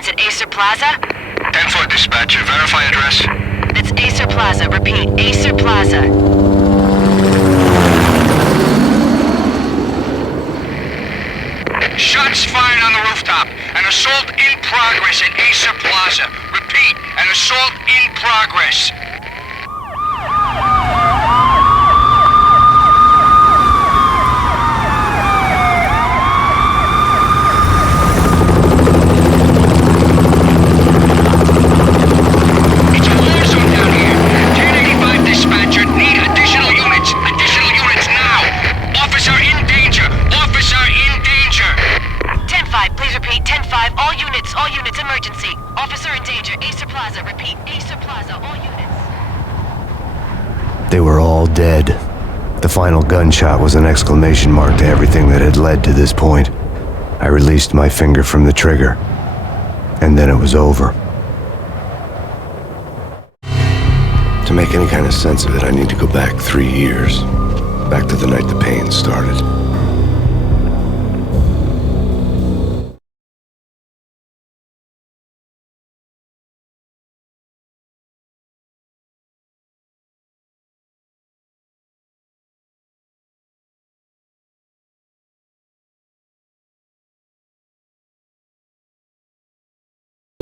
residence at Acer Plaza? 10-4 dispatcher. Verify address. It's Acer Plaza. Repeat, Acer Plaza. Shots fired on the rooftop. An assault in progress at Acer Plaza. Repeat, an assault in progress. It's a war zone down here. 1085 dispatcher. Need additional units. Additional units now. Officer in danger. Officer in danger. 10-5, please repeat. 10-5, all units, emergency. Officer in danger, Acer Plaza. Repeat, Acer Plaza, all units. They were all dead. The final gunshot was an exclamation mark to everything that had led to this point. I released my finger from the trigger, and then it was over. To make any kind of sense of it, I need to go back 3 years. Back to the night the pain started.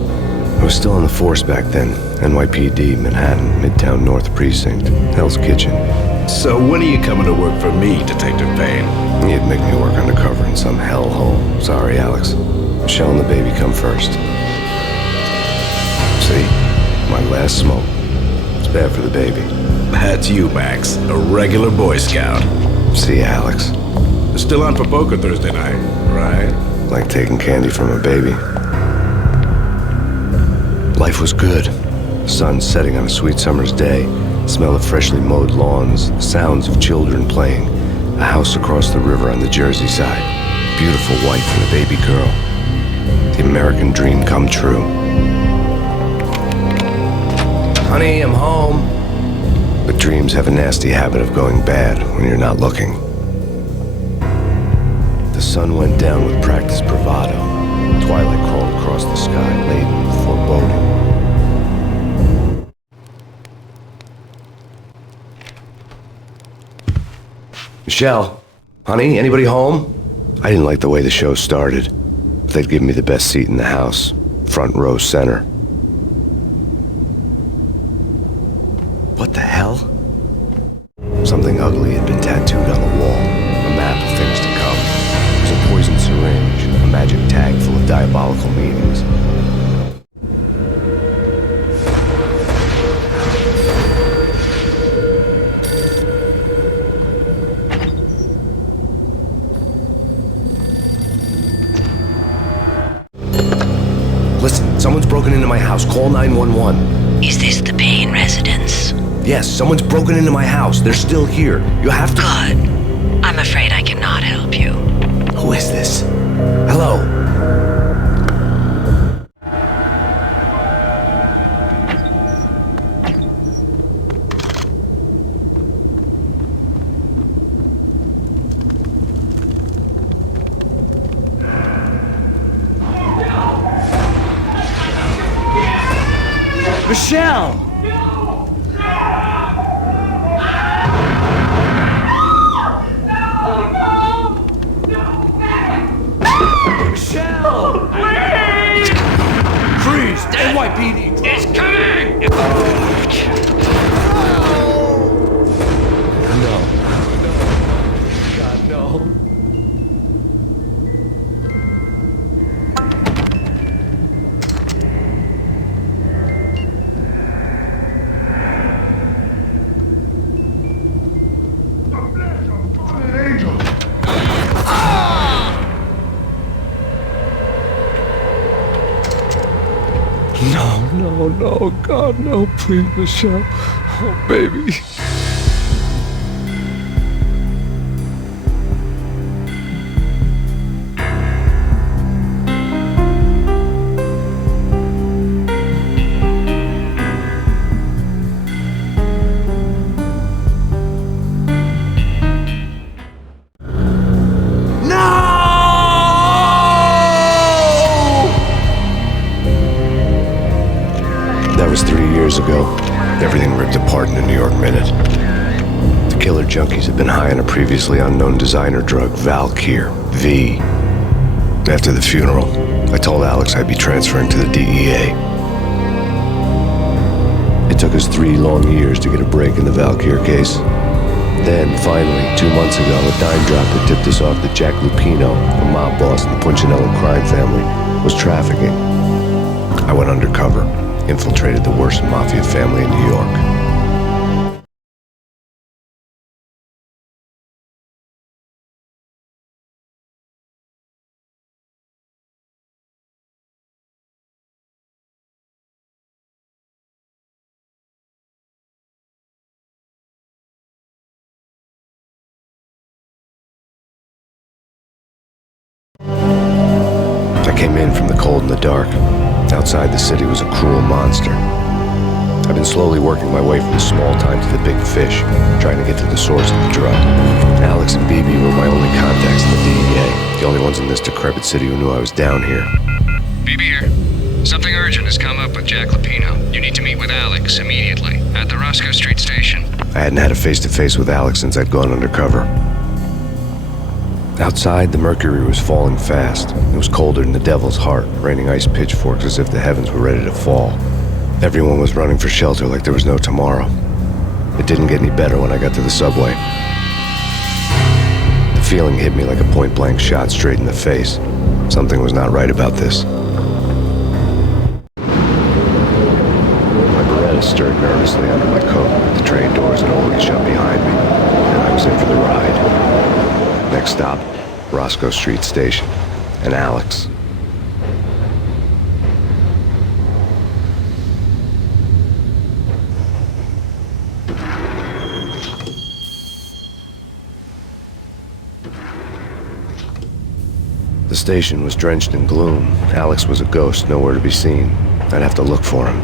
I was still in the force back then. NYPD, Manhattan, Midtown North Precinct, Hell's Kitchen. So when are you coming to work for me, Detective Payne? He'd make me work undercover in some hellhole. Sorry, Alex. Michelle and the baby come first. See? My last smoke. It's bad for the baby. That's you, Max. A regular Boy Scout. See, Alex. Still on for poker Thursday night, right? Like taking candy from a baby. Life was good. The sun setting on a sweet summer's day. The smell of freshly mowed lawns. The sounds of children playing. A house across the river on the Jersey side. Beautiful wife and a baby girl. The American dream come true. Honey, I'm home. But dreams have a nasty habit of going bad when you're not looking. The sun went down with practiced bravado. Twilight crawled across the sky, laden with foreboding. Michelle, honey, anybody home? I didn't like the way the show started. But they'd give me the best seat in the house, front row center. What the hell? Something ugly had been tattooed on the wall. A map of things to come. It was a poison syringe, a magic tag full of diabolical meanings. Listen, someone's broken into my house. Call 911. Is this the Payne residence? Yes, someone's broken into my house. They're still here. You have to... Good. I'm afraid I cannot help you. Who is this? Hello? Michelle! Michelle! Freeze! NYPD! It's coming! No. God, no. No, God, no, please, Michelle. Oh, baby. was 3 years ago. Everything ripped apart in a New York minute. The killer junkies had been high on a previously unknown designer drug, Valkyr, V. After the funeral, I told Alex I'd be transferring to the DEA. It took us 3 long years to get a break in the Valkyr case. Then, finally, 2 months ago, a dime drop that tipped us off that Jack Lupino, a mob boss in the Punchinello crime family, was trafficking. I went undercover, infiltrated the worst mafia family in New York. I came in from the cold and the dark. Outside the city was a cruel monster. I've been slowly working my way from the small time to the big fish, trying to get to the source of the drug. Alex and BB were my only contacts in the DEA, the only ones in this decrepit city who knew I was down here. BB here. Something urgent has come up with Jack Lupino. You need to meet with Alex immediately at the Roscoe Street station. I hadn't had a face-to-face with Alex since I'd gone undercover. Outside, the mercury was falling fast. It was colder than the devil's heart, raining ice pitchforks as if the heavens were ready to fall. Everyone was running for shelter like there was no tomorrow. It didn't get any better when I got to the subway. The feeling hit me like a point-blank shot straight in the face. Something was not right about this. My Beretta stirred nervously under my coat. The train doors had already shut behind me, and I was in for the ride. Next stop, Roscoe Street Station, and Alex. The station was drenched in gloom. Alex was a ghost, nowhere to be seen. I'd have to look for him.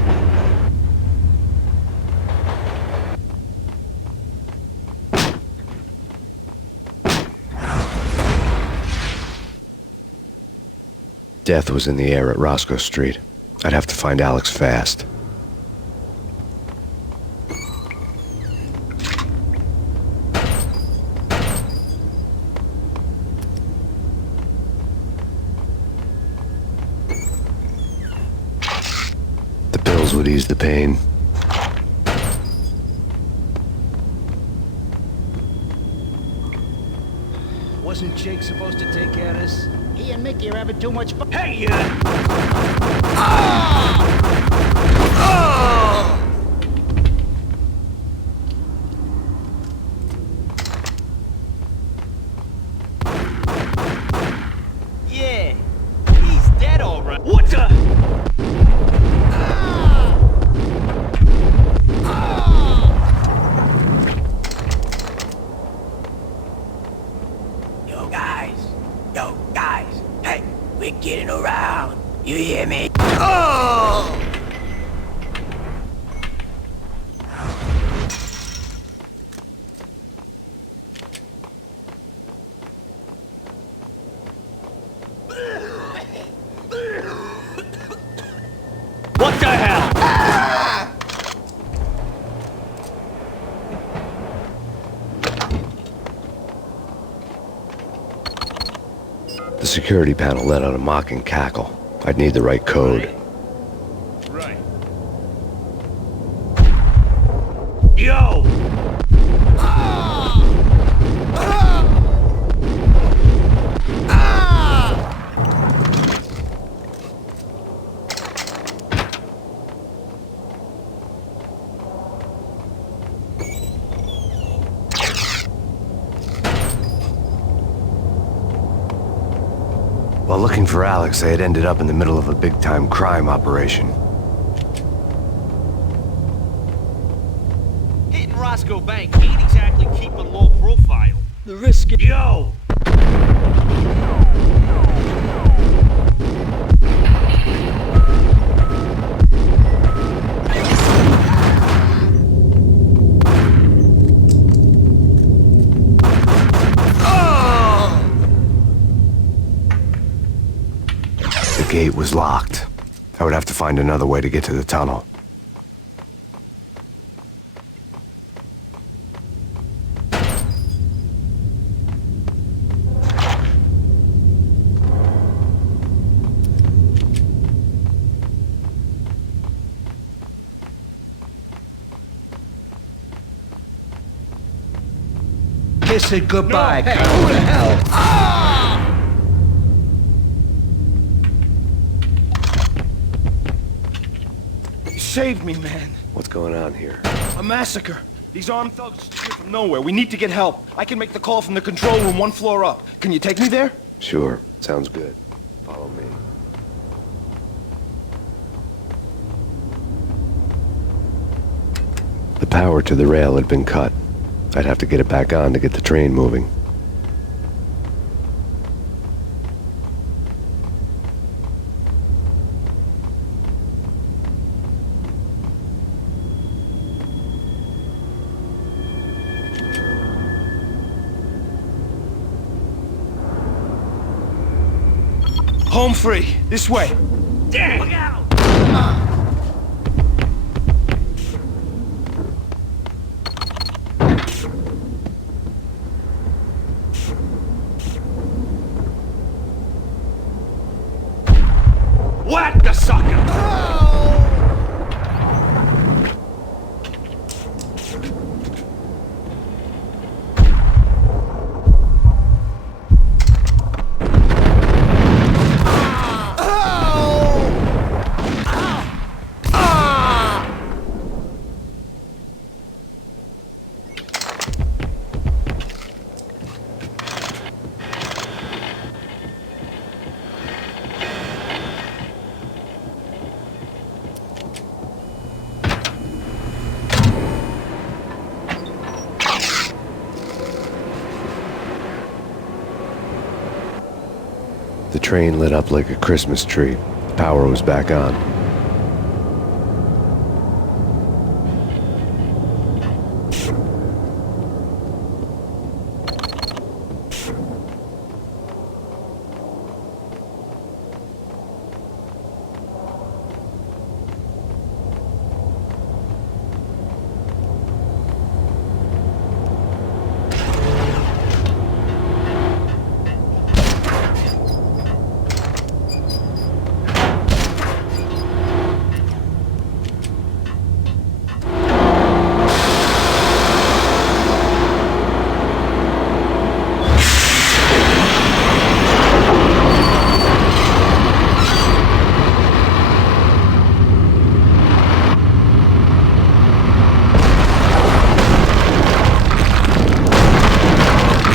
Death was in the air at Roscoe Street. I'd have to find Alex fast. The pills would ease the pain. Wasn't Jake supposed to take care of this? He and Mickey are having too much fun. Hey, you! Yeah, he's dead all right. What the? Yo, guys, hey, we're getting around. You hear me? Oh! What the hell? The security panel let out a mocking cackle. I'd need the right code. Right. Yo! While looking for Alex, they had ended up in the middle of a big-time crime operation. Hitting Roscoe Bank ain't exactly keeping low profile. The risk is... Yo! The gate was locked. I would have to find another way to get to the tunnel. kiss it goodbye. No, hey, who the hell? You saved me, man. What's going on here? A massacre. These armed thugs just appeared from nowhere. We need to get help. I can make the call from the control room 1 floor up. Can you take me there? Sure, sounds good. Follow me. The power to the rail had been cut. I'd have to get it back on to get the train moving. Home free. This way. Look out! Whack the sucker! The train lit up like a Christmas tree. The power was back on.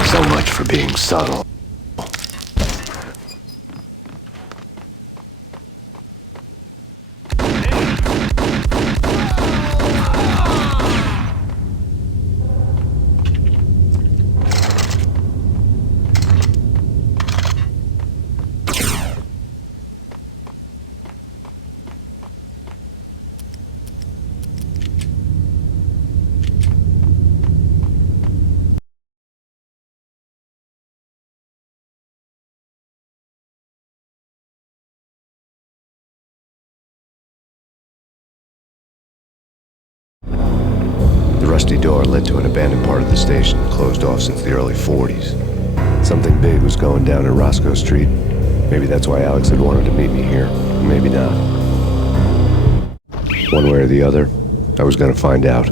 So much for being subtle. The rusty door led to an abandoned part of the station, closed off since the early 40s. Something big was going down in Roscoe Street. Maybe that's why Alex had wanted to meet me here. Maybe not. One way or the other, I was gonna find out.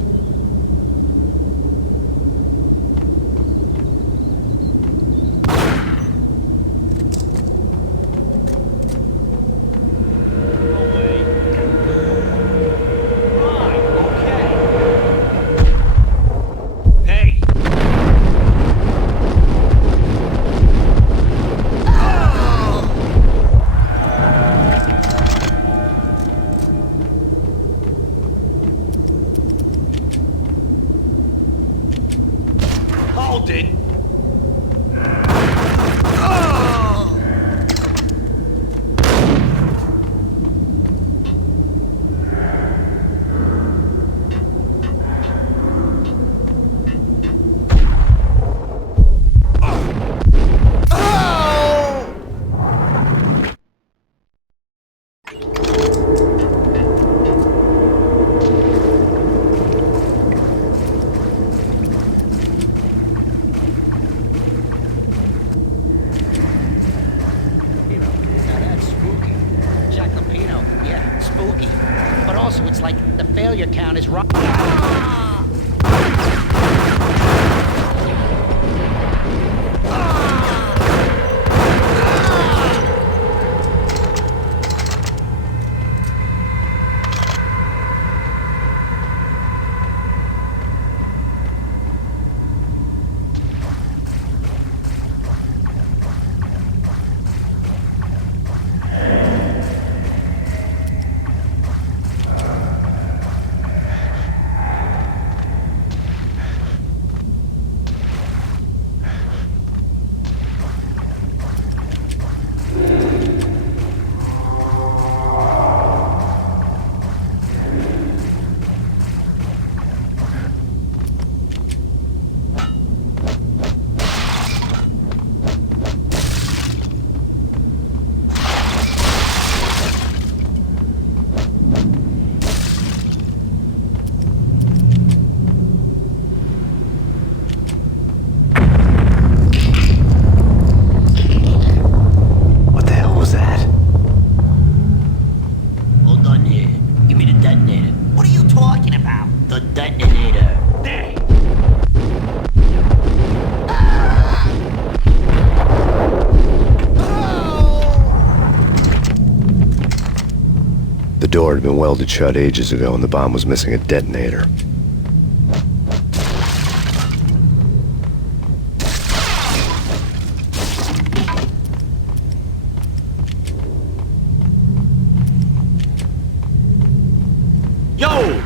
Hold it! It's like the failure count is right. detonator. What are you talking about? The detonator. There. The door had been welded shut ages ago and the bomb was missing a detonator. Yo!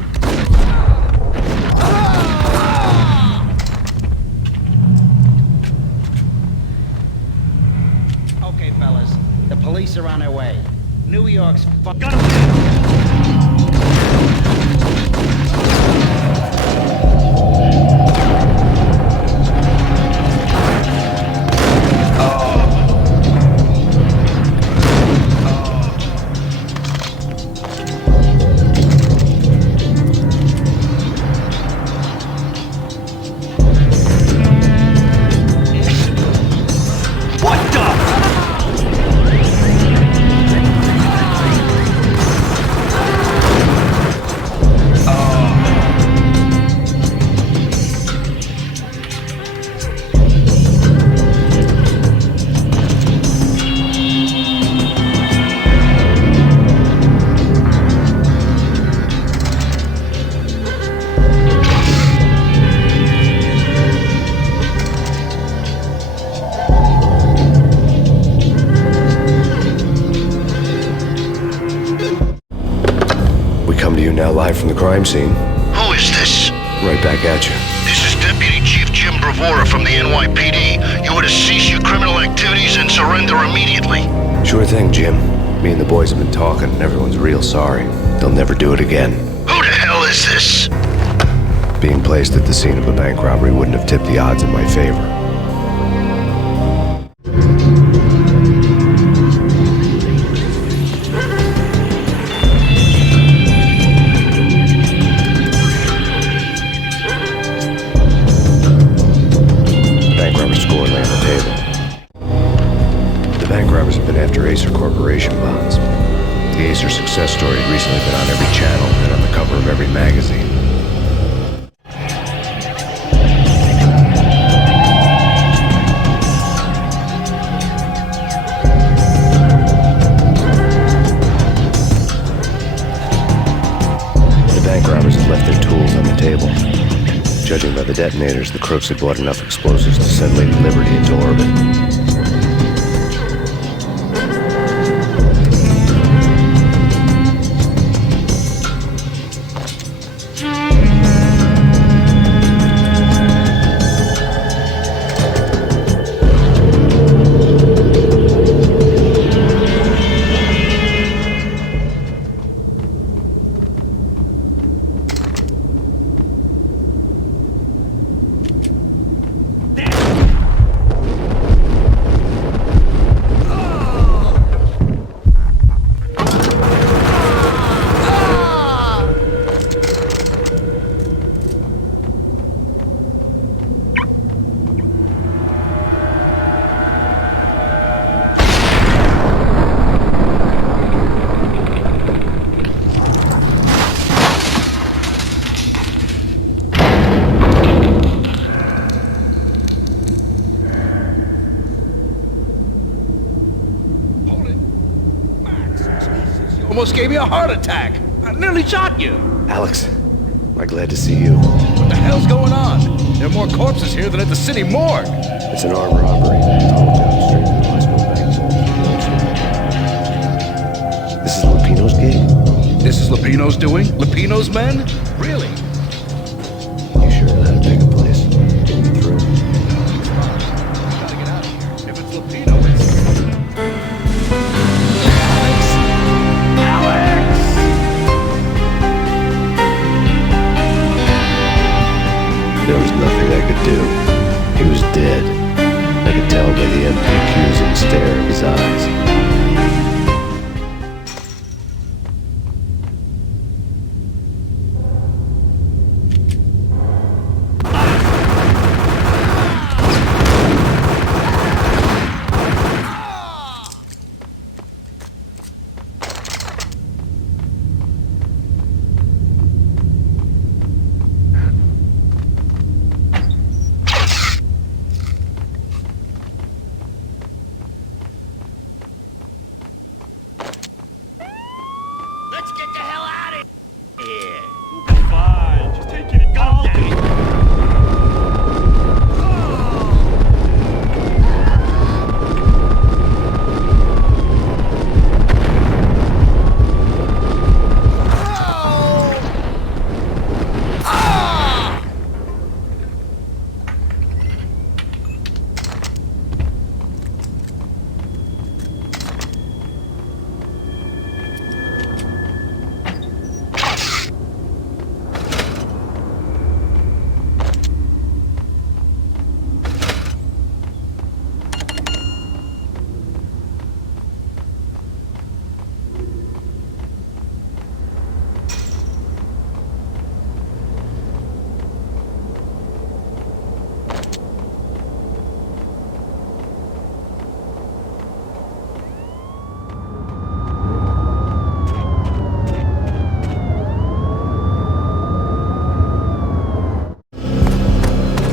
Okay, fellas. The police are on their way. New York's fucking... Now live from the crime scene. Who is this? Right back at you. This is Deputy Chief Jim Bravura from the NYPD. You are to cease your criminal activities and surrender immediately. Sure thing, Jim. Me and the boys have been talking and everyone's real sorry. They'll never do it again. Who the hell is this? Being placed at the scene of a bank robbery wouldn't have tipped the odds in my favor. Corporation bonds. The Acer success story had recently been on every channel and on the cover of every magazine. The bank robbers had left their tools on the table. Judging by the detonators, the crooks had bought enough explosives to send Lady Liberty into orbit. Almost gave me a heart attack. I nearly shot you. Alex, I'm glad to see you. What the hell's going on? There are more corpses here than at the city morgue. It's an armed robbery. Tunnel down straight to the Westwood Bank. This is Lupino's gig? This is Lupino's doing? Lupino's men? Really? You sure that'd take a place? Can you get through? No, it's not. We gotta get out of here. If it's Lupino, it's... There was nothing I could do. He was dead. I could tell by the empty, accusing stare of his eyes.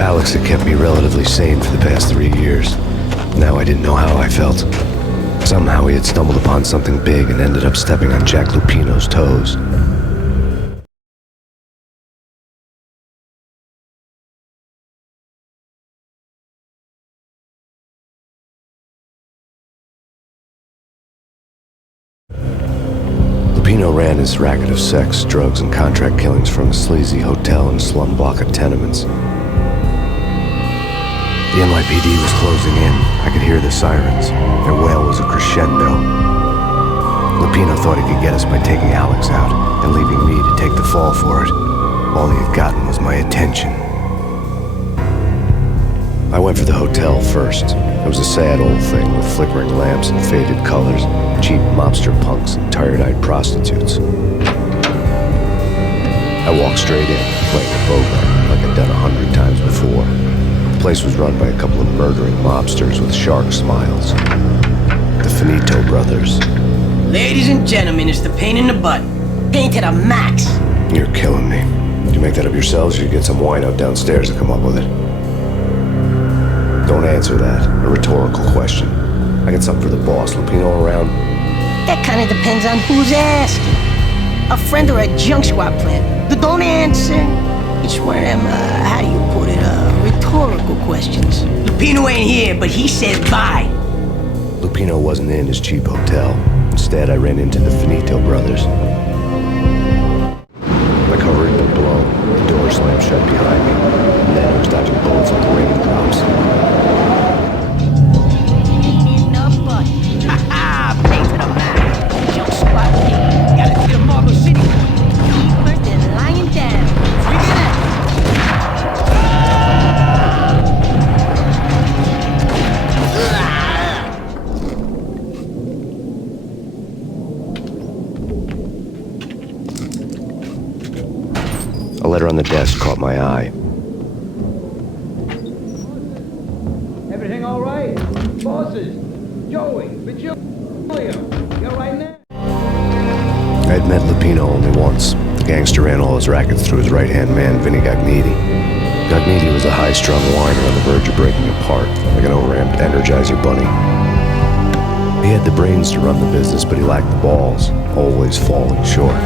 Alex had kept me relatively sane for the past 3 years. Now I didn't know how I felt. Somehow he had stumbled upon something big and ended up stepping on Jack Lupino's toes. Lupino ran his racket of sex, drugs, and contract killings from a sleazy hotel and slum block of tenements. The NYPD was closing in. I could hear the sirens. Their wail was a crescendo. Lupino thought he could get us by taking Alex out and leaving me to take the fall for it. All he had gotten was my attention. I went for the hotel first. It was a sad old thing with flickering lamps and faded colors, cheap mobster punks and tired-eyed prostitutes. I walked straight in, playing a bogart like I'd done 100 times before. The place was run by a couple of murdering mobsters with shark smiles. The Finito brothers. Ladies and gentlemen, it's the pain in the butt. Pain to the max. You're killing me. Did you make that up yourselves, or you get some wino downstairs to come up with it? Don't answer that. A rhetorical question. I got something for the boss. Lupino around? That kind of depends on who's asking. A friend or a junk squad plan. Don't answer. It's one of them, how do you put it, rhetorical questions. Lupino ain't here, but he said bye. Lupino wasn't in his cheap hotel. Instead, I ran into the Finito brothers. My cover had been blown. The door slammed shut behind me. And then I was dodging bullets like raindrops. In the butt. Ha-ha! Pain to the max. Junk squad plan. Gotta see the Marble City. Eat first and lying down. Figure it out. A letter on the desk caught my eye. Everything all right? Bosses, Joey, Vigilio, you all right now? I had met Lupino only once. The gangster ran all his rackets through his right-hand man, Vinny Gagniti. Gagniti was a high-strung whiner on the verge of breaking apart, like an overamped Energizer bunny. He had the brains to run the business, but he lacked the balls, always falling short,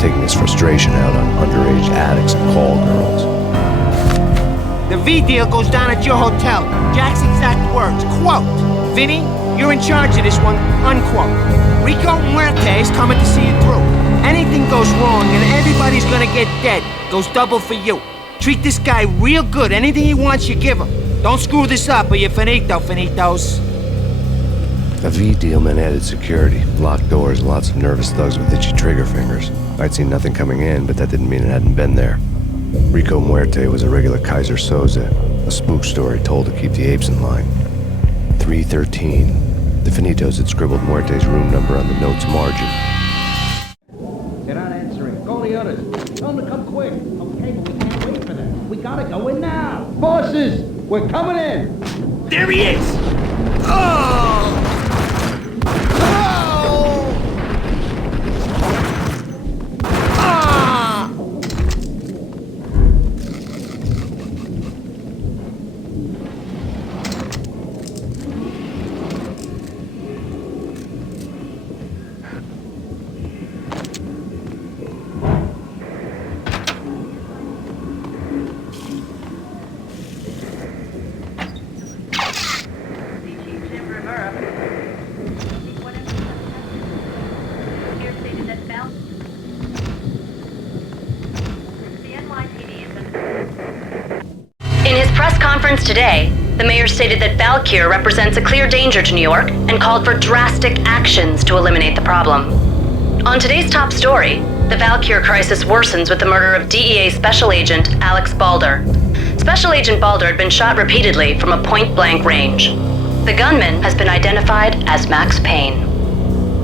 taking his frustration out on underage addicts and call girls. The V deal goes down at your hotel. Jack's exact words, quote, Vinny, you're in charge of this one, unquote. Rico Muerte's coming to see you through. Anything goes wrong and everybody's gonna get dead. Goes double for you. Treat this guy real good. Anything he wants, you give him. Don't screw this up or you're finito, finitos. A V deal meant added security, locked doors, and lots of nervous thugs with itchy trigger fingers. I'd seen nothing coming in, but that didn't mean it hadn't been there. Rico Muerte was a regular Kaiser Soze, a spook story told to keep the apes in line. 313. The Finitos had scribbled Muerte's room number on the note's margin. They're not answering. Call the others. Tell them to come quick. Okay, but we can't wait for them. We gotta go in now. Bosses, we're coming in. There he is! Oh! In his press conference today, the mayor stated that Valkyr represents a clear danger to New York and called for drastic actions to eliminate the problem. On today's top story, the Valkyr crisis worsens with the murder of DEA Special Agent Alex Balder. Special Agent Balder had been shot repeatedly from a point-blank range. The gunman has been identified as Max Payne.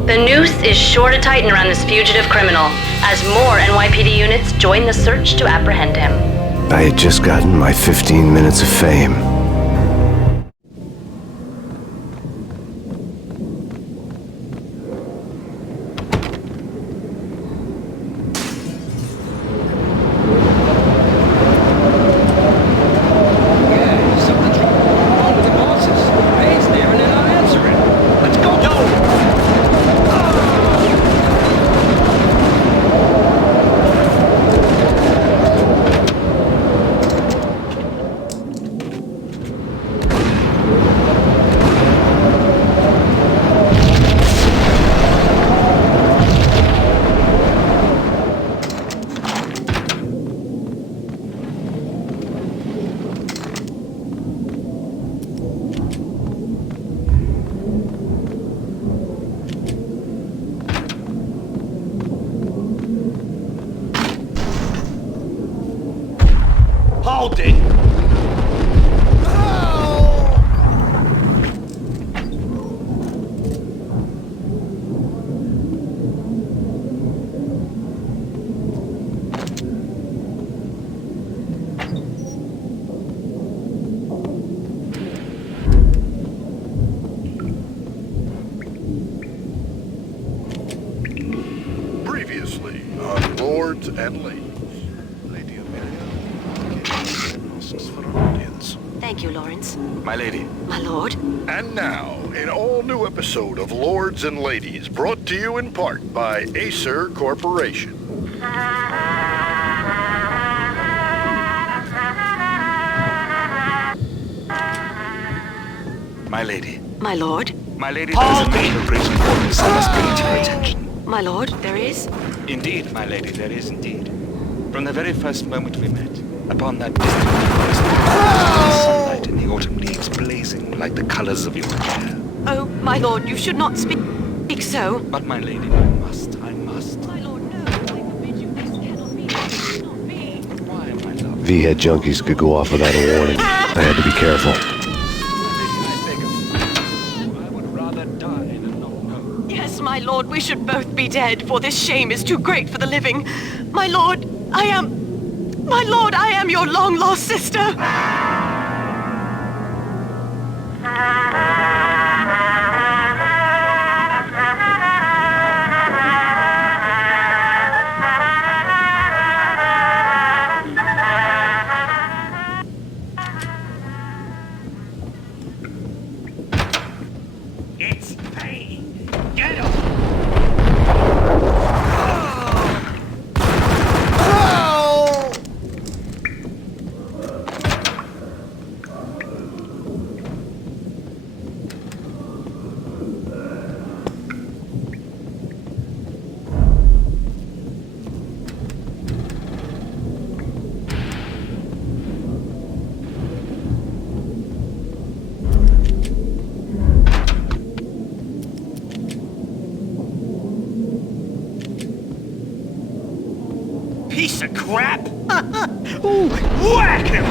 The noose is sure to tighten around this fugitive criminal as more NYPD units join the search to apprehend him. I had just gotten my 15 minutes of fame. Hold it! Previously on Lords and Ladies. Lady Amelia asks for an audience. Thank you, Lawrence. My lady. My lord. And now, an all-new episode of Lords and Ladies, brought to you in part by Acer Corporation. My lady. My lord. My lady, there is a matter of great importance I must bring to your attention. My lord, there is? Indeed, my lady, there is indeed. From the very first moment we met, upon that distant forest, the sunlight and the autumn leaves blazing like the colors of your hair. Oh, my lord, you should not speak so. But my lady, I must. My lord, no. I forbid you. This cannot be. This cannot be. Why, my love? V-head junkies could go off without a warning. I had to be careful. Yes, my lord, we should both be dead, for this shame is too great for the living. My lord, I am your long-lost sister. It's Payne. Get him! Piece of crap! Ooh, whack him!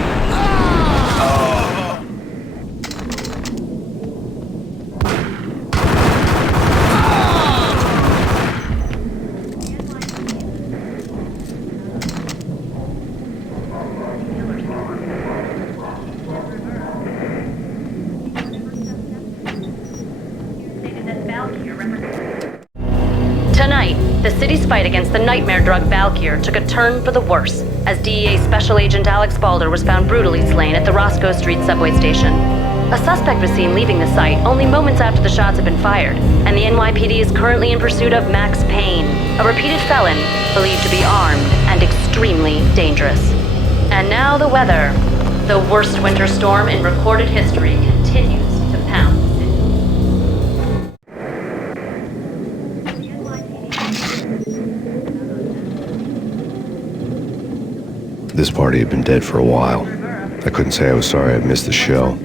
Tonight, the city's fight against the nightmare drug Valkyr took a turn for the worse, as DEA Special Agent Alex Balder was found brutally slain at the Roscoe Street subway station. A suspect was seen leaving the site only moments after the shots had been fired, and the NYPD is currently in pursuit of Max Payne, a repeated felon believed to be armed and extremely dangerous. And now the weather. The worst winter storm in recorded history continues to pound the city. This party had been dead for a while. I couldn't say I was sorry I'd missed the show.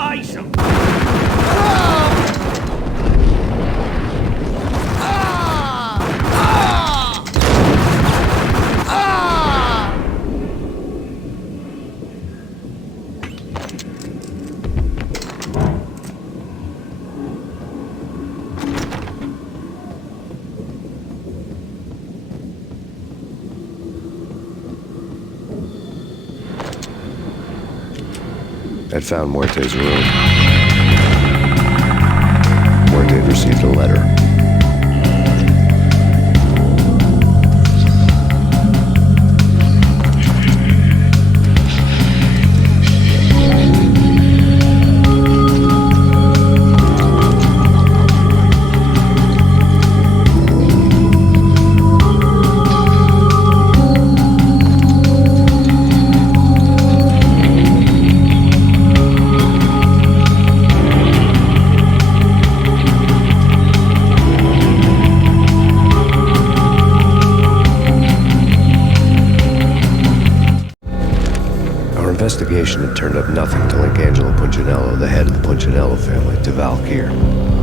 Ice him! I'd found Muerte's room. Muerte had received a letter. investigation had turned up nothing to link Angelo Punchinello, the head of the Punchinello family, to Valkyr.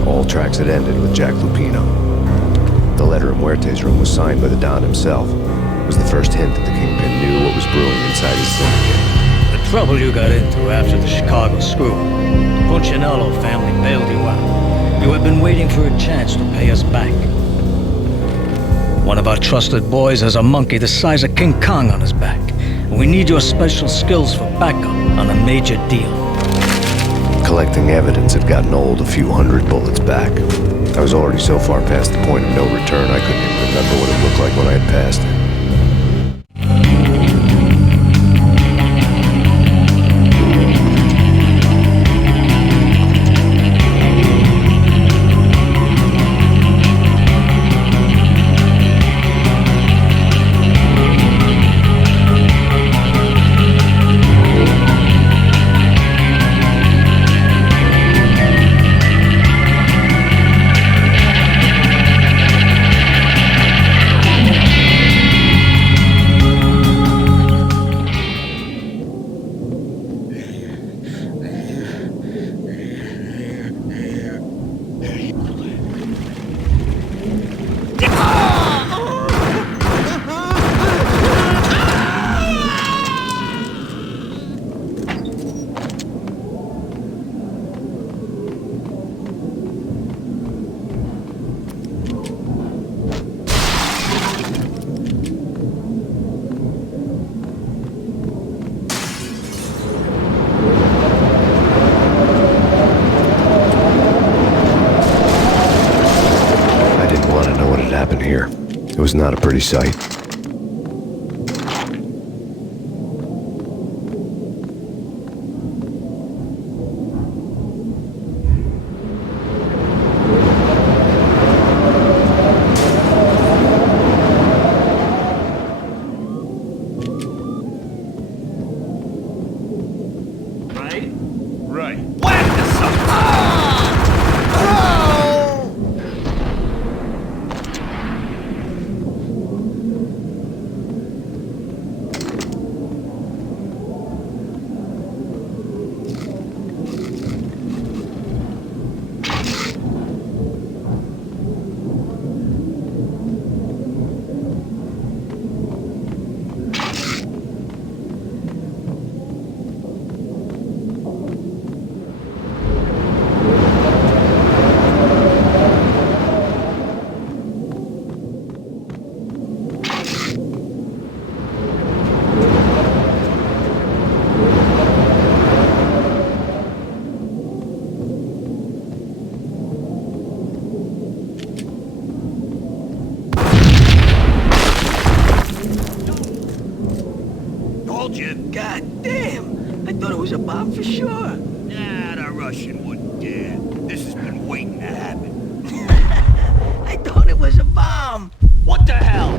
All tracks had ended with Jack Lupino. The letter in Muerte's room was signed by the Don himself. It was the first hint that the Kingpin knew what was brewing inside his syndicate. The trouble you got into after the Chicago screw. The Punchinello family bailed you out. You had been waiting for a chance to pay us back. One of our trusted boys has a monkey the size of King Kong on his back. And we need your special skills for backup on a major deal. Collecting evidence had gotten old a few hundred bullets back. I was already so far past the point of no return I couldn't even remember what it looked like when I had passed it. Here. It was not a pretty sight. Right. God damn! I thought it was a bomb for sure. Nah, the Russian wouldn't dare. This has been waiting to happen. I thought it was a bomb. What the hell?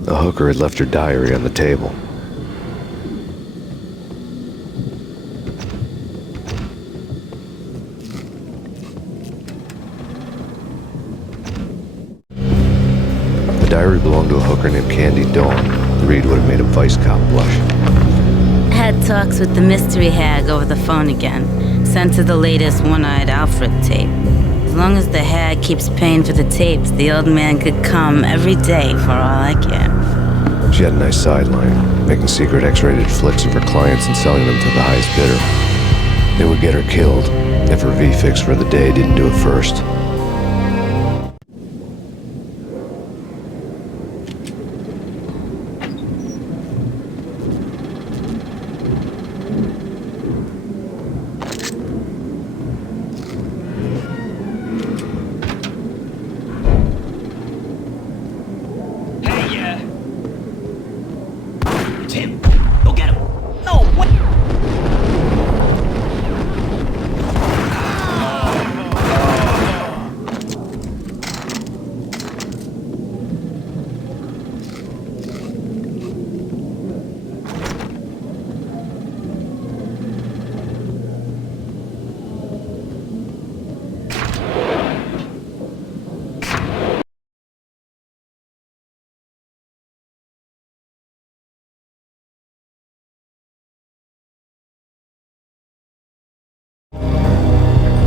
The hooker had left her diary on the table. The diary belonged to a hooker named Candy Dawn. The read would have made a vice cop blush. Had talks with the mystery hag over the phone again. Sent her the latest One-Eyed Alfred tape. As long as the hag keeps paying for the tapes, the old man could come every day for all I care. She had a nice sideline, making secret X-rated flicks of her clients and selling them to the highest bidder. They would get her killed if her V-fix for the day didn't do it first. him. Go get him. No, wait.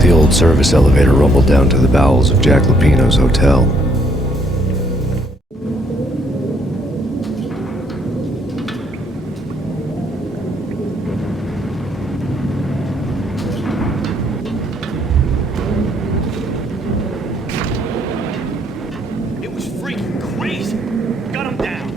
The old service elevator rumbled down to the bowels of Jack Lupino's hotel. It was freaking crazy. Got him down.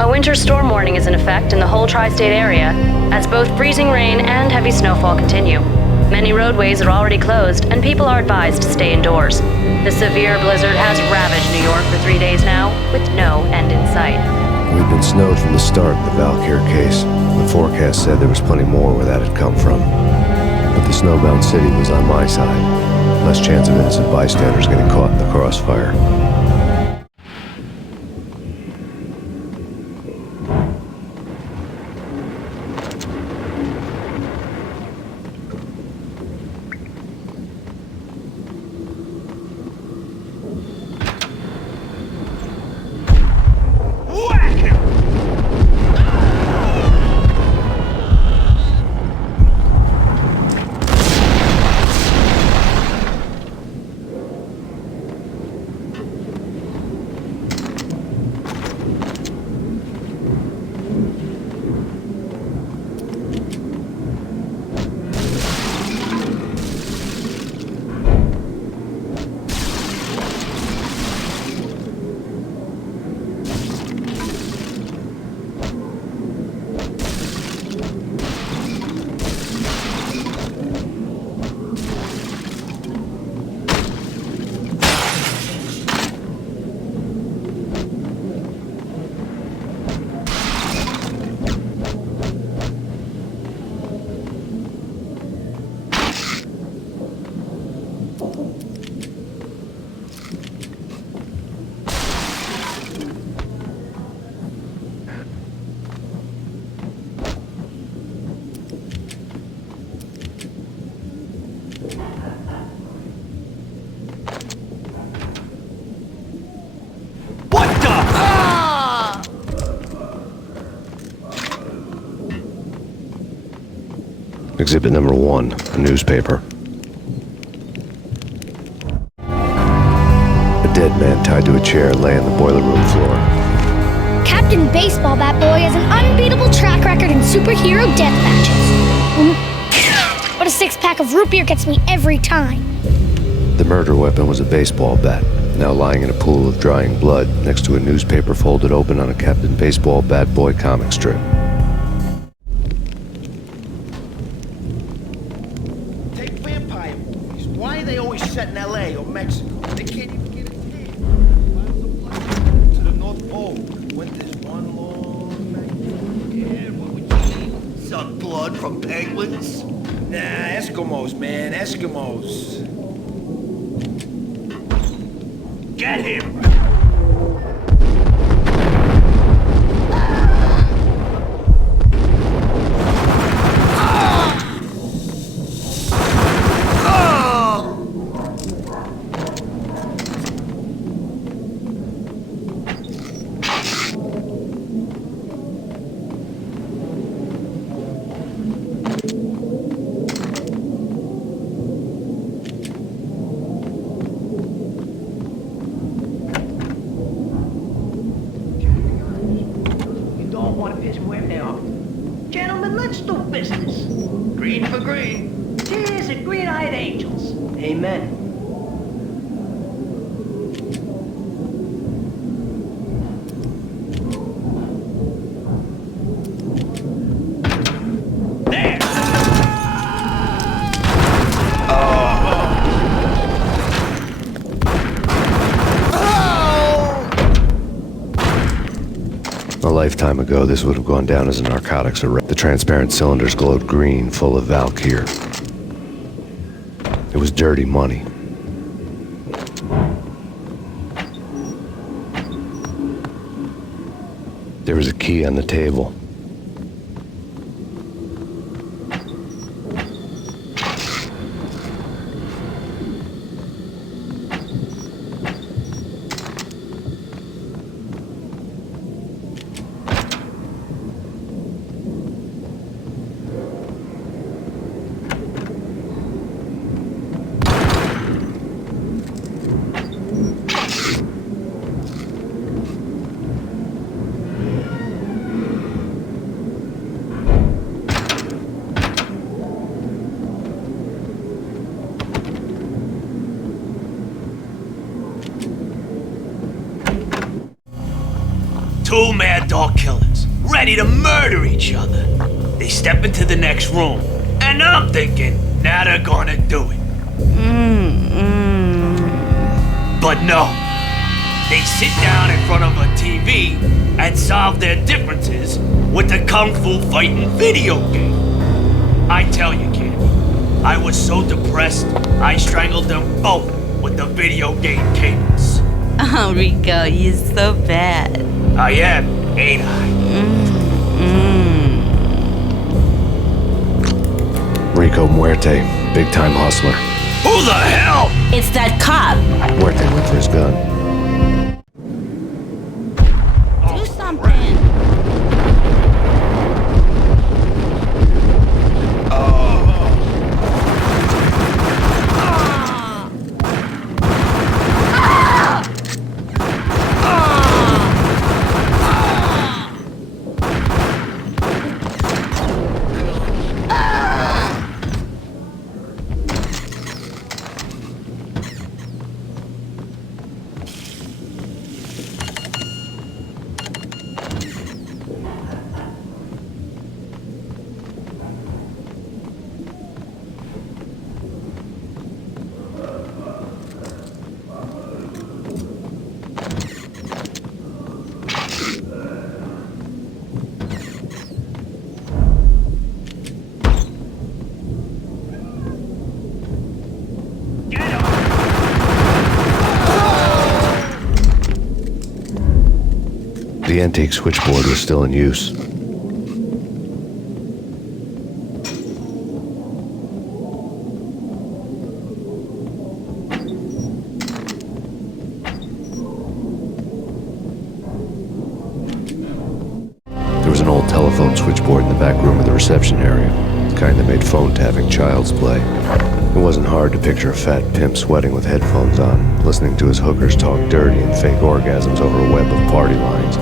A winter storm warning is in effect in the whole tri-state area, as both freezing rain and heavy snowfall continue. Many roadways are already closed, and people are advised to stay indoors. The severe blizzard has ravaged New York for 3 days now, with no end in sight. We'd been snowed from the start in the Valkyr case. The forecast said there was plenty more where that had come from. But the snowbound city was on my side. Less chance of innocent bystanders getting caught in the crossfire. Exhibit number 1, a newspaper. A dead man tied to a chair lay on the boiler room floor. Captain Baseball Bat Boy has an unbeatable track record in superhero death matches. But a 6-pack of root beer gets me every time. The murder weapon was a baseball bat, now lying in a pool of drying blood next to a newspaper folded open on a Captain Baseball Bat Boy comic strip. Take vampire movies. Why are they always set in LA or Mexico? They can't even get it here. To the North Pole. Winter's one long night. Yeah, what would you need? Suck blood from penguins? Nah, Eskimos, man, Eskimos. Get him! let's do business. Green for green. Cheers and green-eyed angels. Amen. A lifetime ago, this would have gone down as a narcotics arrest. The transparent cylinders glowed green, full of Valkyr. It was dirty money. There was a key on the table. Two mad dog killers, ready to murder each other. They step into the next room, and I'm thinking, now they're gonna do it. But no, they sit down in front of a TV and solve their differences with the Kung Fu fighting video game. I tell you, kid, I was so depressed, I strangled them both with the video game cables. Oh, Rico, you're so bad. I am, ain't I? Rico Muerte, big-time hustler. Who the hell? It's that cop. Muerte went for his gun. Do something. The antique switchboard was still in use. There was an old telephone switchboard in the back room of the reception area, the kind that made phone tapping child's play. It wasn't hard to picture a fat pimp sweating with headphones on, listening to his hookers talk dirty and fake orgasms over a web of party lines,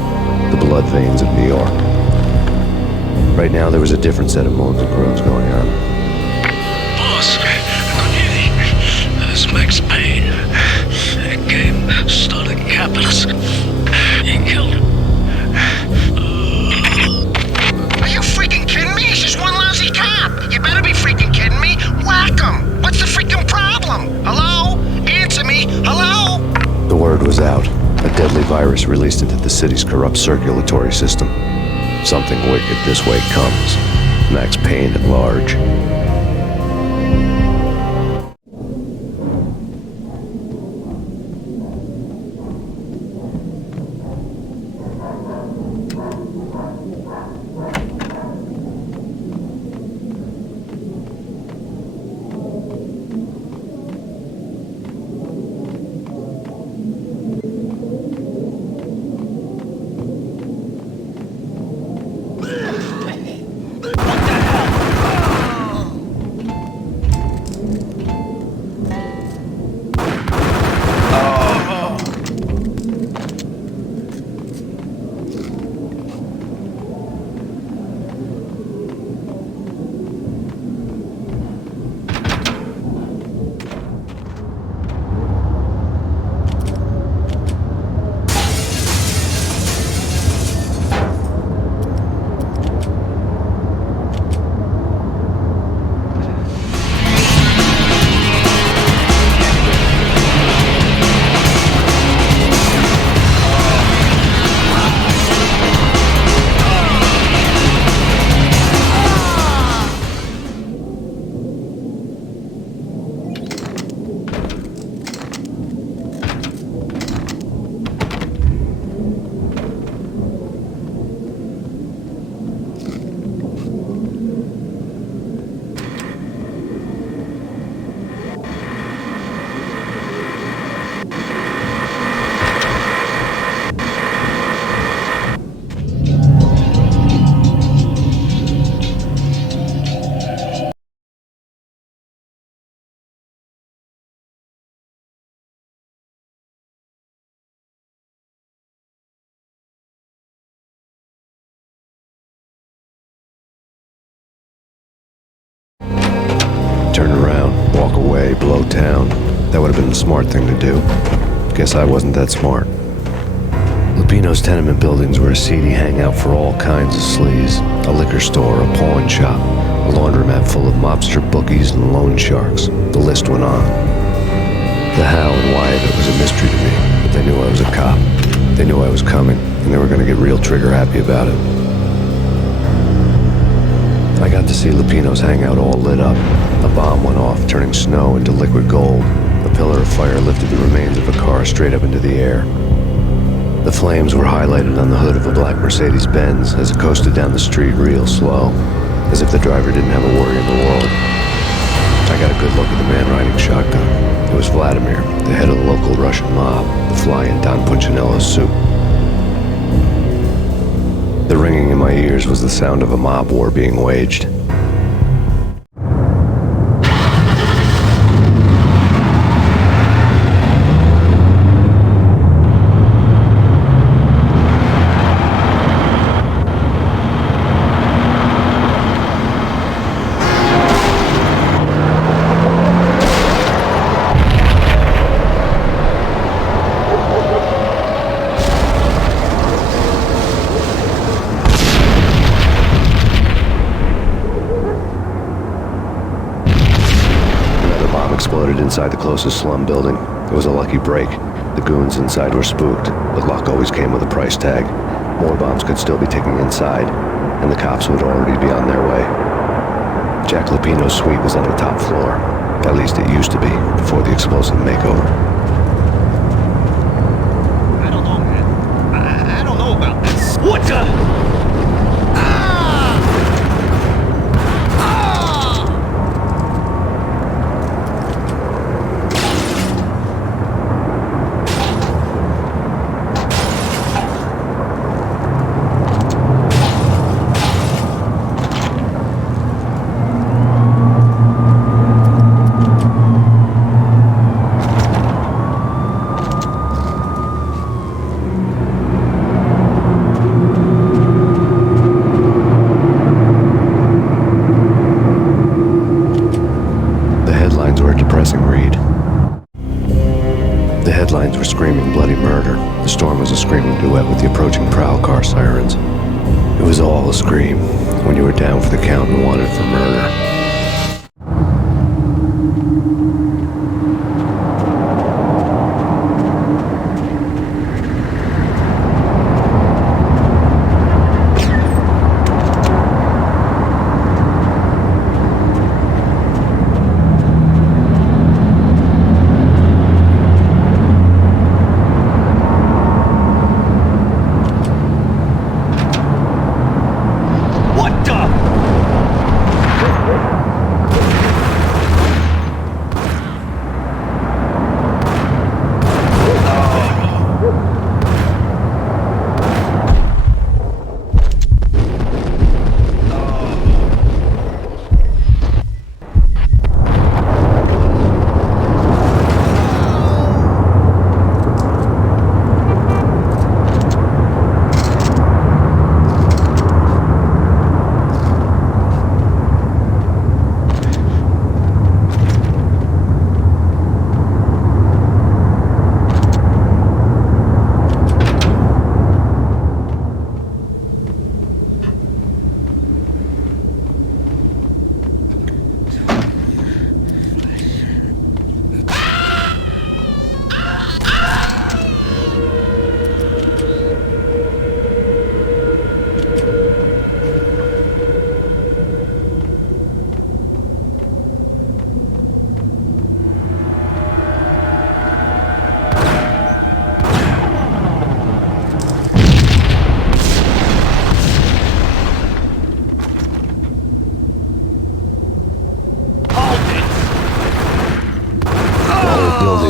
the blood veins of New York. Right now, there was a different set of moans and groans going on. Boss, good evening. This is Max Payne. That game started capitalist. He killed him. Are you freaking kidding me? He's just one lousy cop. You better be freaking kidding me. Whack him. What's the freaking problem? Hello? Answer me. Hello? The word was out. A deadly virus released into the city's corrupt circulatory system. Something wicked this way comes. Max Payne at large. turn around, walk away, blow town. That would have been the smart thing to do. Guess I wasn't that smart. Lupino's tenement buildings were a seedy hangout for all kinds of sleaze. A liquor store, a pawn shop, a laundromat full of mobster bookies and loan sharks. The list went on. The how and why of it was a mystery to me, but they knew I was a cop. They knew I was coming, and they were going to get real trigger happy about it. I got to see Lupino's hangout all lit up. A bomb went off, turning snow into liquid gold. A pillar of fire lifted the remains of a car straight up into the air. The flames were highlighted on the hood of a black Mercedes-Benz as it coasted down the street real slow, as if the driver didn't have a worry in the world. I got a good look at the man riding shotgun. It was Vladimir, the head of the local Russian mob, the fly in Don Punchinello's soup. The ringing in my ears was the sound of a mob war being waged. Exploded inside the closest slum building. It was a lucky break. The goons inside were spooked, but luck always came with a price tag. More bombs could still be ticking inside, and the cops would already be on their way. Jack Lupino's suite was on the top floor. At least it used to be, before the explosive makeover. I don't know, man. I don't know about this. What the? Headlines were screaming bloody murder. The storm was a screaming duet with the approaching prowl car sirens. It was all a scream when you were down for the count and wanted for murder.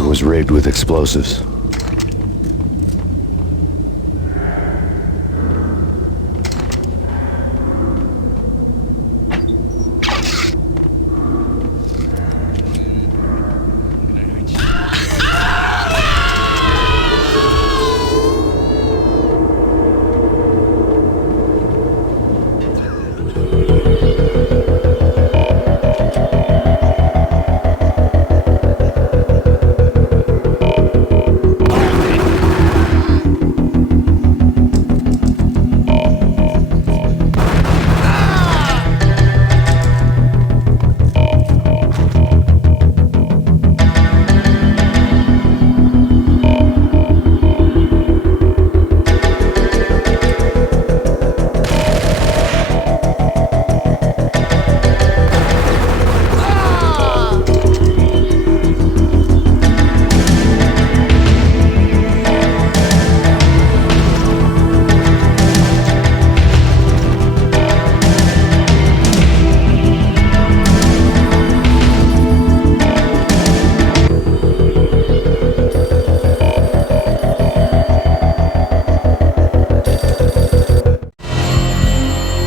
Was rigged with explosives.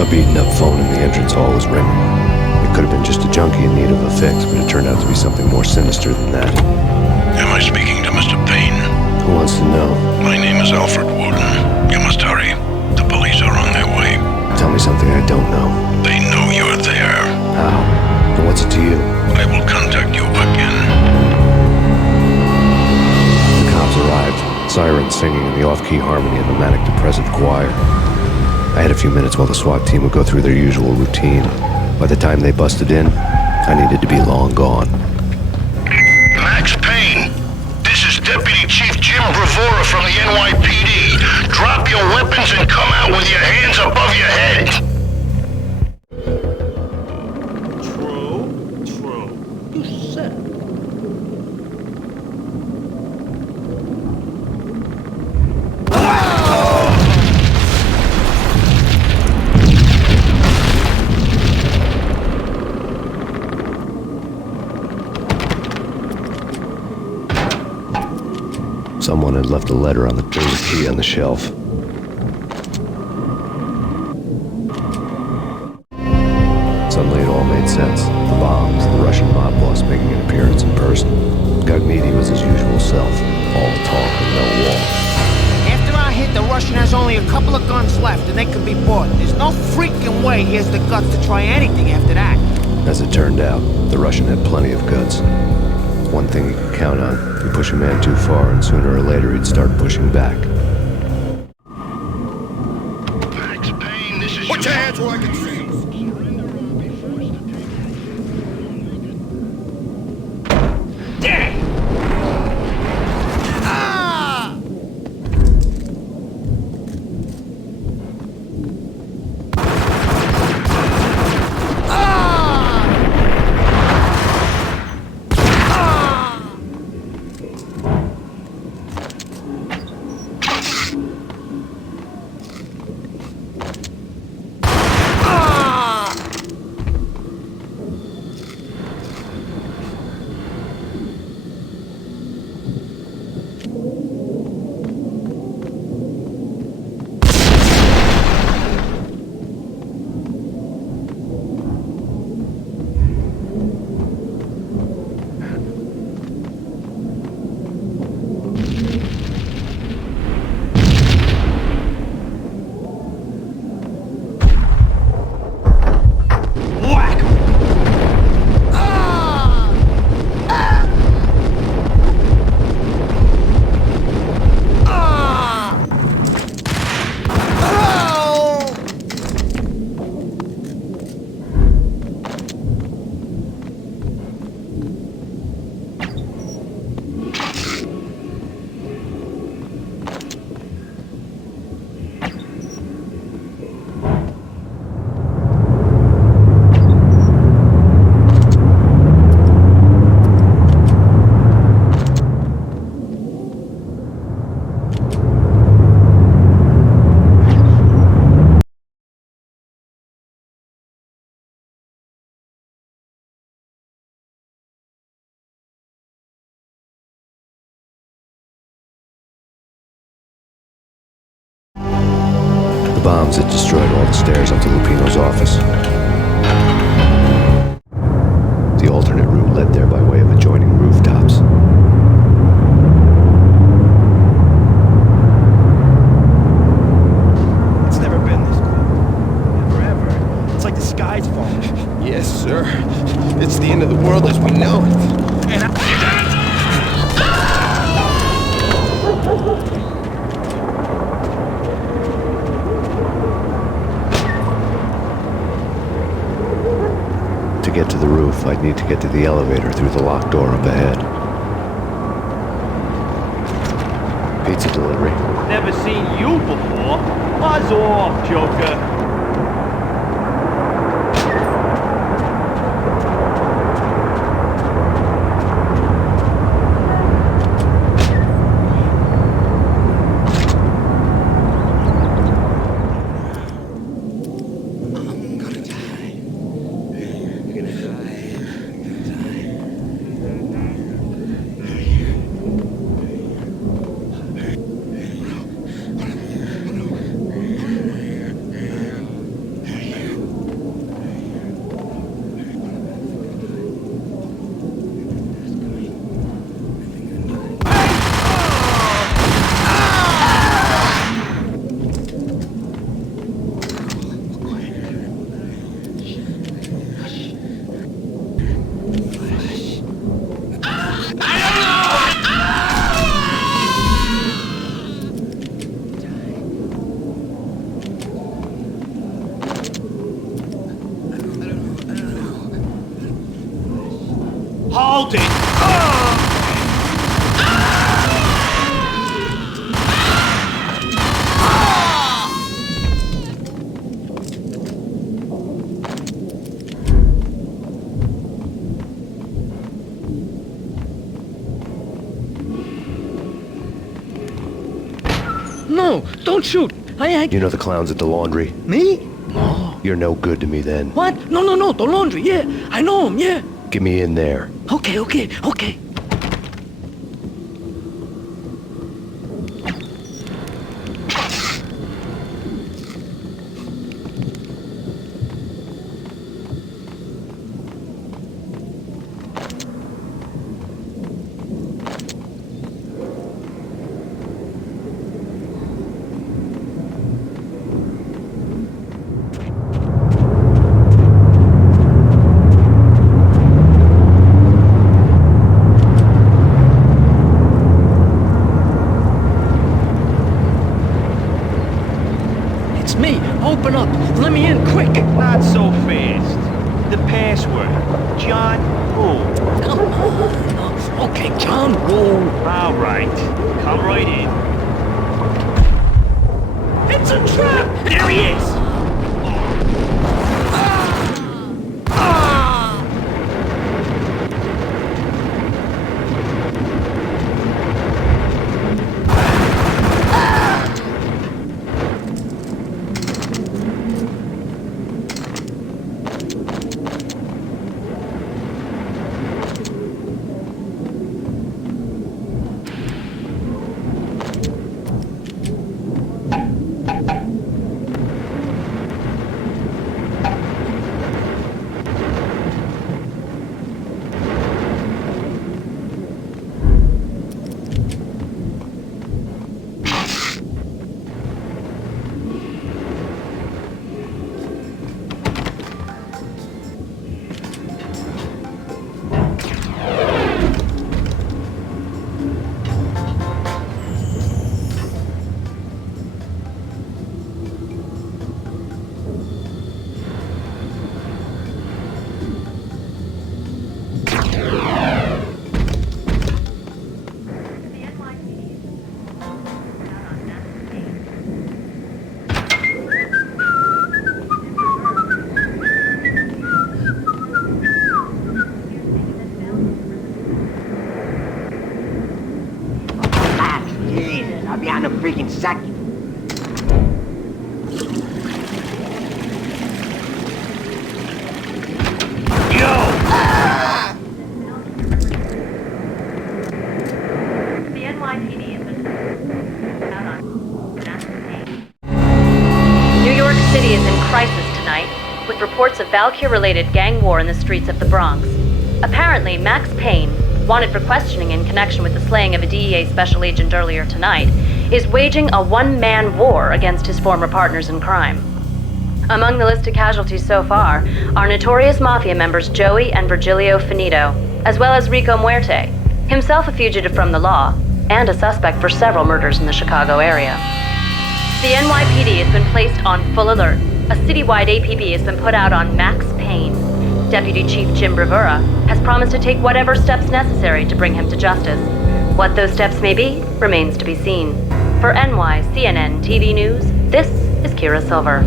beaten-up phone in the entrance hall was ringing. It could have been just a junkie in need of a fix, but it turned out to be something more sinister than that. Am I speaking to Mr. Payne? Who wants to know? My name is Alfred Woden. You must hurry. The police are on their way. Tell me something I don't know. They know you're there. How? And what's it to you? I will contact you again. The cops arrived, sirens singing in the off-key harmony of a manic-depressive choir. I had a few minutes while the SWAT team would go through their usual routine. By the time they busted in, I needed to be long gone. Max Payne, this is Deputy Chief Jim Bravura from the NYPD. Drop your weapons and come out with your hands above your head. True. You said it. Someone had left a letter on the key on the shelf. Suddenly it all made sense. The bombs, the Russian mob boss making an appearance in person. Gagniti was his usual self, all talk and no walk. After our hit, the Russian has only a couple of guns left, and they can be bought. There's no freaking way he has the guts to try anything after that. As it turned out, the Russian had plenty of guts. One thing you could count on, you push a man too far and sooner or later he'd start pushing back. Max Payne, this is Put your hands where I can see. The bombs had destroyed all the stairs up to Lupino's office. The alternate route led there by way of adjoining rooftops. It's never been this cold. Forever. It's like the sky's falling. Yes, sir. It's the end of the world as we know it. And To get to the roof, I'd need to get to the elevator through the locked door up ahead. Pizza delivery. Never seen you before. Buzz off, Joker. hold it. No, don't shoot. You know the clowns at the laundry? Me? No. You're no good to me then. What? No, the laundry, yeah. I know him, yeah. Get me in there. Okay. Me, open up. Let me in, quick. Not so fast. The password. John who? Come on. Okay, John Woo. All right. Come right in. It's a trap! There he is! Freaking second. The NYPD has been out on Max Payne. New York City is in crisis tonight, with reports of Valkyr-related gang war in the streets of the Bronx. Apparently, Max Payne, wanted for questioning in connection with the slaying of a DEA special agent earlier tonight, is waging a one-man war against his former partners in crime. Among the listed casualties so far are notorious mafia members Joey and Virgilio Finito, as well as Rico Muerte, himself a fugitive from the law, and a suspect for several murders in the Chicago area. The NYPD has been placed on full alert. A citywide APB has been put out on Max Payne. Deputy Chief Jim Bravura has promised to take whatever steps necessary to bring him to justice. What those steps may be remains to be seen. For NYCNN TV News, this is Kira Silver.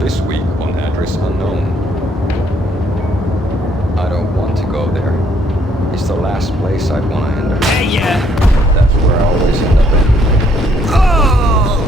This week on Address Unknown. I don't want to go there. It's the last place I'd want to end up. Hey, yeah. That's where I always end up in. Oh!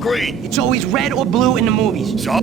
green? It's always red or blue in the movies. So?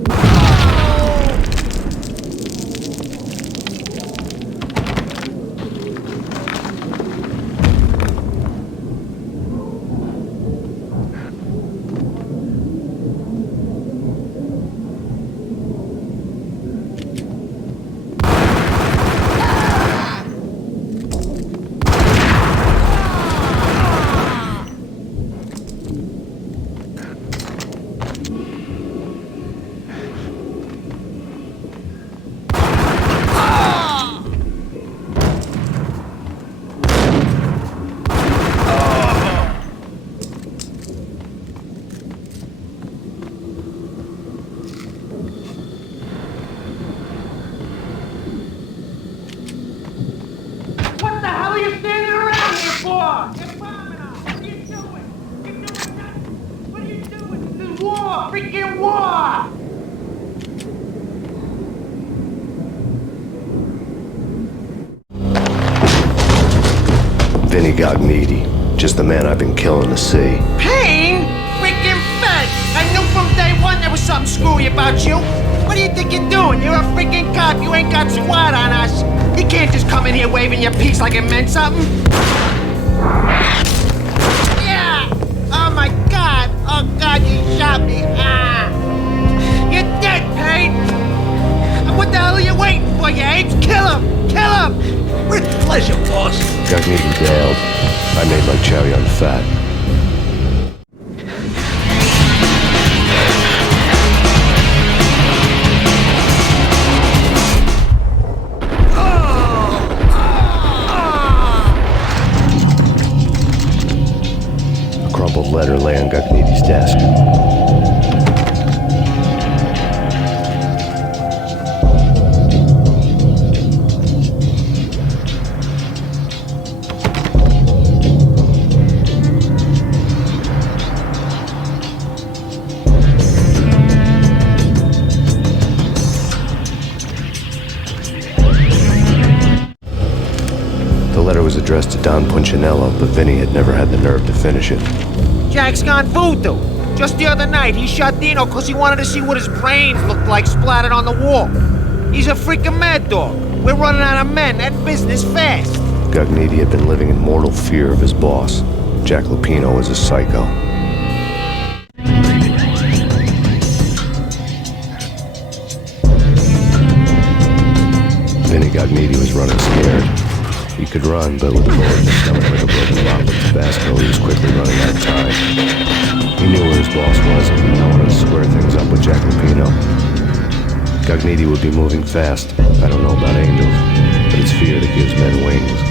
What the hell are you standing around here for? You're bombing us. What are you doing? You're doing nothing. What are you doing? This is war. Freaking war. Vinny Gognitti, just the man I've been killing to see. Payne? Freaking fed. I knew from day one there was something screwy about you. What do you think you're doing? You're a freaking cop. You ain't got squad on us. You can't just come in here waving your piece like it meant something. Yeah! Oh my God! Oh God, you shot me! Ah! You're dead, Payne! What the hell are you waiting for, you apes? Kill him! Kill him! With pleasure, boss. Gognitti bailed. I made like Chow Yun Fat. A crumpled letter lay on Gognitti's desk. The letter was addressed to Don Punchinello, but Vinny had never had the nerve to finish it. Jack's gone voodoo. Just the other night, he shot Dino because he wanted to see what his brains looked like splattered on the wall. He's a freaking mad dog. We're running out of men and business fast. Gognitti had been living in mortal fear of his boss. Jack Lupino was a psycho. Vinny Gognitti was running scared. He could run, but with a bullet in his stomach like a broken bottle of Tabasco, he was quickly running out of time. He knew where his boss was, and he wanted to square things up with Jack Lupino. Gognitti would be moving fast. I don't know about angels, but it's fear that gives men wings.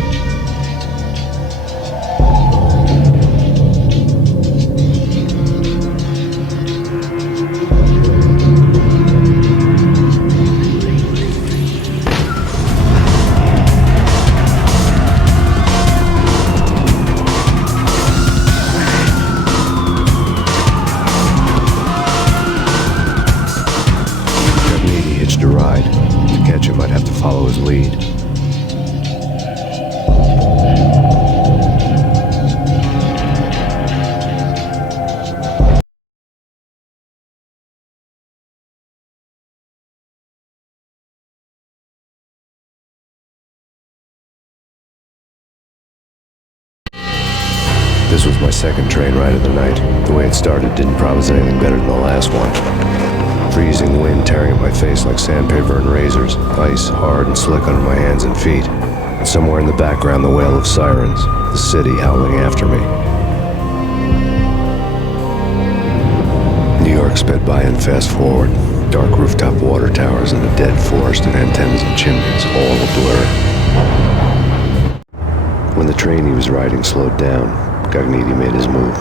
To ride. To catch him, I'd have to follow his lead. This was my second train ride of the night. The way it started didn't promise anything better than the last one. Freezing wind tearing at my face like sandpaper and razors, ice hard and slick under my hands and feet. And somewhere in the background, the wail of sirens, the city howling after me. New York sped by in fast forward. Dark rooftop water towers and a dead forest of antennas and chimneys, all a blur. When the train he was riding slowed down, Gognitti made his move.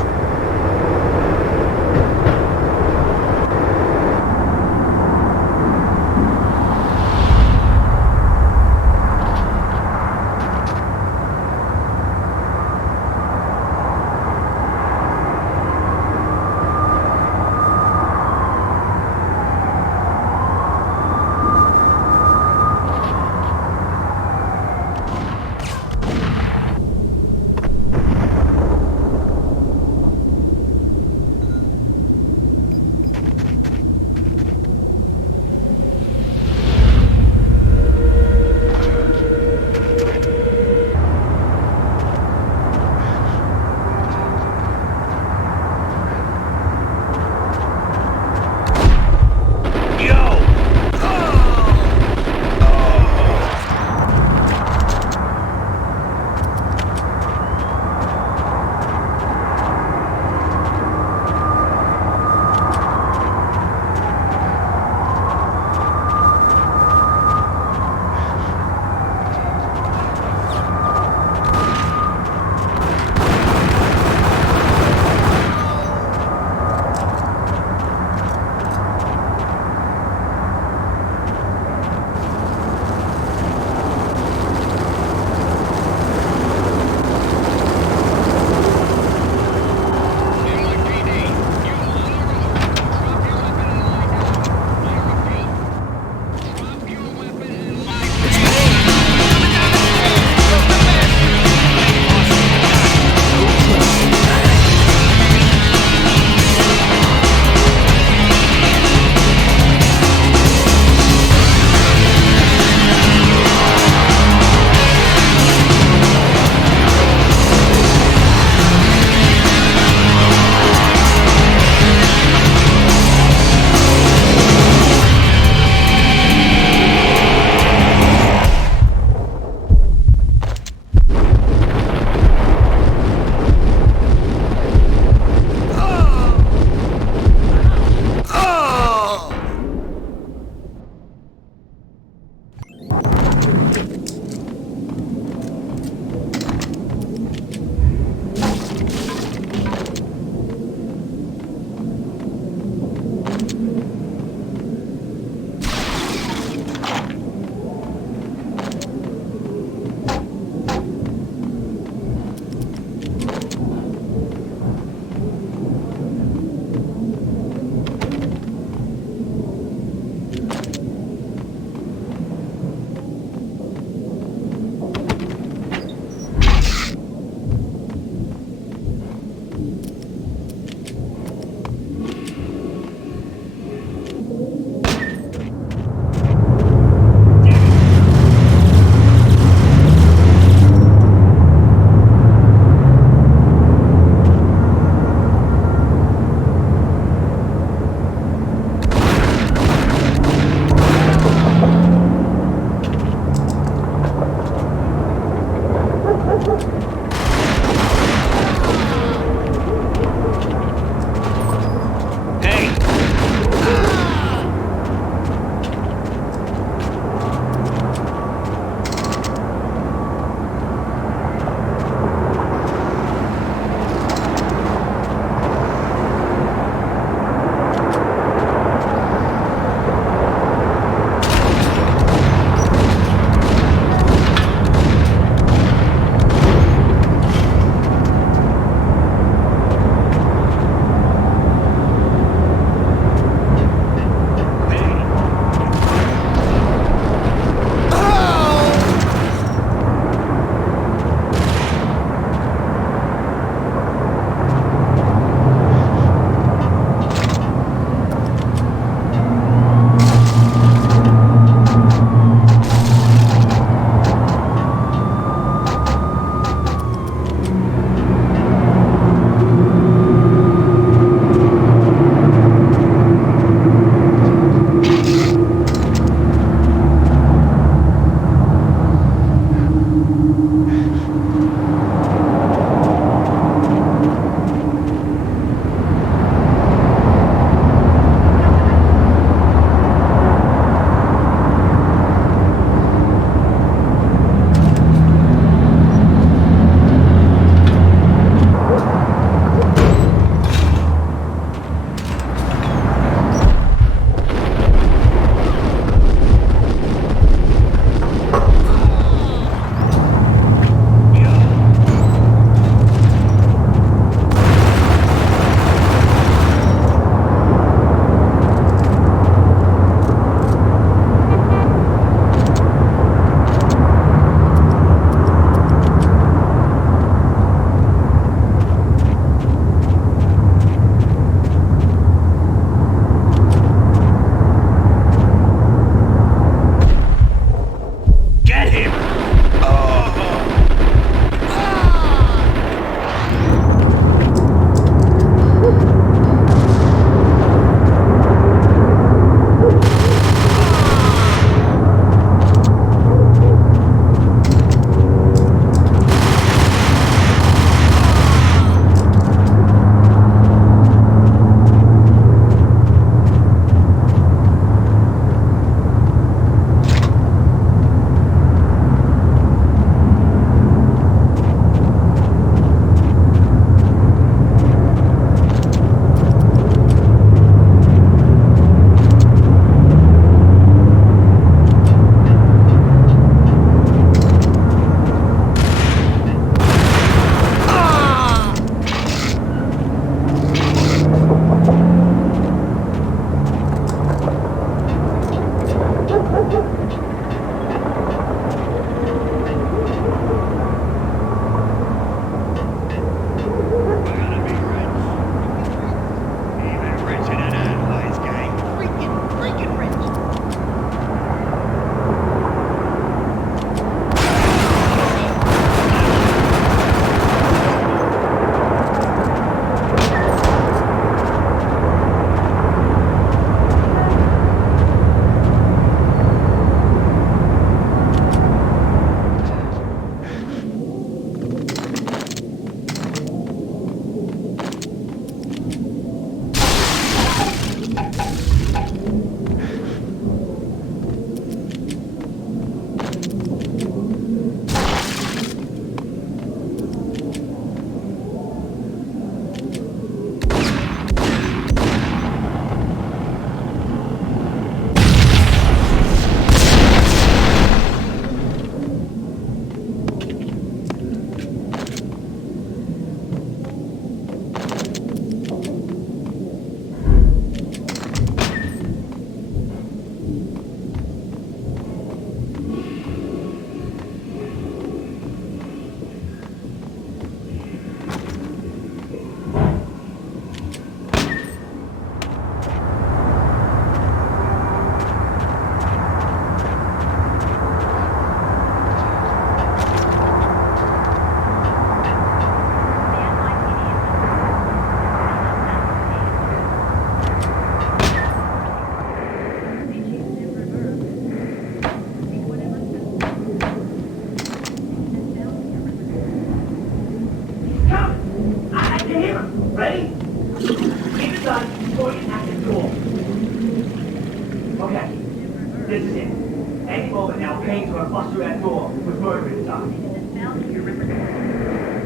Payne's gonna bust through that door with murder inside.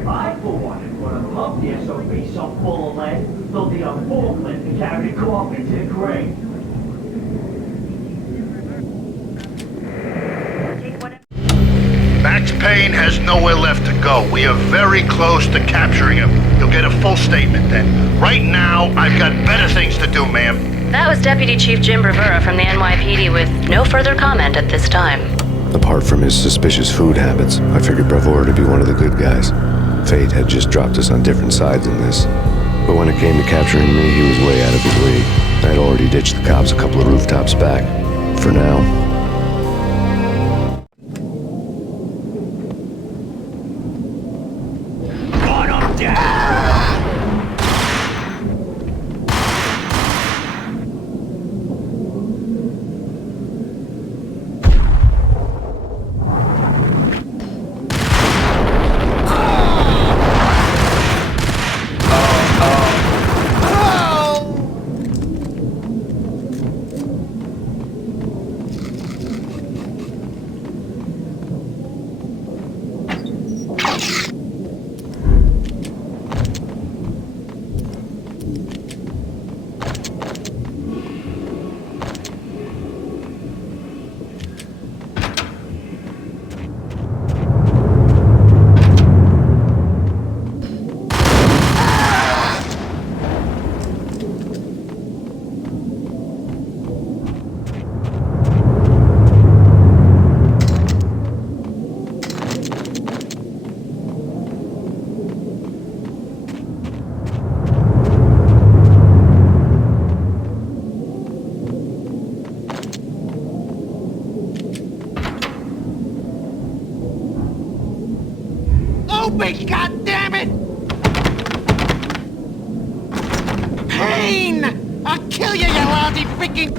I, for one, am gonna pump the SOB so full of lead, they'll need a forklift to carry the coffin to the grave. Max Payne has nowhere left to go. We are very close to capturing him. You'll get a full statement then. Right now, I've got better things to do, ma'am. That was Deputy Chief Jim Rivera from the NYPD with no further comment at this time. Apart from his suspicious food habits, I figured Bravura to be one of the good guys. Fate had just dropped us on different sides in this. But when it came to capturing me, he was way out of his league. I had already ditched the cops a couple of rooftops back. For now. Open, goddammit! Payne! I'll kill you, you lousy freaking...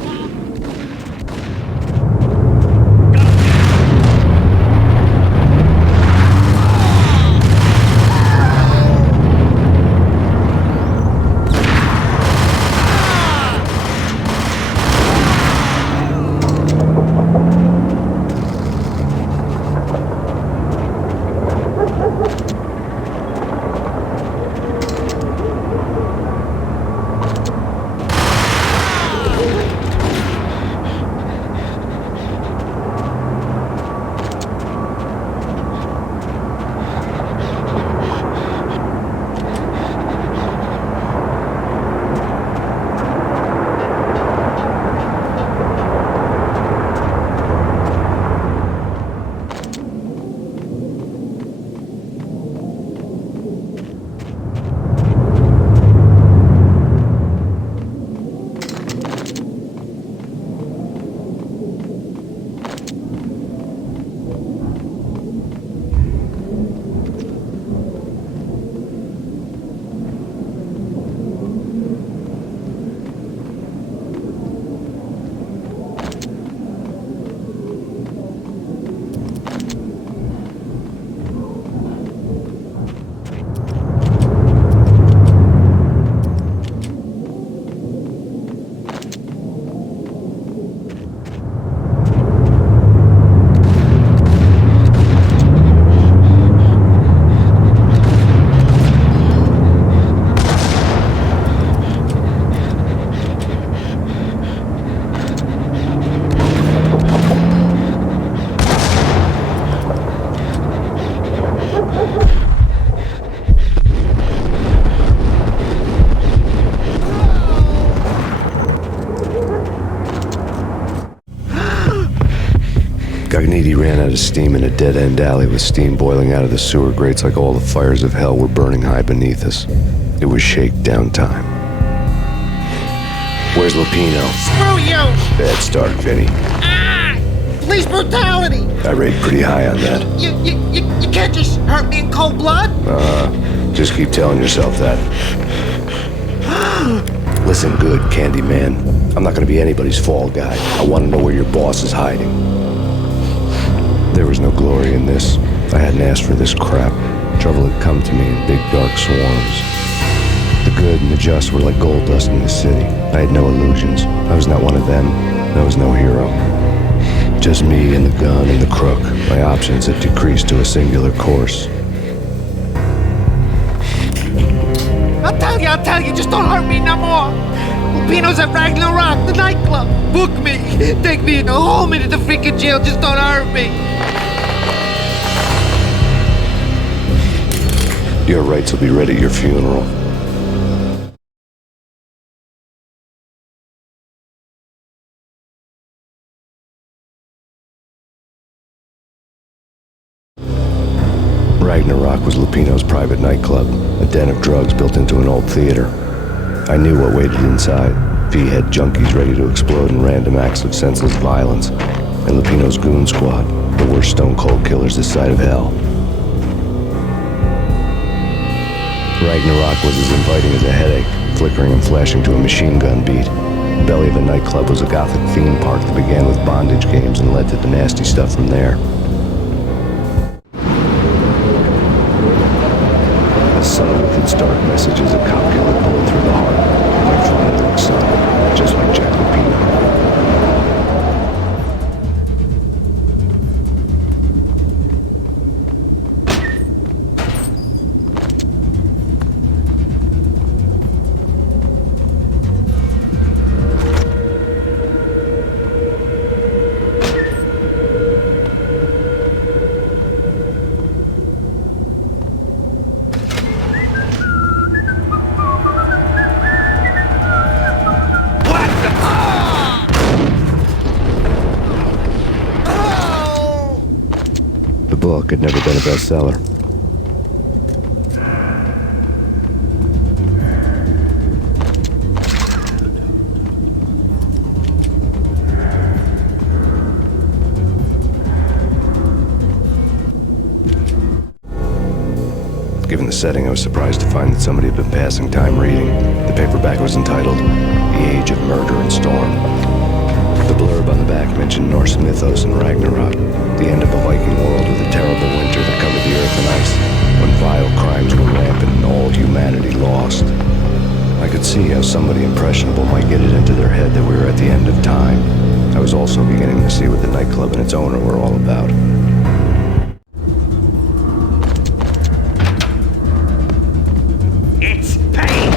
Gagniti ran out of steam in a dead-end alley with steam boiling out of the sewer grates like all the fires of hell were burning high beneath us. It was shakedown time. Where's Lupino? Screw you! Bad start, Vinny. Ah! Police brutality! I rate pretty high on that. You can't just hurt me in cold blood? Just keep telling yourself that. Listen good, Candyman. I'm not gonna be anybody's fall guy. I wanna know where your boss is hiding. There was no glory in this. I hadn't asked for this crap. Trouble had come to me in big dark swarms. The good and the just were like gold dust in the city. I had no illusions. I was not one of them. I was no hero. Just me and the gun and the crook. My options had decreased to a singular course. I'll tell you, just don't hurt me no more. Lupino's at Ragnarok, the nightclub. Book me. Take me in the home into the freaking jail, just don't hurt me. Your rights will be read at your funeral. Ragnarok was Lupino's private nightclub, a den of drugs built into an old theater. I knew what waited inside. V-head junkies ready to explode in random acts of senseless violence, and Lupino's goon squad, the worst stone-cold killers this side of hell. Ragnarok was as inviting as a headache, flickering and flashing to a machine gun beat. The belly of a nightclub was a gothic theme park that began with bondage games and led to the nasty stuff from there. Subtle with its dark messages, a cop killer bullet through the heart, like flying like sun, just like Jack Lupino. The book had never been a bestseller. Given the setting, I was surprised to find that somebody had been passing time reading. The paperback was entitled The Age of Murder and Storm. The blurb on the back mentioned Norse mythos and Ragnarok, the end of a Viking world with a terrible winter that covered the earth in ice, when vile crimes were rampant and all humanity lost. I could see how somebody impressionable might get it into their head that we were at the end of time. I was also beginning to see what the nightclub and its owner were all about. It's Payne!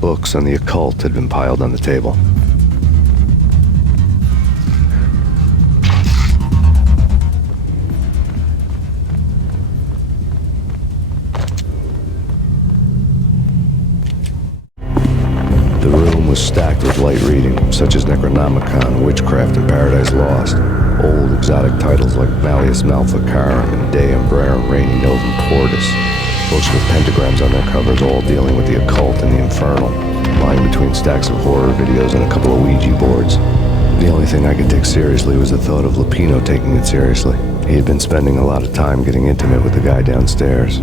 Books on the occult had been piled on the table. The room was stacked with light reading, such as Necronomicon, Witchcraft, and Paradise Lost. Old exotic titles like Malleus Maleficarum and De Umbrarum Reini Novum Portus. Books with pentagrams on their covers, all dealing with the occult and the infernal. lying between stacks of horror videos and a couple of Ouija boards. The only thing I could take seriously was the thought of Lupino taking it seriously. He had been spending a lot of time getting intimate with the guy downstairs.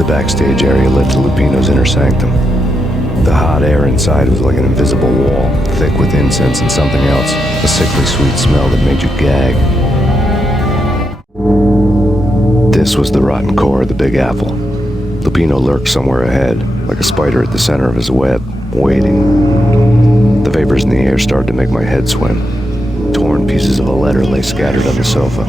The backstage area led to Lupino's inner sanctum. The hot air inside was like an invisible wall, thick with incense and something else, a sickly sweet smell that made you gag. This was the rotten core of the Big Apple. Lupino lurked somewhere ahead, like a spider at the center of his web, waiting. The vapors in the air started to make my head swim. Torn pieces of a letter lay scattered on the sofa.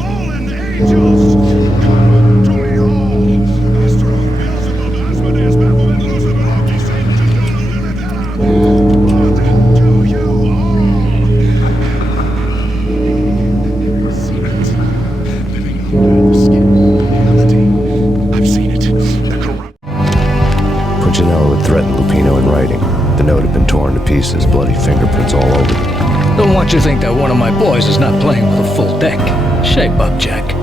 Punchinello had threatened Lupino in writing. The note had been torn to pieces, bloody fingerprints all over it. Don't want you to think that one of my boys is not playing with a full deck. Shape up, Jack.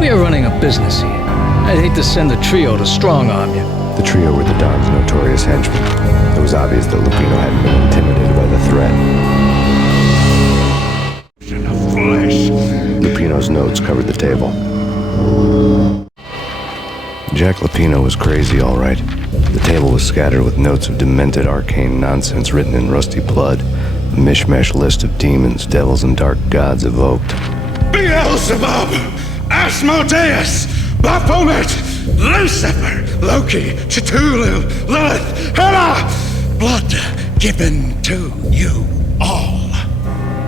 We are running a business here. I'd hate to send the trio to strong-arm you. The trio were the Don's notorious henchmen. It was obvious that Lupino hadn't been intimidated by the threat. Lupino's notes covered the table. Jack Lupino was crazy, all right. The table was scattered with notes of demented arcane nonsense written in rusty blood. A mishmash list of demons, devils, and dark gods evoked. Beelzebub, Asmodeus, Baphomet, Lucifer, Loki, Cthulhu, Lilith, Hela, blood given to you all.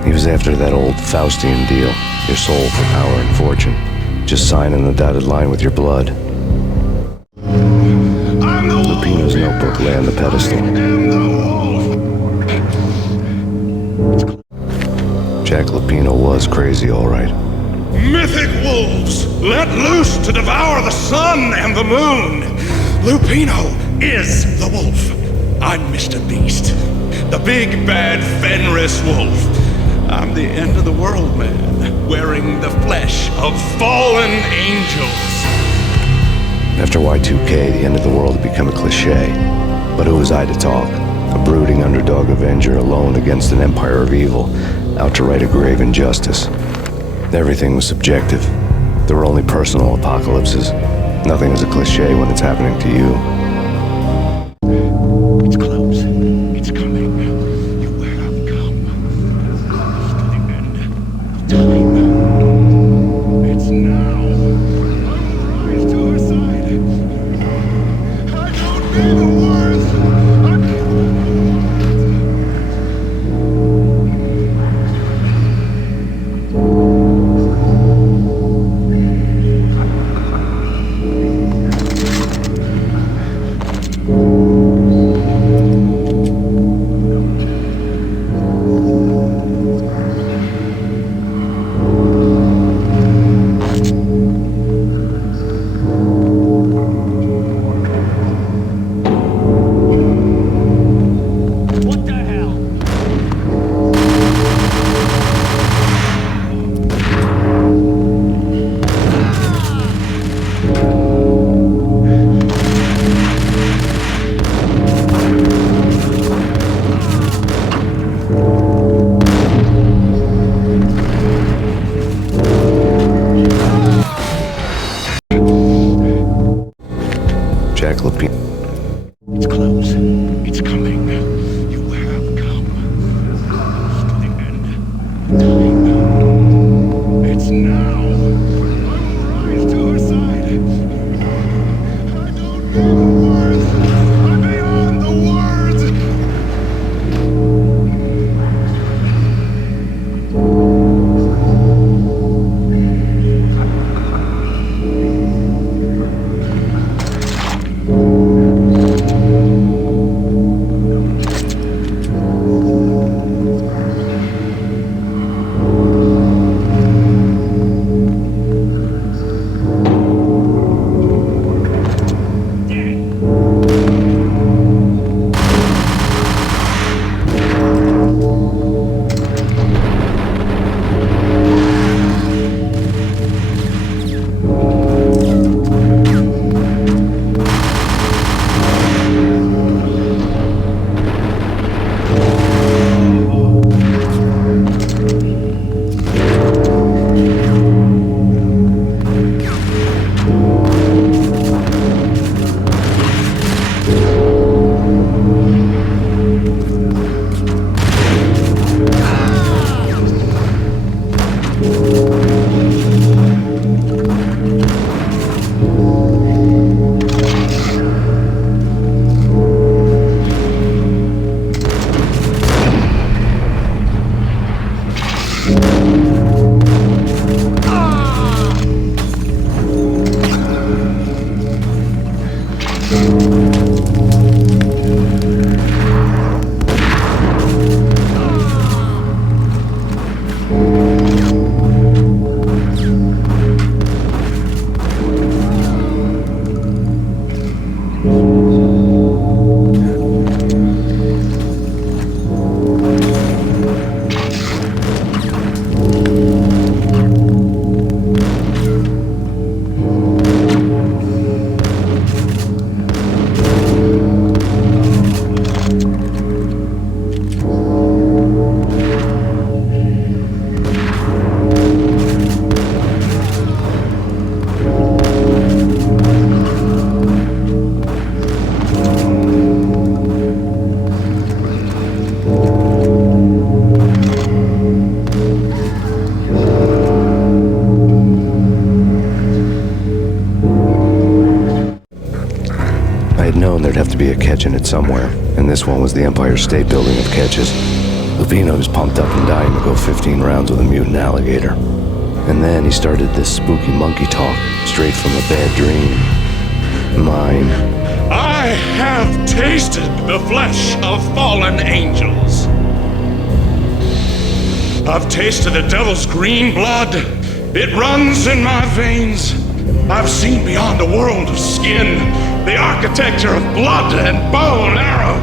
He was after that old Faustian deal, your soul for power and fortune. Just sign on the dotted line with your blood. Lupino's notebook lay on the pedestal. Jack Lupino was crazy, all right. Mythic wolves, let loose to devour the sun and the moon. Lupino is the wolf. I'm Mr. Beast, the big bad Fenris wolf. I'm the end of the world man, wearing the flesh of fallen angels. After Y2K, the end of the world had become a cliché. But who was I to talk? A brooding underdog avenger alone against an empire of evil, out to right a grave injustice. Everything was subjective. There were only personal apocalypses. Nothing is a cliché when it's happening to you. It's close. It's coming. You will have come. To the end of time. It's now. Rise to her side. I don't need the words. be a catch in it somewhere, and this one was the Empire State Building of catches. Lupino was pumped up and dying to go 15 rounds with a mutant alligator. And then he started this spooky monkey talk, straight from a bad dream. Mine. I have tasted the flesh of fallen angels. I've tasted the devil's green blood. It runs in my veins. I've seen beyond a world of skin, the architecture of blood and bow and arrow.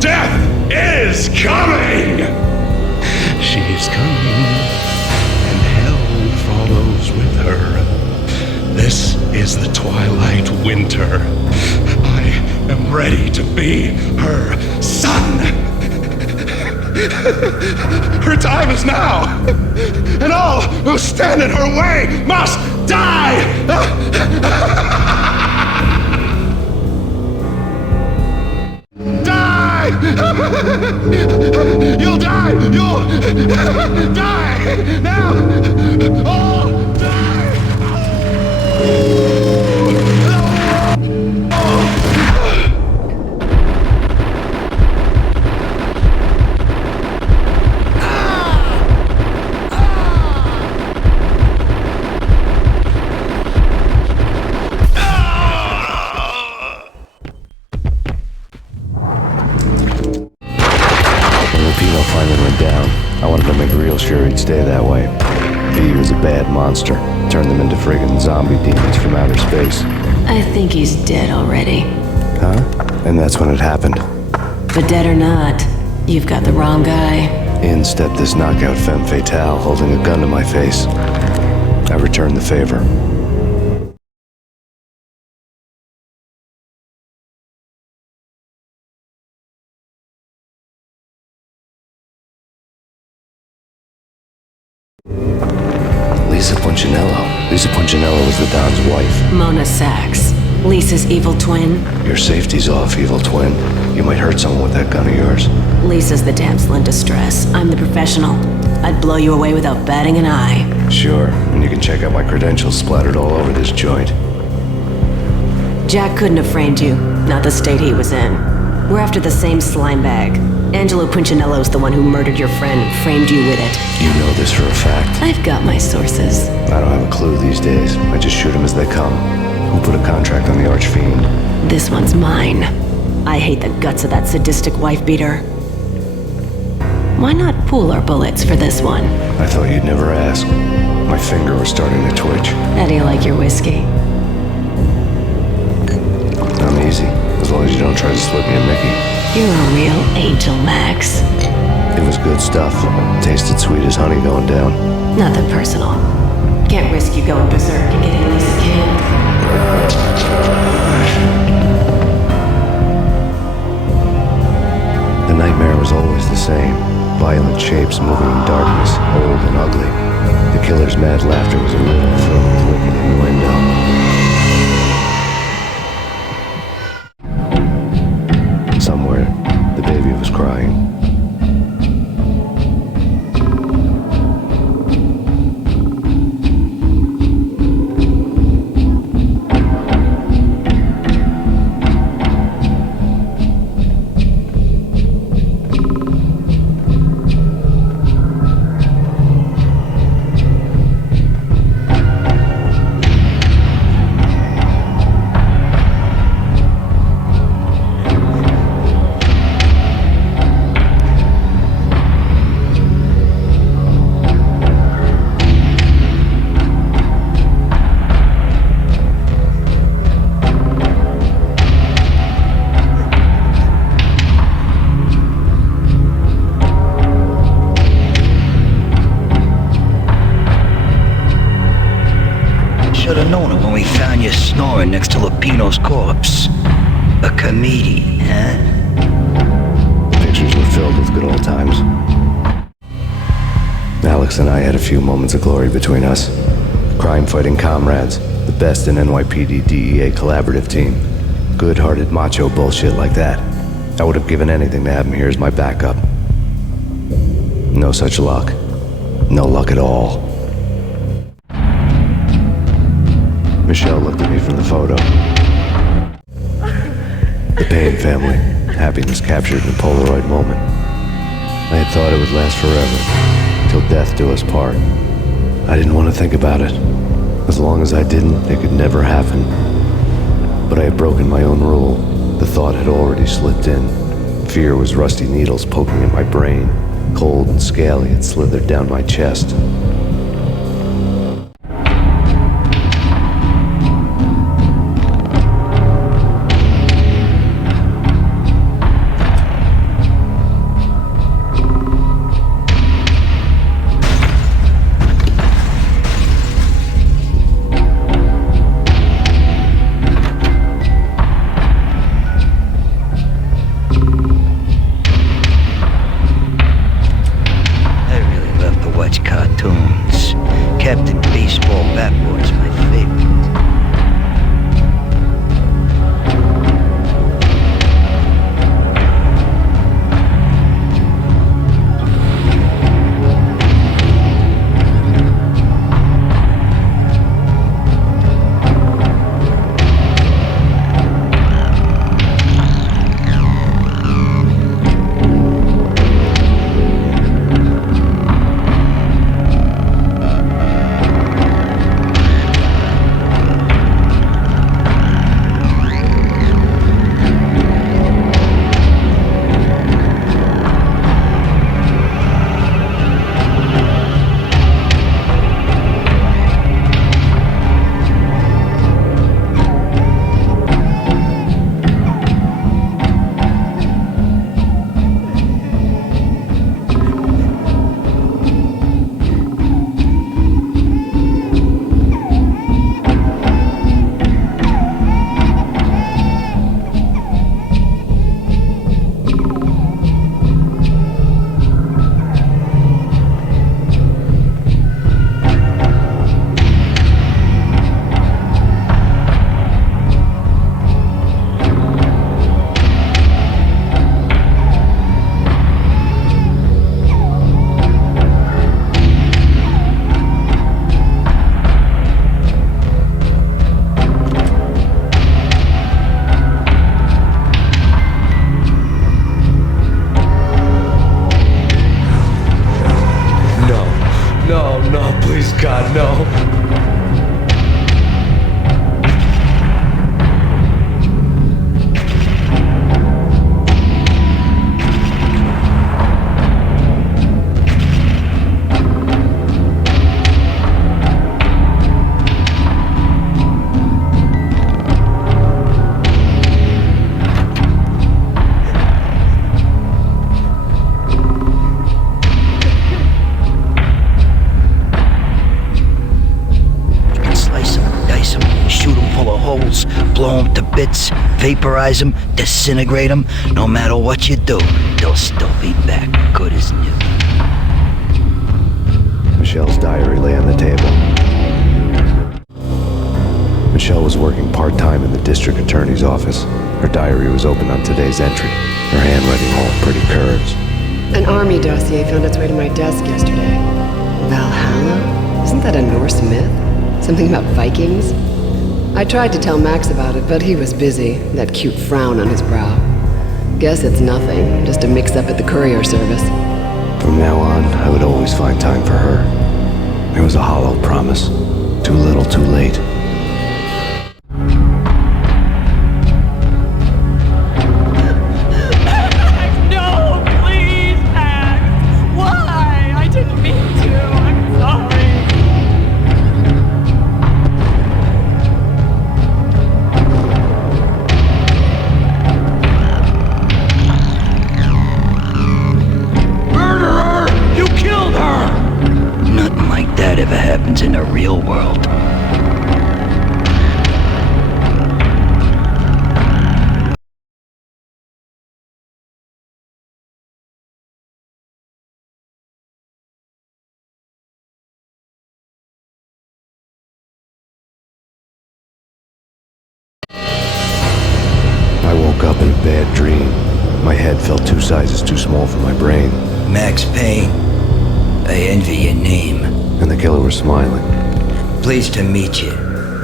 Death is coming! She is coming, and hell follows with her. This is the twilight winter. I am ready to be her son. Her time is now, and all who stand in her way must die! Die! You'll die! You'll die! Now! All die! I wanted to make real sure he'd stay that way. V was a bad monster. Turned them into friggin' zombie demons from outer space. I think he's dead already. Huh? And that's when it happened. But dead or not, you've got the wrong guy. In stepped this knockout femme fatale, holding a gun to my face. I returned the favor. Lisa Punchinello was the Don's wife. Mona Sachs, Lisa's evil twin. Your safety's off, evil twin. You might hurt someone with that gun of yours. Lisa's the damsel in distress. I'm the professional. I'd blow you away without batting an eye. Sure, and you can check out my credentials splattered all over this joint. Jack couldn't have framed you, not the state he was in. We're after the same slime bag. Angelo Punchinello's the one who murdered your friend, framed you with it. You know this for a fact. I've got my sources. I don't have a clue these days. I just shoot them as they come. Who put a contract on the archfiend? This one's mine. I hate the guts of that sadistic wife-beater. Why not pool our bullets for this one? I thought you'd never ask. My finger was starting to twitch. How do you like your whiskey? I'm easy, as long as you don't try to slip me a Mickey. You're a real angel, Max. It was good stuff. Tasted sweet as honey going down. Nothing personal. Can't risk you going berserk and getting Lisa killed. The nightmare was always the same. Violent shapes moving in darkness, old and ugly. The killer's mad laughter was a rhythm filled with wicked innuendo. Somewhere, the baby was crying. Should've known it when we found you snoring next to Lupino's corpse. A comedian, huh? The pictures were filled with good old times. Alex and I had a few moments of glory between us. Crime-fighting comrades, the best in NYPD DEA collaborative team. Good-hearted macho bullshit like that. I would have given anything to have him here as my backup. No such luck. No luck at all. Michelle looked at me from the photo. The Payne family, happiness captured in a Polaroid moment. I had thought it would last forever, till death do us part. I didn't want to think about it. As long as I didn't, it could never happen. But I had broken my own rule. The thought had already slipped in. Fear was rusty needles poking at my brain. Cold and scaly, it slithered down my chest. God, no. Blow them to bits, vaporize them, disintegrate them. No matter what you do, they'll still be back, good as new. Michelle's diary lay on the table. Michelle was working part-time in the district attorney's office. Her diary was open on today's entry, her handwriting all pretty curves. An army dossier found its way to my desk yesterday. Valhalla? Isn't that a Norse myth? Something about Vikings? I tried to tell Max about it, but he was busy, that cute frown on his brow. Guess it's nothing, just a mix-up at the courier service. From now on, I would always find time for her. It was a hollow promise. Too little, too late. No, please, Max! Why? I didn't mean to. I'm sorry. Nothing like that ever happens in the real world. I woke up in a bad dream. My head felt 2 sizes too small for my brain. Max Payne, I envy your name. And the killer was smiling. Pleased to meet you.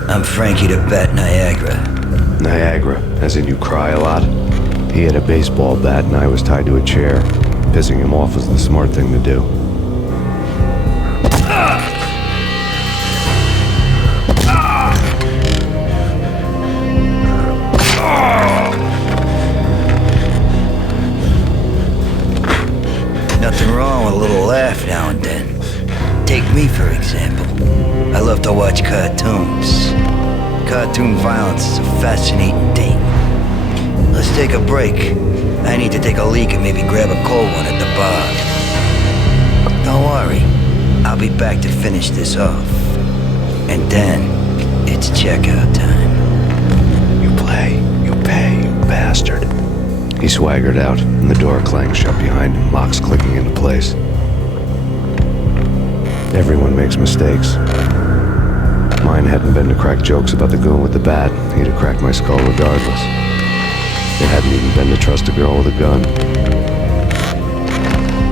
I'm Frankie the Bat Niagara. Niagara, as in you cry a lot. He had a baseball bat and I was tied to a chair. Pissing him off was the smart thing to do. Nothing wrong with a little laugh now and then. Take me, for example. I love to watch cartoons. Cartoon violence is a fascinating thing. Let's take a break. I need to take a leak and maybe grab a cold one at the bar. Don't worry. I'll be back to finish this off. And then, it's checkout time. You play, you pay, you bastard. He swaggered out, and the door clanged shut behind him, locks clicking into place. Everyone makes mistakes. Mine hadn't been to crack jokes about the goon with the bat. He'd have cracked my skull regardless. It hadn't even been to trust a girl with a gun.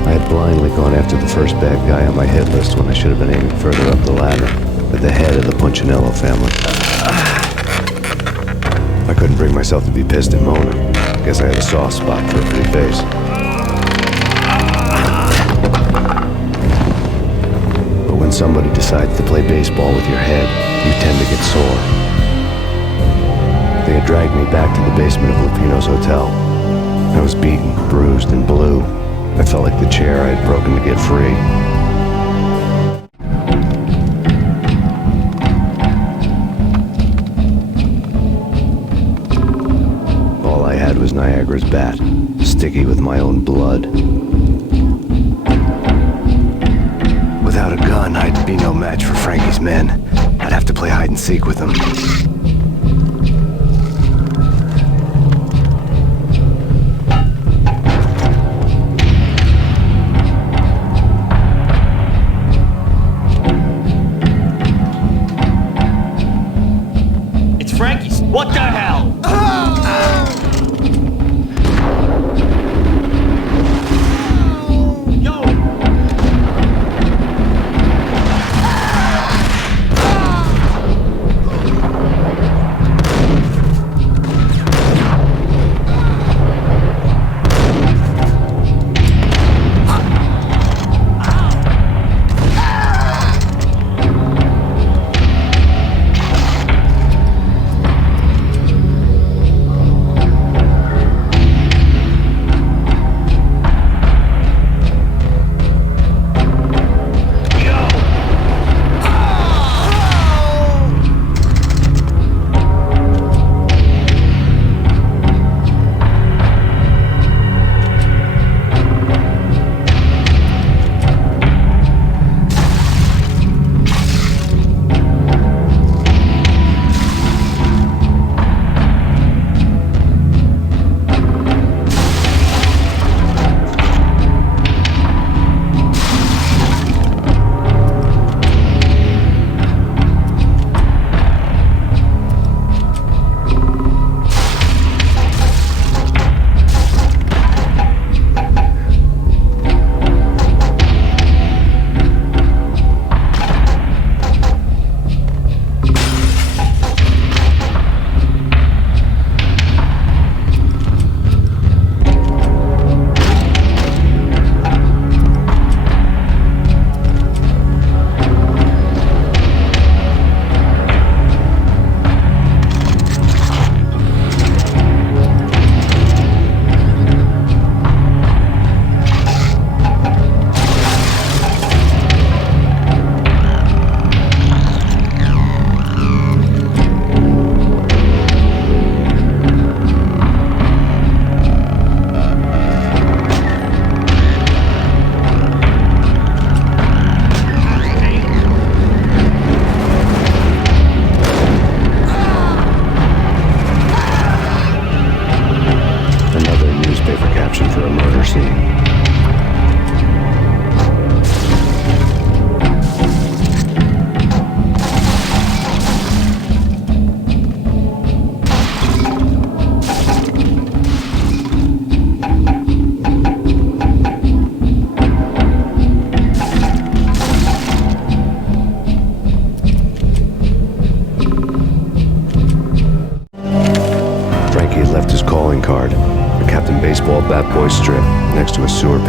I had blindly gone after the first bad guy on my hit list when I should have been aiming further up the ladder, at the head of the Punchinello family. I couldn't bring myself to be pissed at Mona. Guess I had a soft spot for a pretty face. But when somebody decides to play baseball with your head, you tend to get sore. They had dragged me back to the basement of Lupino's hotel. I was beaten, bruised, and blue. I felt like the chair I had broken to get free. All I had was Niagara's bat, sticky with my own blood. Without a gun, I'd be no match for Frankie's men. I'd have to play hide and seek with them. Frankie's. What the hell? Yo!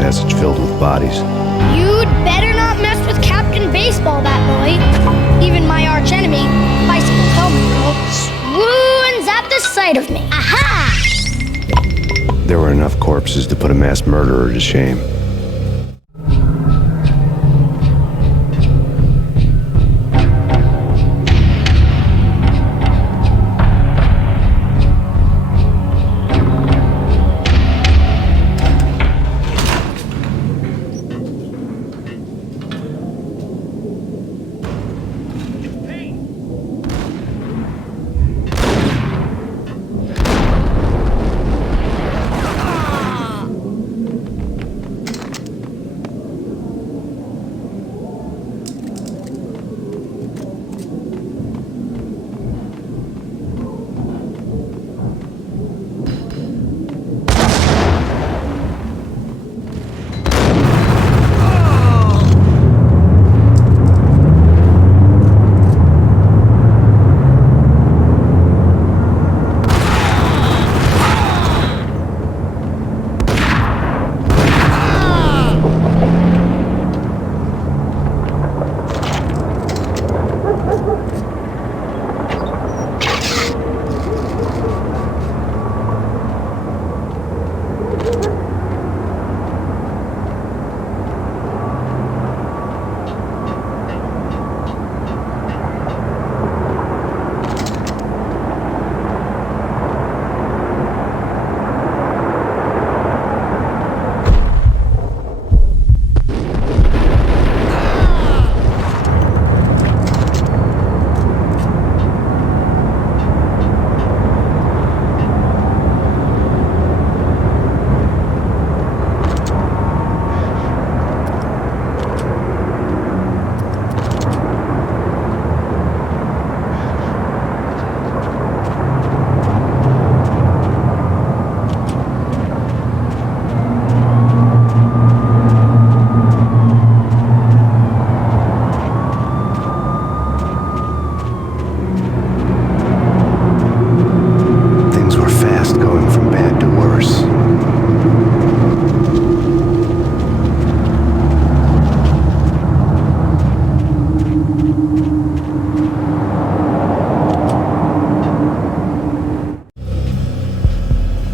passage filled with bodies. You'd better not mess with Captain Baseball Bat Boy. Even my arch enemy, Bicycle Helmet Girl, swoons at the sight of me. Aha! There were enough corpses to put a mass murderer to shame.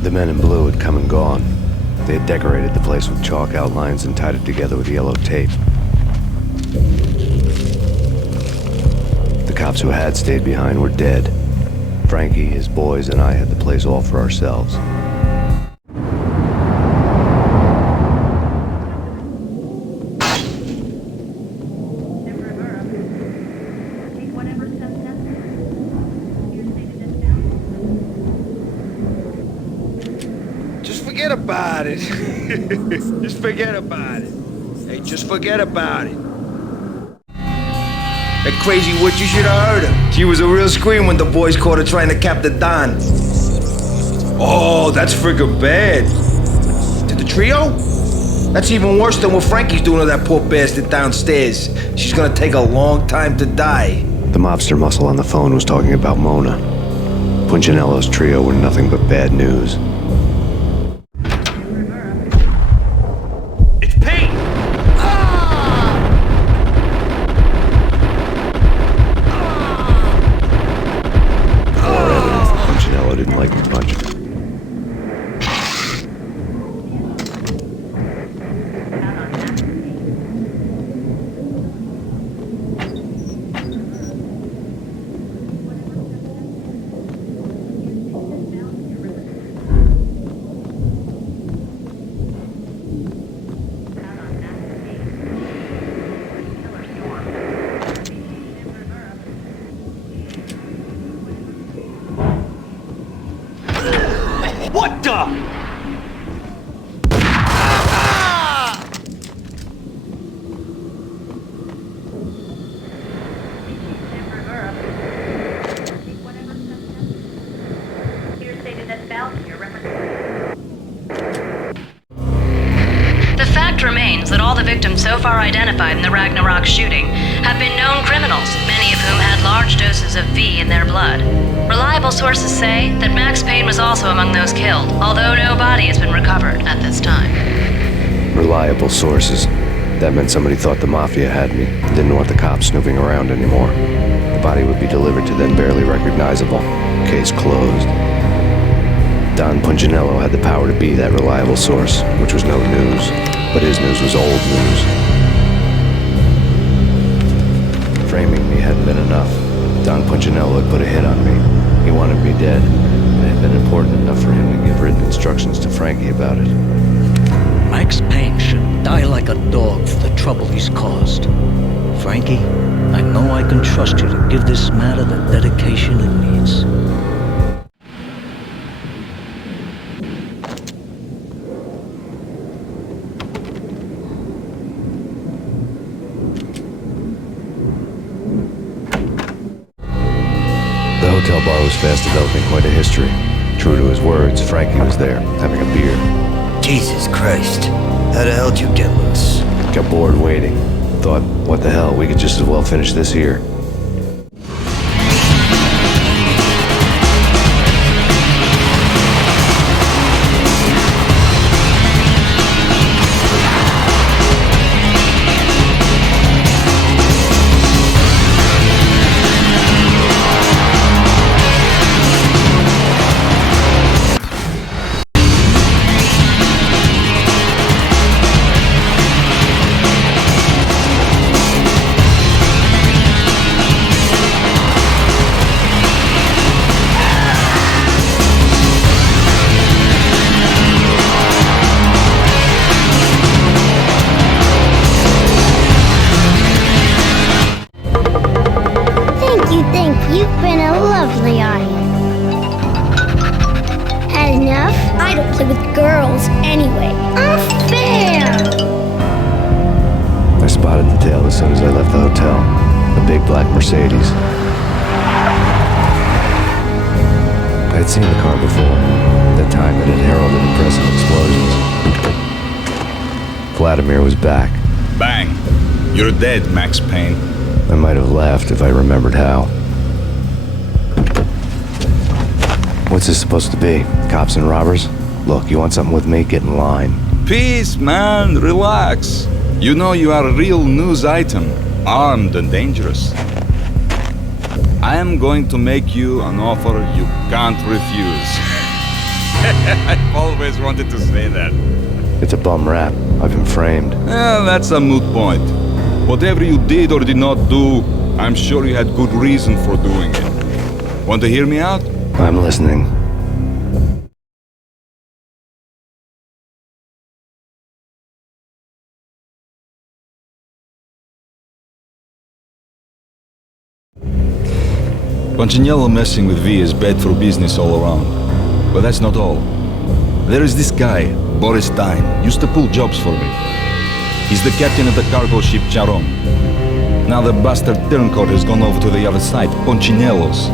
The men in blue had come and gone. They had decorated the place with chalk outlines and tied it together with yellow tape. The cops who had stayed behind were dead. Frankie, his boys, and I had the place all for ourselves. Forget about it. Just forget about it. Hey, just forget about it. That crazy witch, you should have heard her. She was a real scream when the boys caught her trying to cap the Don. Oh, that's friggin' bad. To the trio? That's even worse than what Frankie's doing to that poor bastard downstairs. She's gonna take a long time to die. The mobster muscle on the phone was talking about Mona. Punchinello's trio were nothing but bad news. Didn't like the punch. What the? The fact remains that all the victims so far identified in the Ragnarok shooting have been known criminals, many of whom had large doses of V in their blood. Reliable sources say that Max Payne was also among those killed, although no body has been recovered at this time. Reliable sources. That meant somebody thought the Mafia had me and didn't want the cops snooping around anymore. The body would be delivered to them barely recognizable. Case closed. Don Punchinello had the power to be that reliable source, which was no news. But his news was old news. Framing me hadn't been enough. Don Punchinello had put a hit on me. He wanted me dead. It had been important enough for him to give written instructions to Frankie about it. Max Payne should die like a dog for the trouble he's caused. Frankie, I know I can trust you to give this matter the dedication it needs. The hotel bar was fast developing quite a history. True to his words, Frankie was there, having a beer. Jesus Christ. How the hell did you get loose? Got bored waiting. Thought, what the hell, we could just as well finish this here. You've been a lovely audience. Had enough? I don't play with girls anyway. Unfair! I spotted the tail as soon as I left the hotel. A big black Mercedes. I had seen the car before. That time it had heralded impressive explosions. Vladimir was back. Bang! You're dead, Max Payne. I might have laughed if I remembered how. What's this supposed to be? Cops and robbers? Look, you want something with me? Get in line. Peace, man. Relax. You know you are a real news item. Armed and dangerous. I am going to make you an offer you can't refuse. I've always wanted to say that. It's a bum rap. I've been framed. That's a moot point. Whatever you did or did not do, I'm sure you had good reason for doing it. Want to hear me out? I'm listening. Punchinello messing with V is bad for business all around. But that's not all. There is this guy, Boris Stein, used to pull jobs for me. He's the captain of the cargo ship Charon. Now the bastard turncoat has gone over to the other side, Punchinello's.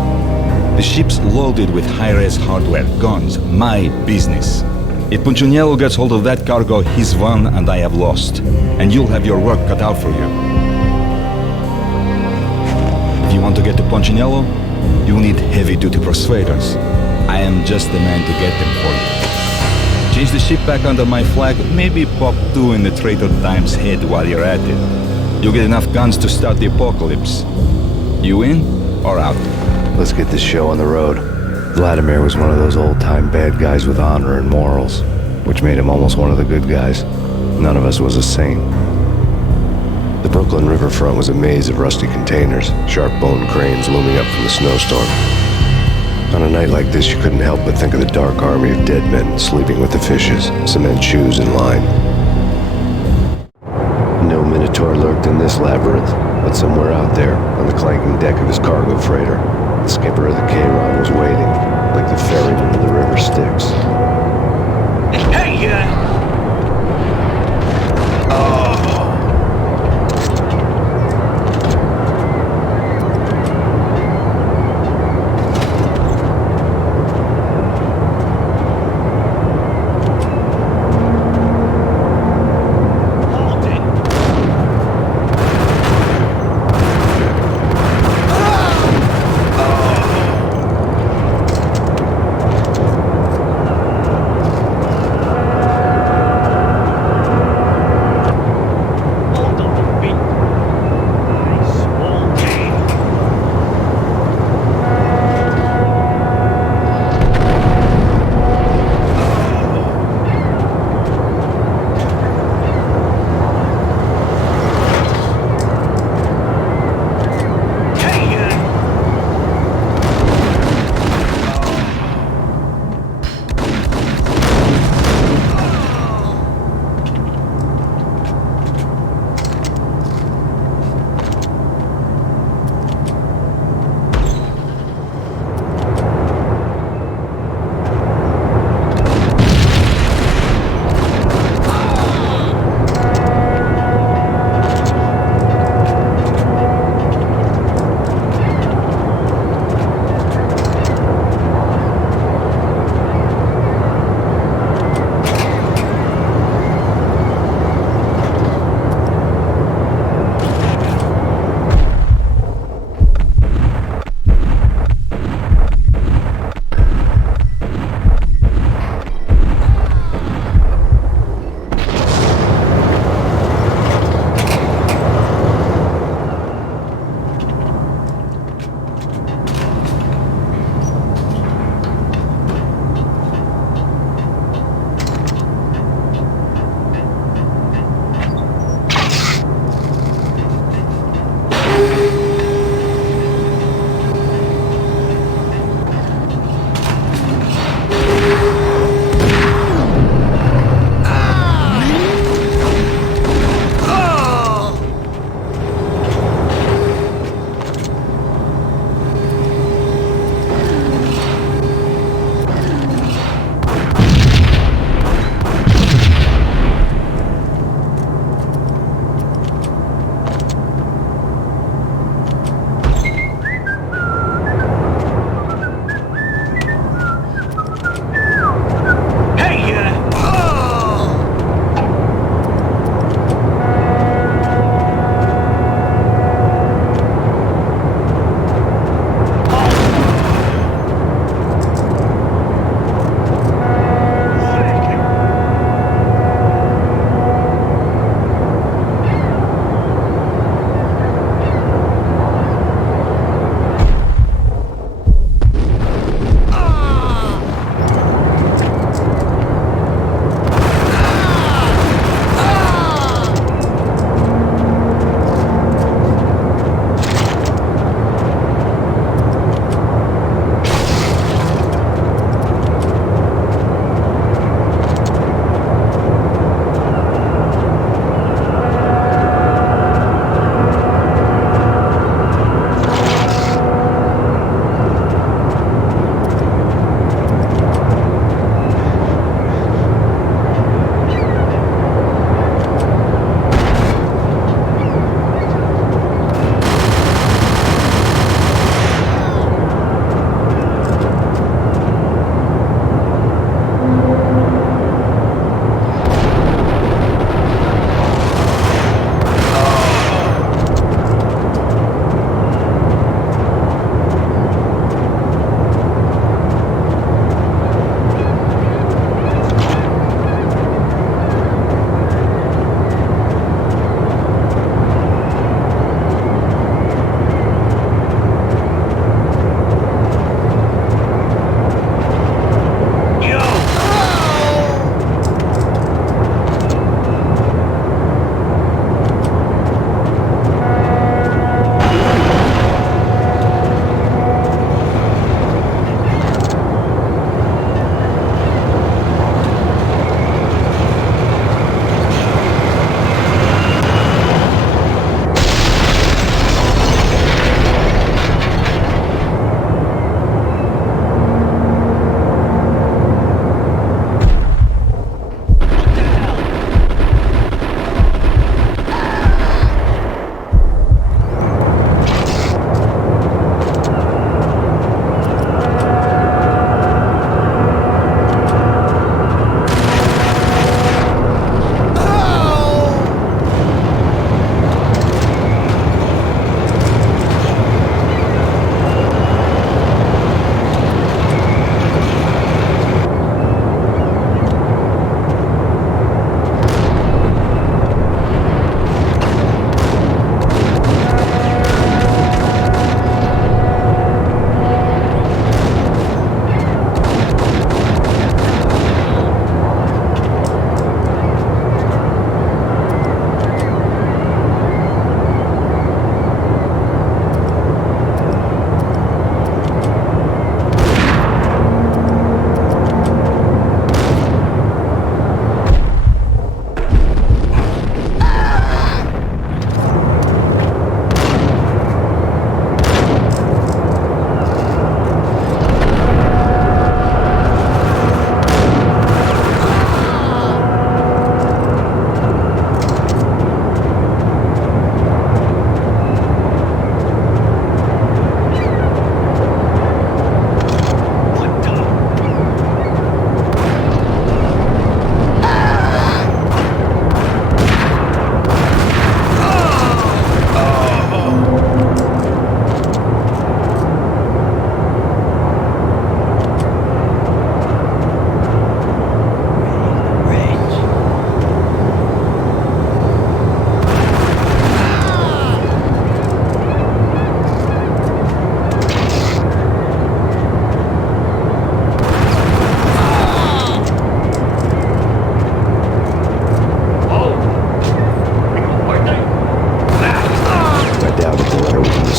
The ship's loaded with high-res hardware, guns, my business. If Punchinello gets hold of that cargo, he's won and I have lost. And you'll have your work cut out for you. If you want to get to Punchinello, you'll need heavy-duty persuaders. I am just the man to get them for you. Change the ship back under my flag, maybe pop 2 in the Traitor Time's head while you're at it. You'll get enough guns to start the apocalypse. You in or out? Let's get this show on the road. Vladimir was one of those old-time bad guys with honor and morals, which made him almost one of the good guys. None of us was a saint. The Brooklyn riverfront was a maze of rusty containers, sharp bone cranes looming up from the snowstorm. On a night like this, you couldn't help but think of the dark army of dead men sleeping with the fishes, cement shoes in line. No Minotaur lurked in this labyrinth, but somewhere out there, on the clanking deck of his cargo freighter, the skipper of the K-Ron was waiting, like the ferryman of the river Styx. Hey,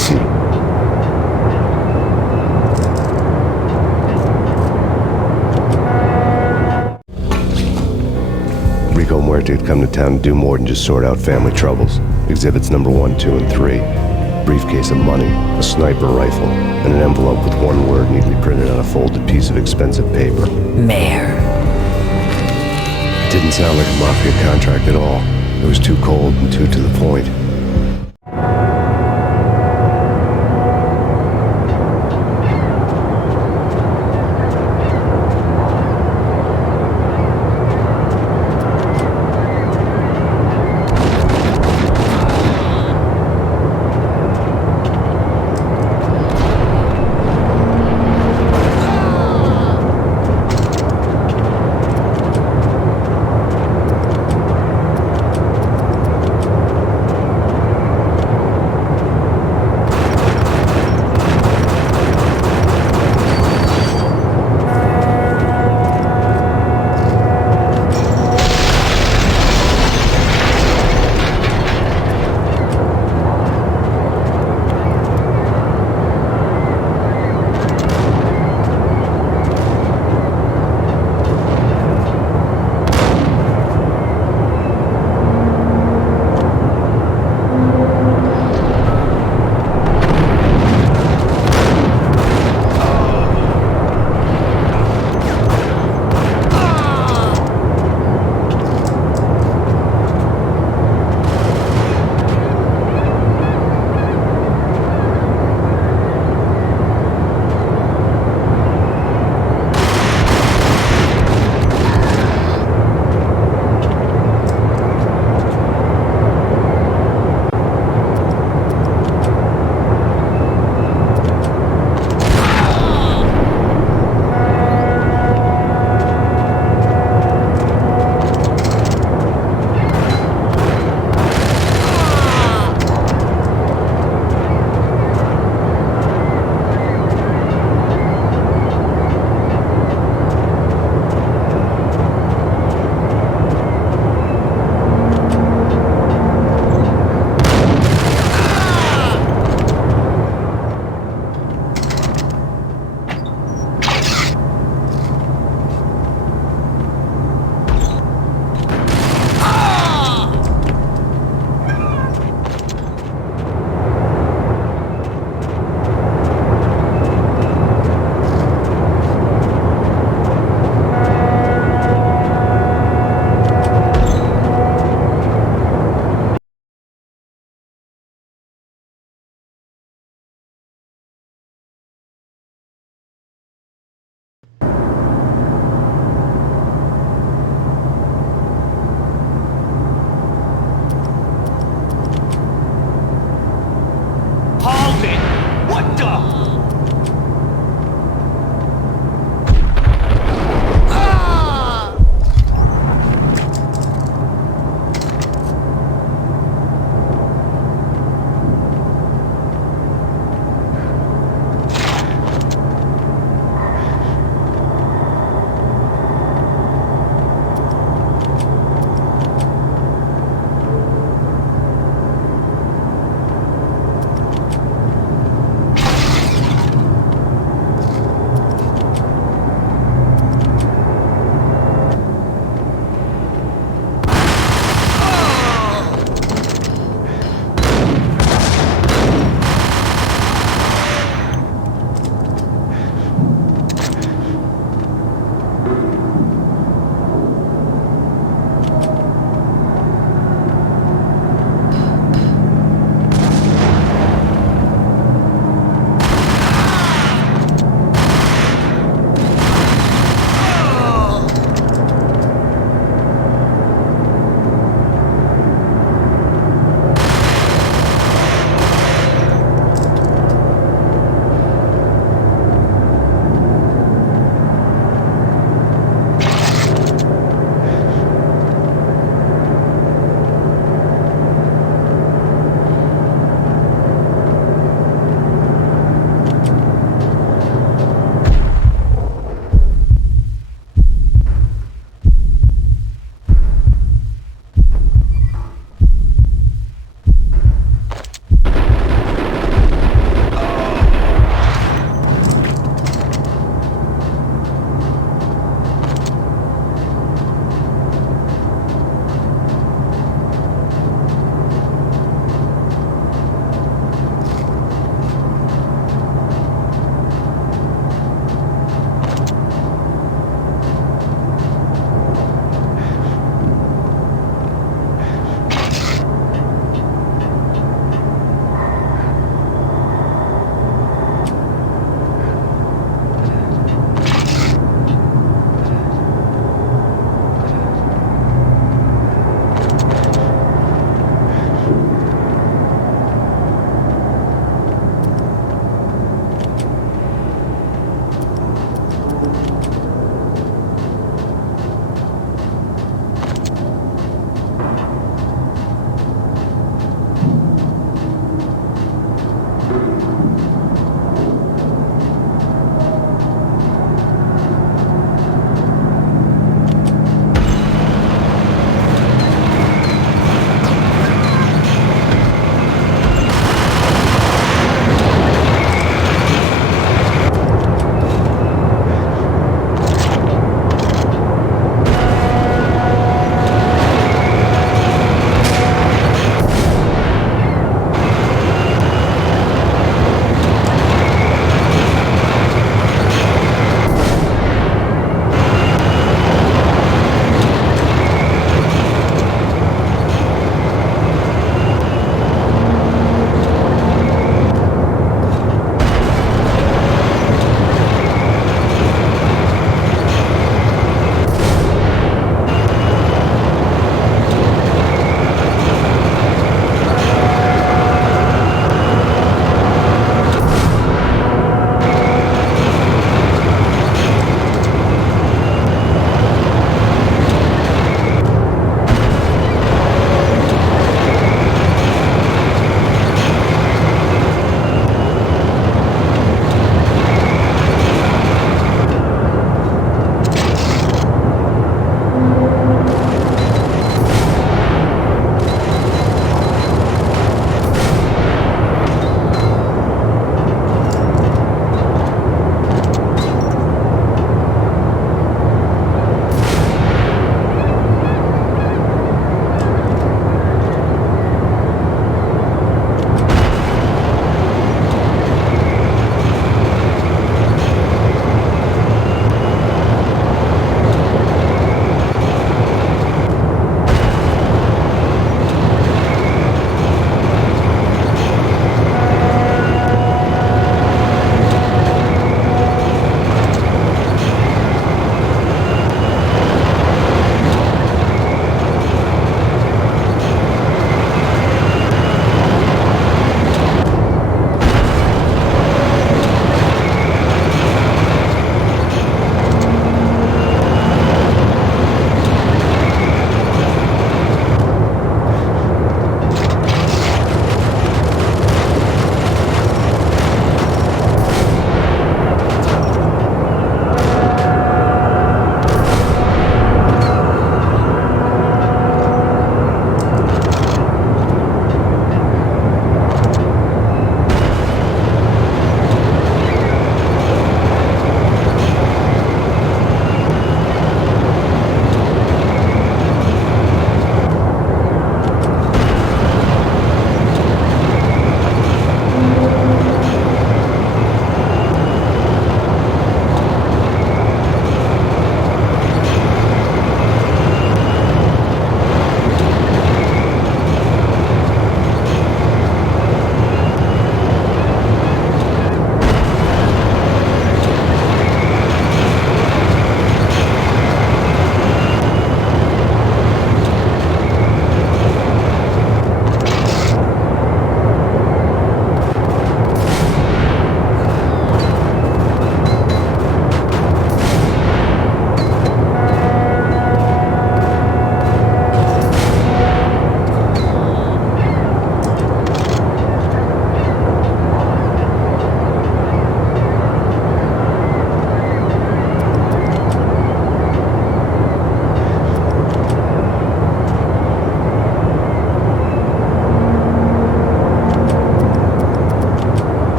seat. Rico Muerte had come to town to do more than just sort out family troubles. Exhibits number 1, 2, and 3. Briefcase of money, a sniper rifle, and an envelope with one word neatly printed on a folded piece of expensive paper. Mayor. It didn't sound like a mafia contract at all. It was too cold and too to the point.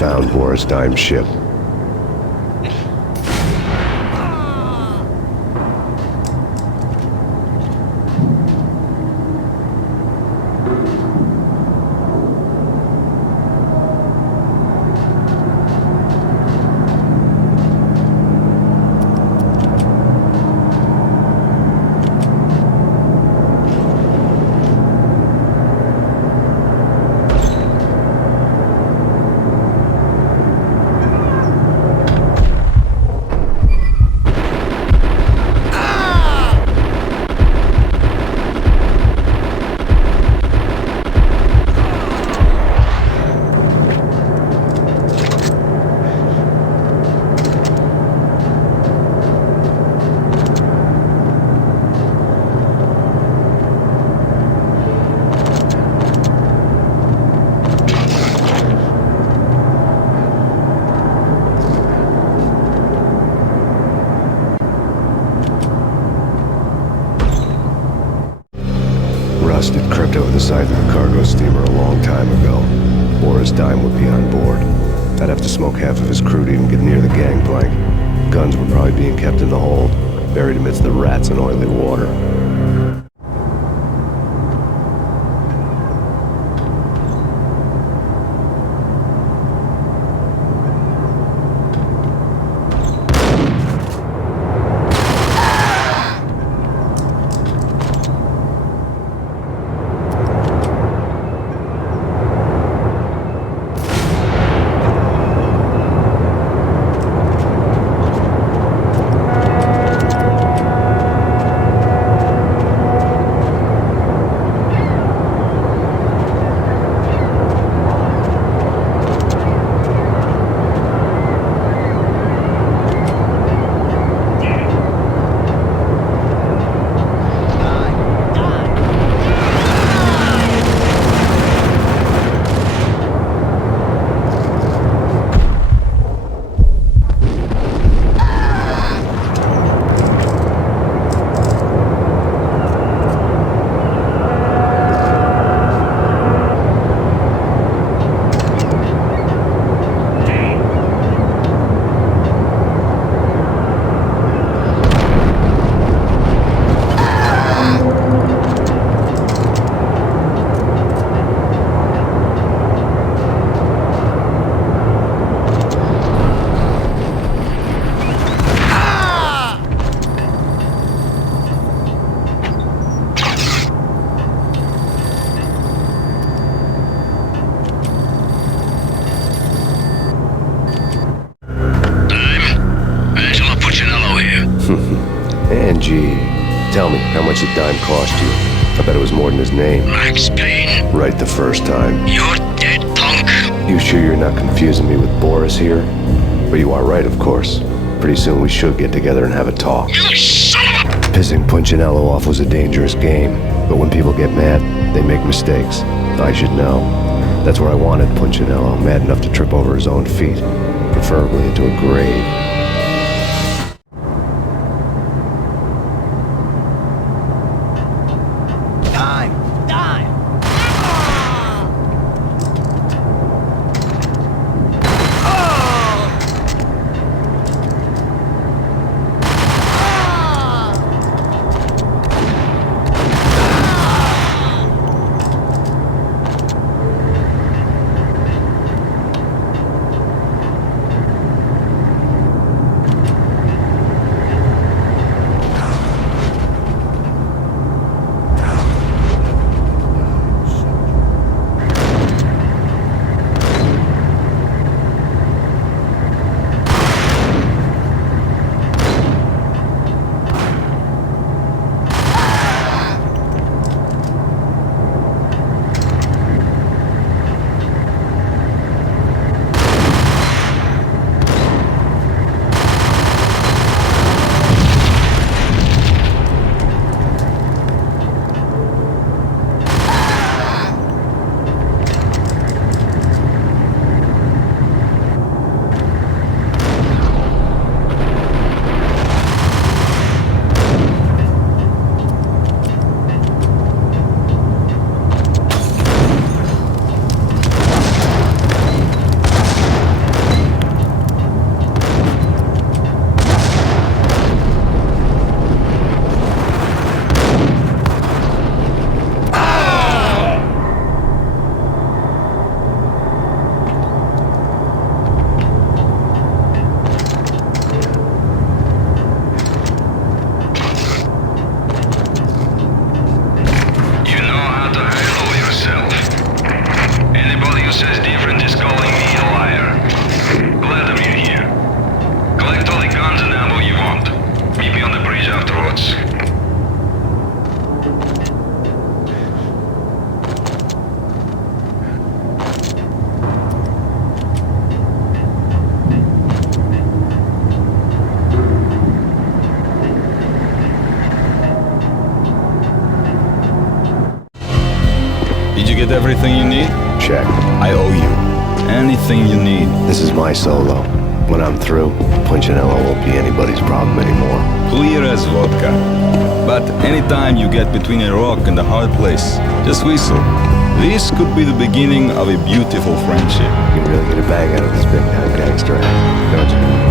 found Boris Dime's ship. Rust had crept over the side of the cargo steamer a long time ago. Boris Dime would be on board. I'd have to smoke half of his crew to even get near the gangplank. Guns were probably being kept in the hold, buried amidst the rats and oily water. Angie, tell me, how much did Dime cost you? I bet it was more than his name. Max Payne. Right the first time. You're dead, punk. You sure you're not confusing me with Boris here? But you are right, of course. Pretty soon we should get together and have a talk. You son of a... Pissing Punchinello off was a dangerous game, but when people get mad, they make mistakes. I should know. That's where I wanted Punchinello, mad enough to trip over his own feet, preferably into a grave. Did you get everything you need? Check. I owe you. Anything you need. This is my solo. When I'm through, Punchinello won't be anybody's problem anymore. Clear as vodka. But anytime you get between a rock and a hard place, just whistle. This could be the beginning of a beautiful friendship. You really get a bag out of this big-time gangster act, don't you?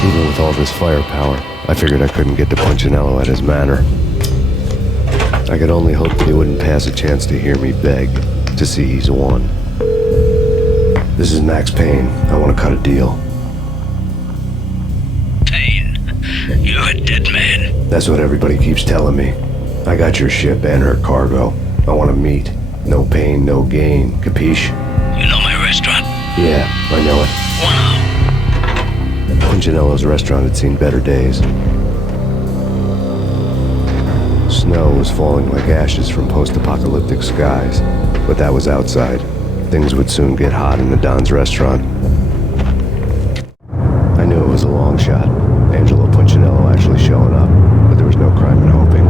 Even with all this firepower, I figured I couldn't get to Punchinello at his manor. I could only hope that he wouldn't pass a chance to hear me beg to see he's won. This is Max Payne. I want to cut a deal. Payne, you're a dead man. That's what everybody keeps telling me. I got your ship and her cargo. I want to meet. No pain, no gain. Capiche? You know my restaurant? Yeah, I know it. Punchinello's restaurant had seen better days. Snow was falling like ashes from post-apocalyptic skies, but that was outside. Things would soon get hot in the Don's restaurant. I knew it was a long shot, Angelo Punchinello actually showing up, but there was no crime in hoping.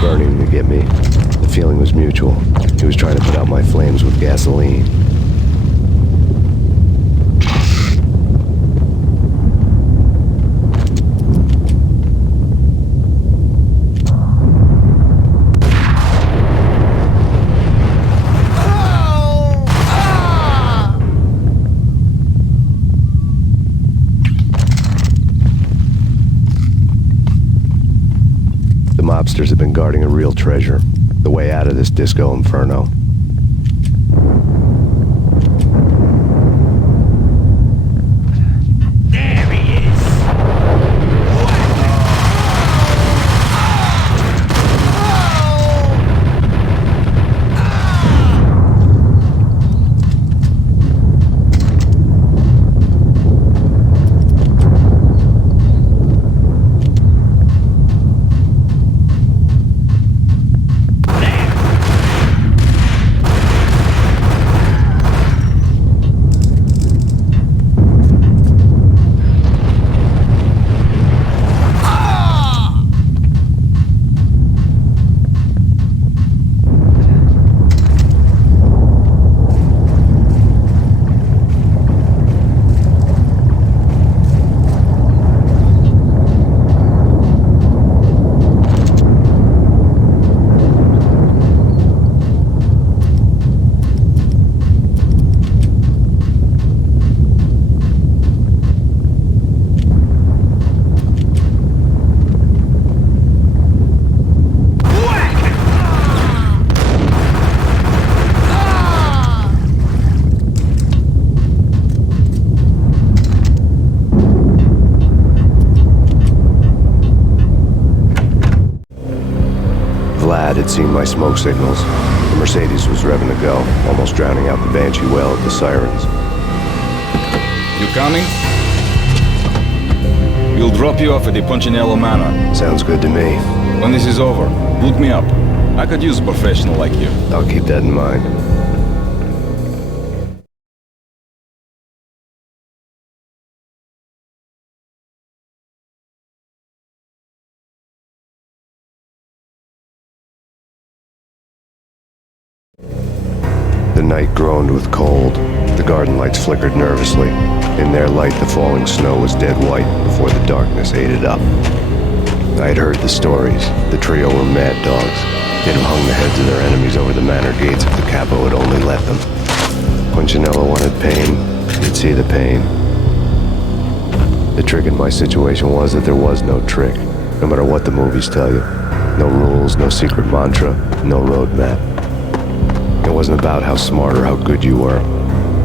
Burning to get me. The feeling was mutual. He was trying to put out my flames with gasoline. Mobsters have been guarding a real treasure, the way out of this disco inferno. There he is! Dad had seen my smoke signals. The Mercedes was revving to go, almost drowning out the banshee wail of the sirens. You coming? We'll drop you off at the Punchinello Manor. Sounds good to me. When this is over, look me up. I could use a professional like you. I'll keep that in mind. The night groaned with cold. The garden lights flickered nervously. In their light, the falling snow was dead white before the darkness ate it up. I had heard the stories. The trio were mad dogs. They'd have hung the heads of their enemies over the manor gates if the capo had only let them. Punchinello wanted pain. He'd see the pain. The trick in my situation was that there was no trick, no matter what the movies tell you. No rules, no secret mantra, no roadmap. It wasn't about how smart or how good you were.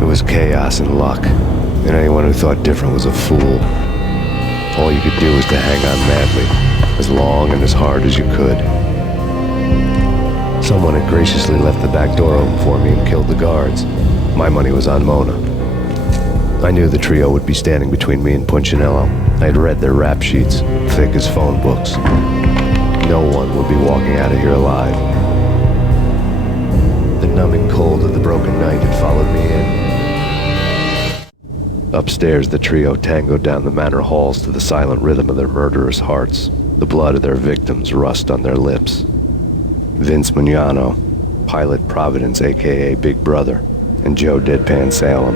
It was chaos and luck, and anyone who thought different was a fool. All you could do was to hang on madly, as long and as hard as you could. Someone had graciously left the back door open for me and killed the guards. My money was on Mona. I knew the trio would be standing between me and Punchinello. I had read their rap sheets, thick as phone books. No one would be walking out of here alive. The numbing cold of the broken night had followed me in. Upstairs, the trio tangoed down the manor halls to the silent rhythm of their murderous hearts. The blood of their victims rust on their lips. Vince Mugnano, Pilot Providence, a.k.a. Big Brother, and Joe Deadpan Salem.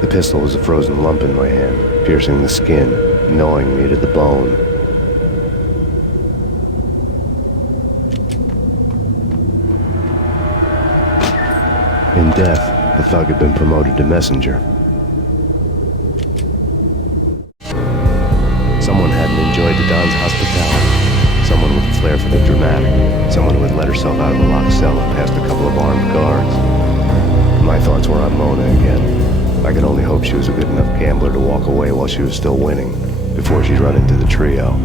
The pistol was a frozen lump in my hand, piercing the skin, gnawing me to the bone. In death, the thug had been promoted to messenger. Someone hadn't enjoyed the Don's hospitality. Someone with a flair for the dramatic. Someone who had let herself out of a locked cell and past a couple of armed guards. My thoughts were on Mona again. I could only hope she was a good enough gambler to walk away while she was still winning, before she'd run into the trio.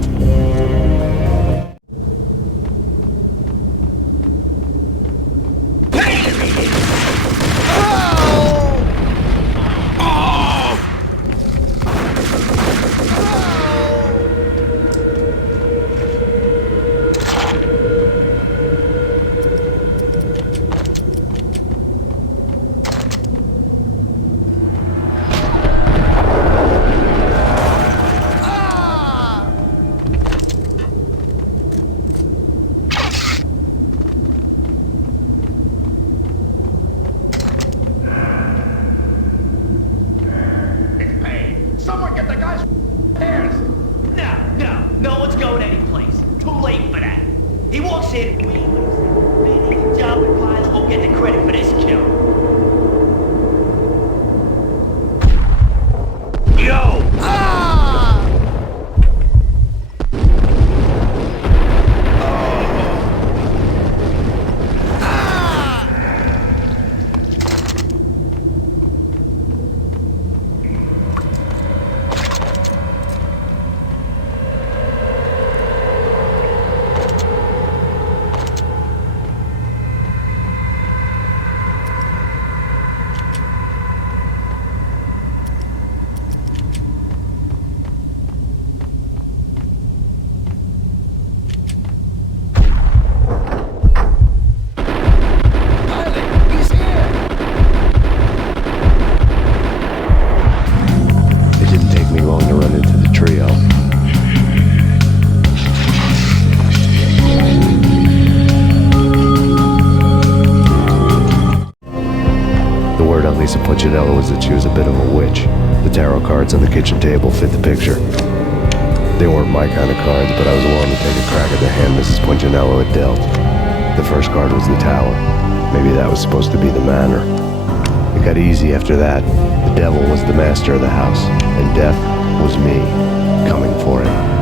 Punchinello was that she was a bit of a witch. The tarot cards on the kitchen table fit the picture. They weren't my kind of cards, but I was willing to take a crack at the hand Mrs. Punchinello had dealt. The first card was the Tower. Maybe that was supposed to be the manor. It got easy after that. The devil was the master of the house, and death was me, coming for him.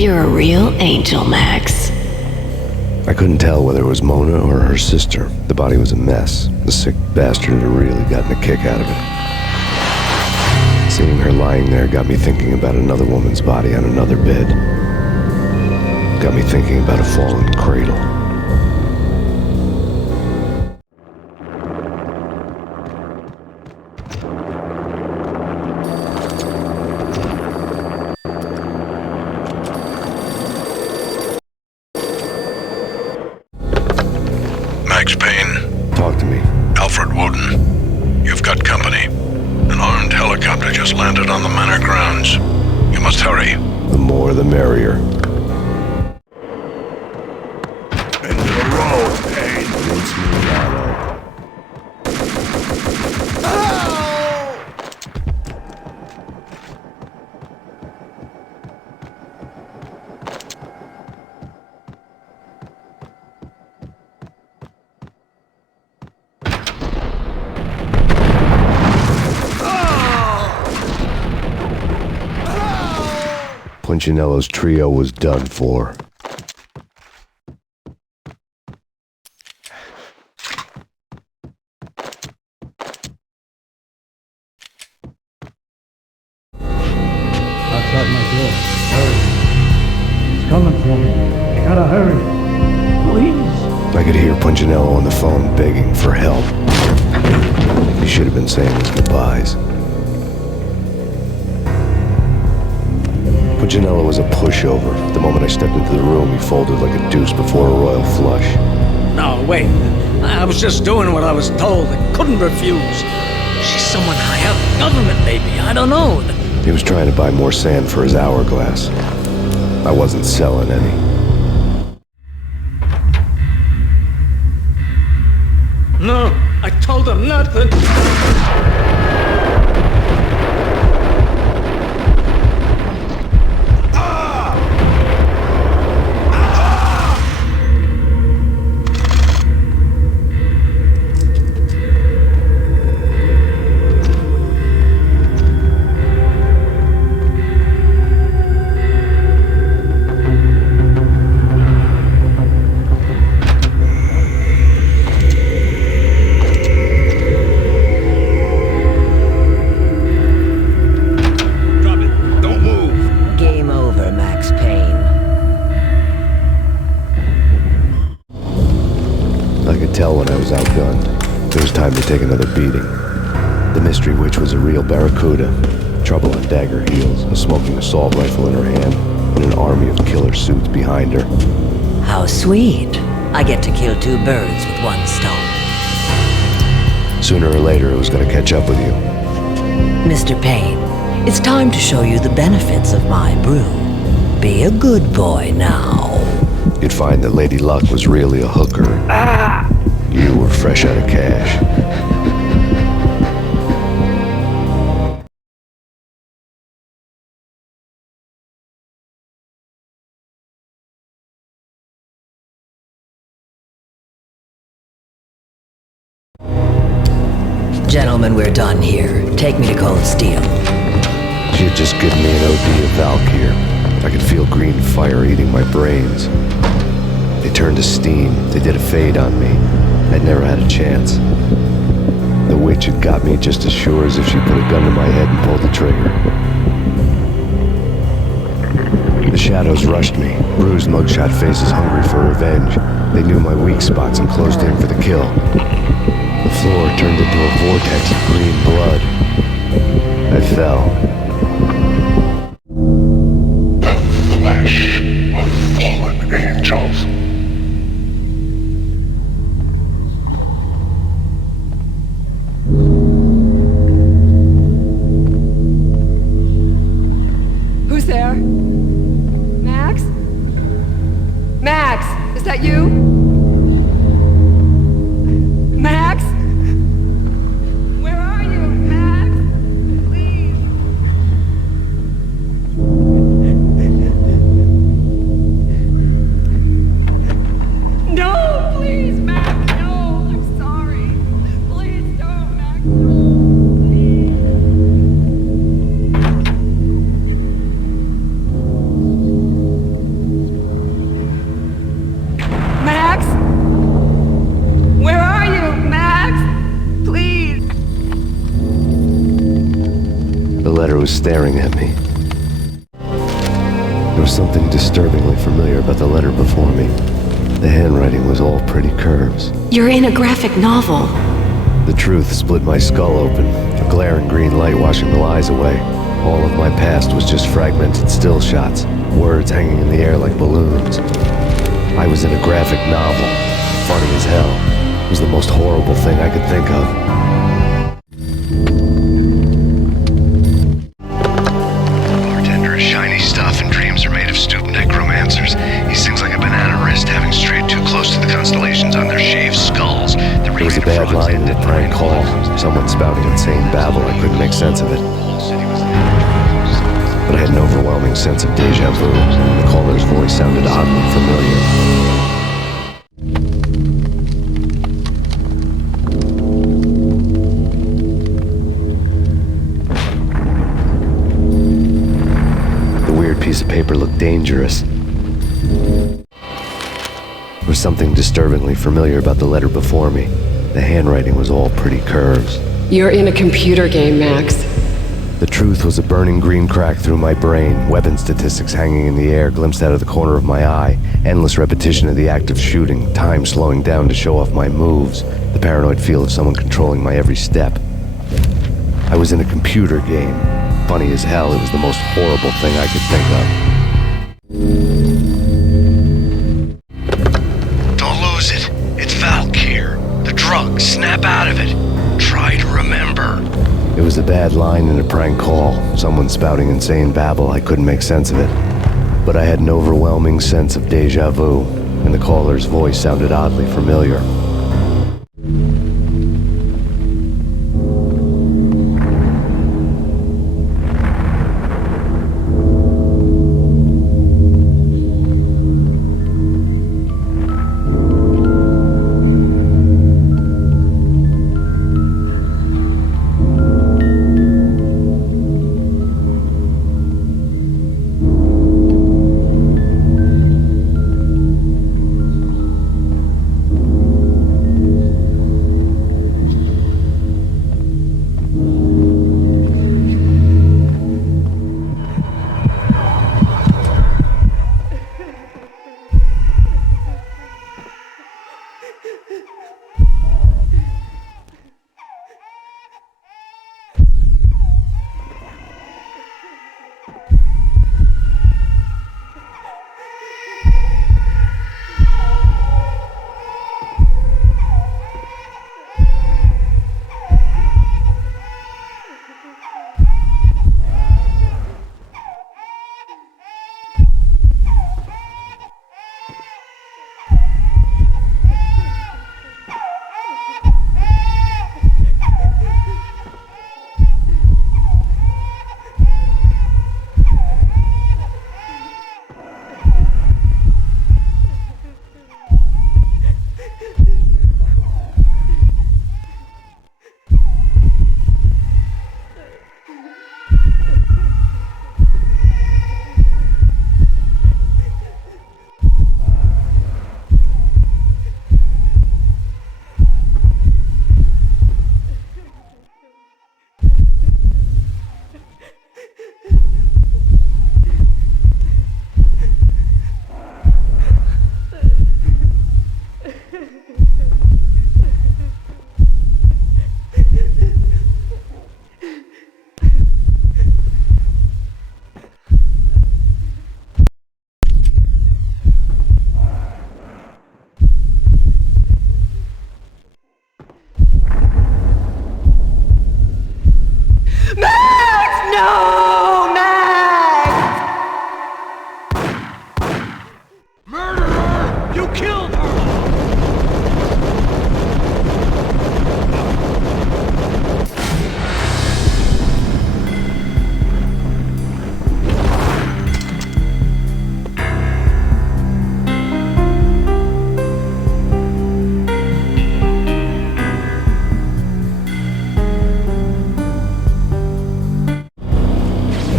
You're a real angel, Max. I couldn't tell whether it was Mona or her sister. The body was a mess. The sick bastard had really gotten a kick out of it. Seeing her lying there got me thinking about another woman's body on another bed. Got me thinking about a fallen cradle. Max Payne. Talk to me. Alfred Woden. You've got company. An armed helicopter just landed on the manor grounds. You must hurry. The more the merrier. Into the road, Payne. Rinse me out. Punchinello's trio was done for. Outside my door. Hurry. He's coming for me. I gotta hurry. Please. I could hear Punchinello on the phone begging for help. He should have been saying his goodbyes. Punchinello was a pushover. The moment I stepped into the room, he folded like a deuce before a royal flush. No, wait. I was just doing what I was told. I couldn't refuse. She's someone high up. Government, maybe. I don't know. He was trying to buy more sand for his hourglass. I wasn't selling any. No, I told him nothing. outgunned. It was time to take another beating. The mystery witch was a real barracuda. Trouble on dagger heels, a smoking assault rifle in her hand, and an army of killer suits behind her. How sweet. I get to kill two birds with one stone. Sooner or later, it was going to catch up with you. Mr. Payne, it's time to show you the benefits of my brew. Be a good boy now. You'd find that Lady Luck was really a hooker. You were fresh out of cash. Gentlemen, we're done here. Take me to Cold Steel. She had just given me an OD of Valkyr. I could feel green fire eating my brains. They turned to steam. They did a fade on me. I'd never had a chance. The witch had got me just as sure as if she put a gun to my head and pulled the trigger. The shadows rushed me. Bruised mugshot faces hungry for revenge. They knew my weak spots and closed in for the kill. The floor turned into a vortex of green blood. I fell. The flesh of fallen angels. Who's there? Max? Max, is that you? Max? Where are you, Max? Please. letter was staring at me. There was something disturbingly familiar about the letter before me. The handwriting was all pretty curves. You're in a graphic novel. The truth split my skull open, a glaring green light washing the lies away. All of my past was just fragmented still shots, words hanging in the air like balloons. I was in a graphic novel. Funny as hell. It was the most horrible thing I could think of. Bartender is shiny stuff and dreams are made of stooped necromancers. He sings like a banana wrist, having strayed too close to the constellations on their shaved skulls. There was a bad line in the prank call. Someone spouting insane babble. I couldn't make sense of it. But I had an overwhelming sense of deja vu. The caller's voice sounded oddly familiar. The weird piece of paper looked dangerous. There was something disturbingly familiar about the letter before me. The handwriting was all pretty curves. You're in a computer game, Max. The truth was a burning green crack through my brain, weapon statistics hanging in the air glimpsed out of the corner of my eye, endless repetition of the act of shooting, time slowing down to show off my moves, the paranoid feel of someone controlling my every step. I was in a computer game. Funny as hell, it was the most horrible thing I could think of. Don't lose it. It's Valkyr. The drug. Snap out of it. Try to remember. It was a bad line in a prank call. Someone spouting insane babble. I couldn't make sense of it. But I had an overwhelming sense of deja vu, and the caller's voice sounded oddly familiar.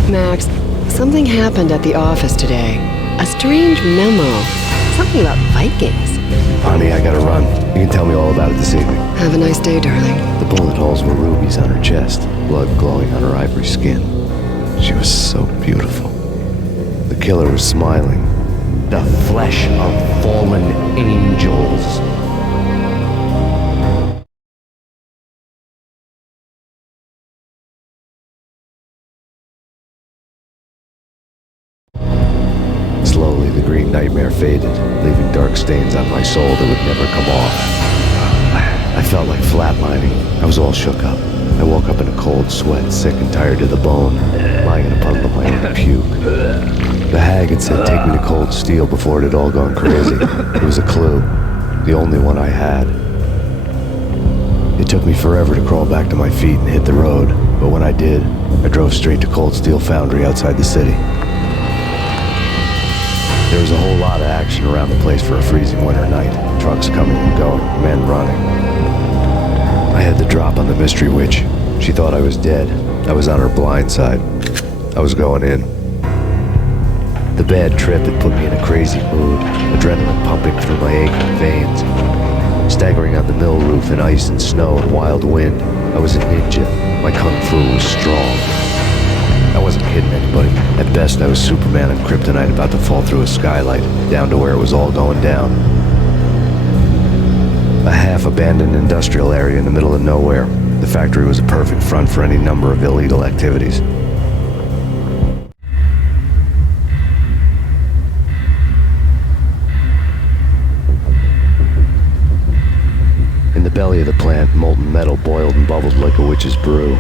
Max, something happened at the office today. A strange memo. Something about Vikings. Honey, I gotta run. You can tell me all about it this evening. Have a nice day, darling. The bullet holes were rubies on her chest, blood glowing on her ivory skin. She was so beautiful. The killer was smiling. The flesh of fallen angels. Slowly, the green nightmare faded, leaving dark stains on my soul that would never come off. I felt like flatlining. I was all shook up. I woke up in a cold sweat, sick and tired to the bone, lying in a puddle of my own puke. The hag had said take me to Cold Steel before it had all gone crazy. It was a clue, the only one I had. It took me forever to crawl back to my feet and hit the road, but when I did, I drove straight to Cold Steel Foundry outside the city. There was a whole lot of action around the place for a freezing winter night. Trucks coming and going, men running. I had the drop on the mystery witch. She thought I was dead. I was on her blind side. I was going in. The bad trip had put me in a crazy mood, adrenaline pumping through my aching veins. Staggering on the mill roof in ice and snow and wild wind, I was a ninja. My kung fu was strong. I wasn't hitting anybody. At best, I was Superman on kryptonite about to fall through a skylight, down to where it was all going down. A half-abandoned industrial area in the middle of nowhere. The factory was a perfect front for any number of illegal activities. In the belly of the plant, molten metal boiled and bubbled like a witch's brew.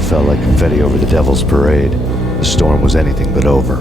Felt like confetti over the Devil's Parade. The storm was anything but over.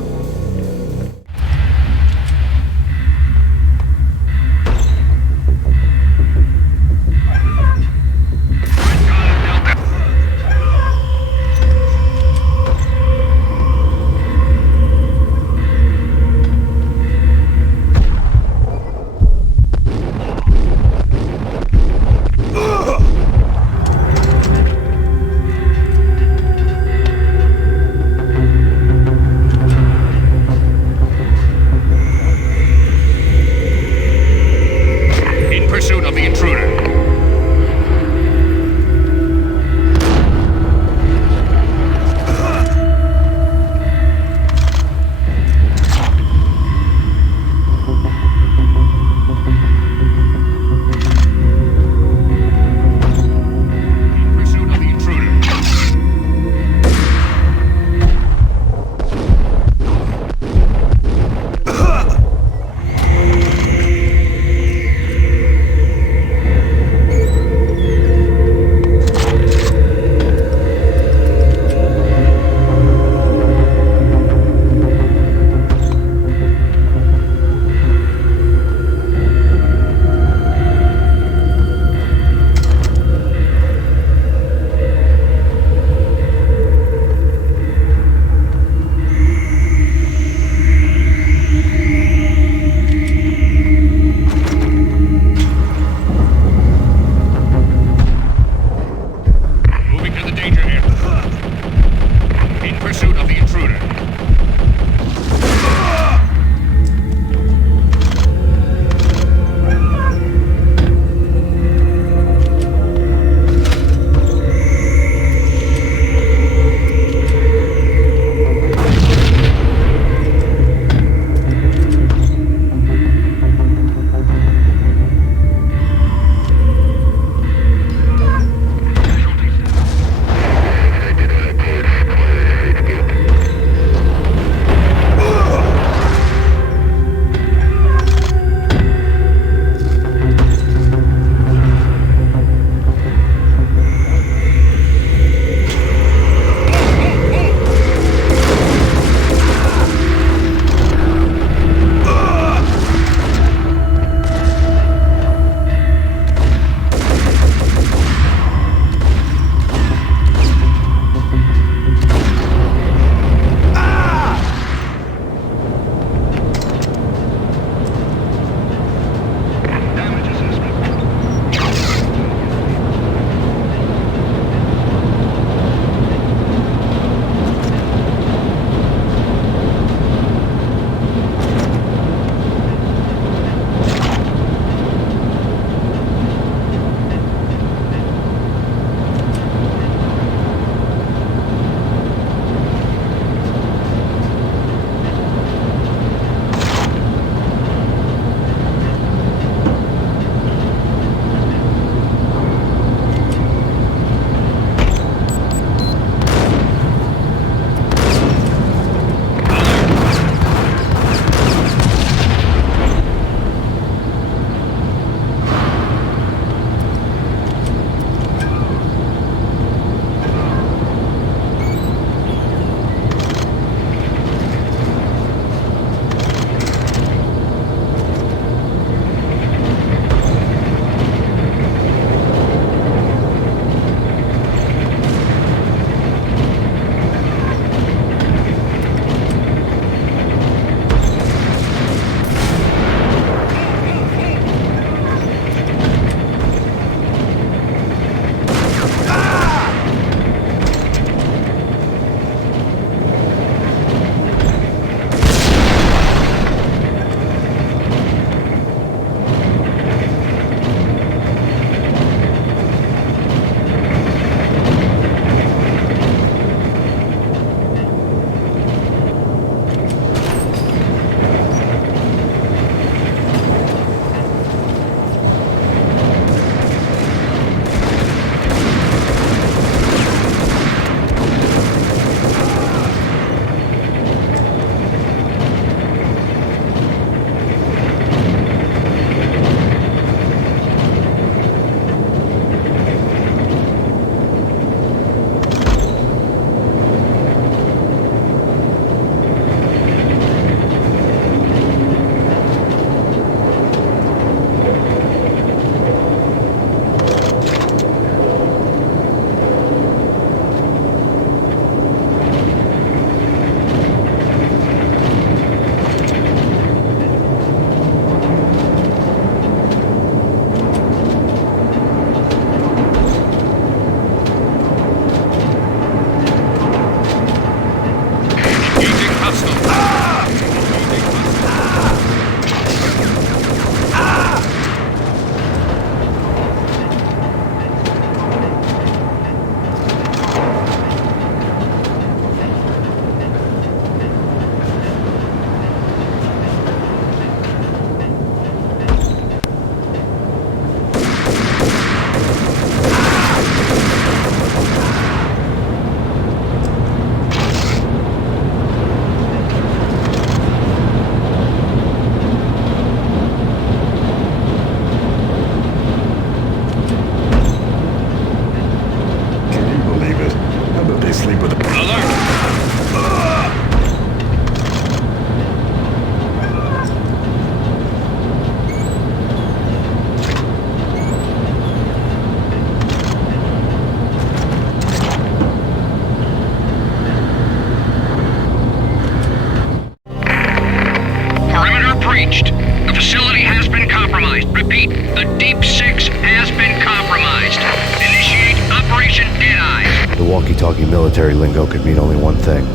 Talkie-talkie military lingo could mean only one thing.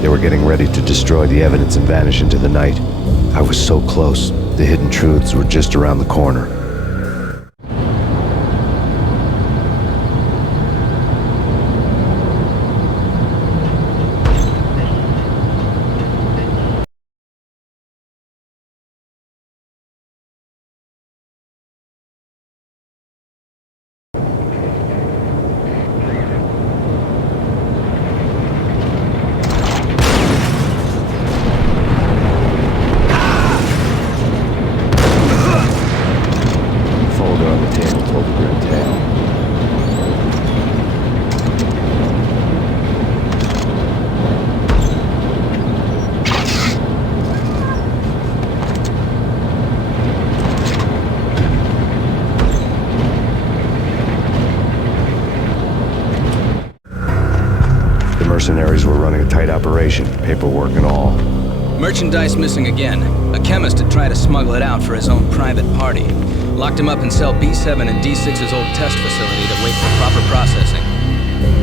They were getting ready to destroy the evidence and vanish into the night. I was so close. The hidden truths were just around the corner. Mercenaries were running a tight operation, paperwork and all. Merchandise missing again. A chemist had tried to smuggle it out for his own private party. Locked him up in cell B7 in D6's old test facility to wait for proper processing.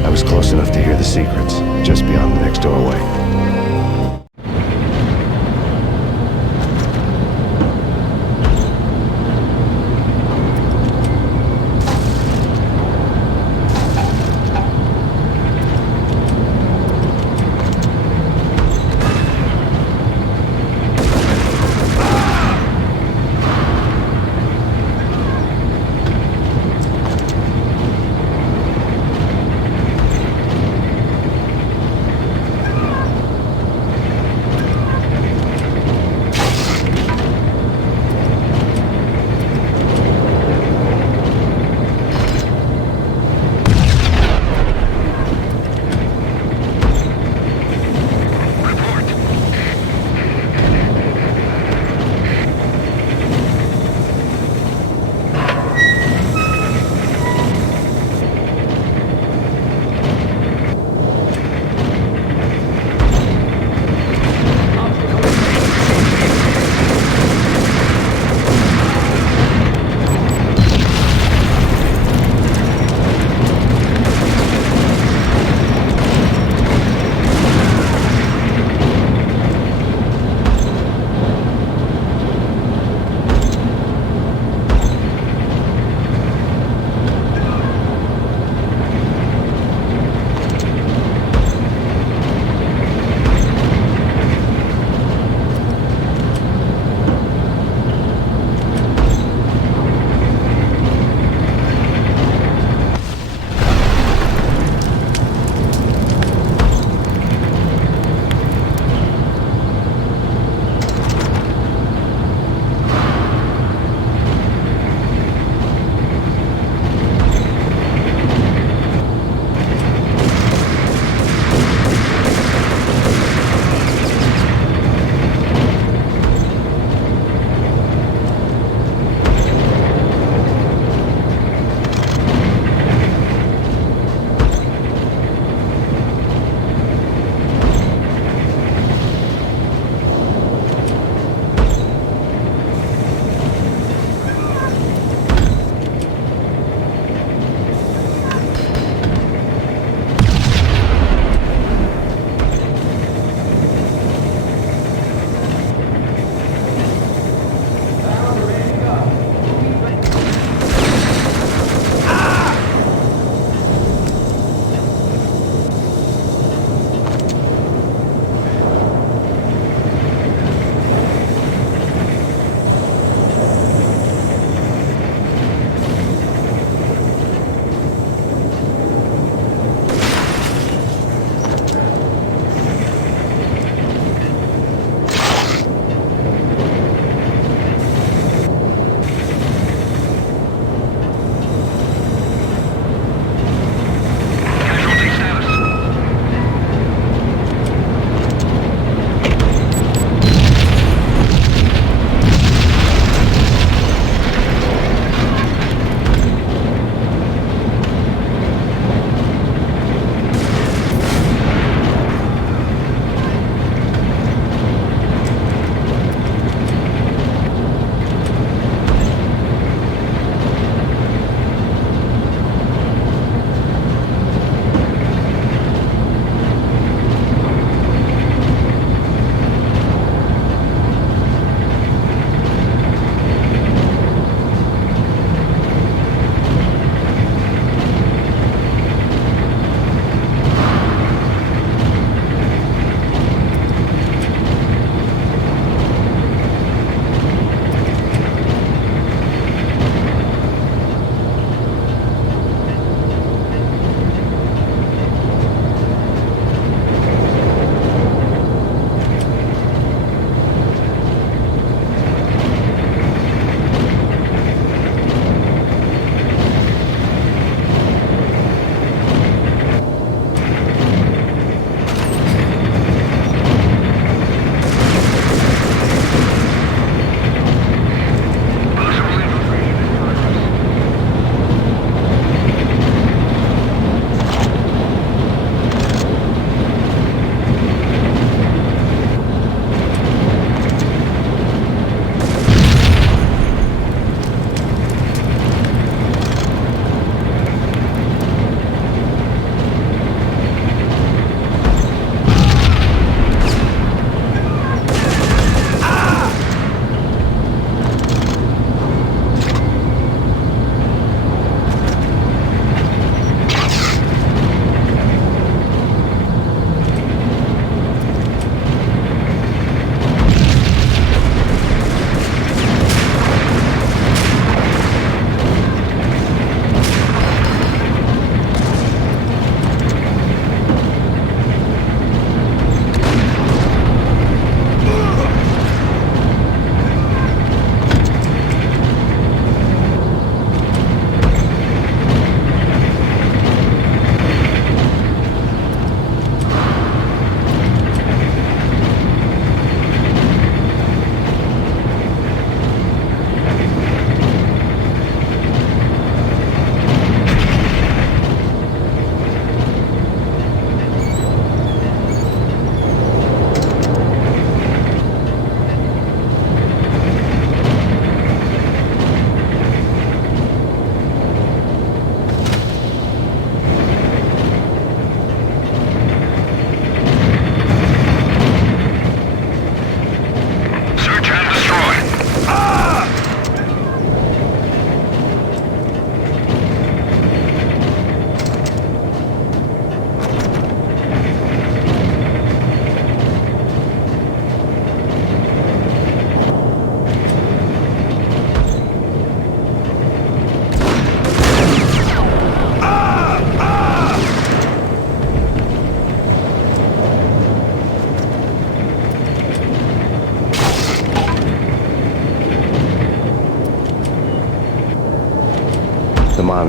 I was close enough to hear the secrets, just beyond the next doorway.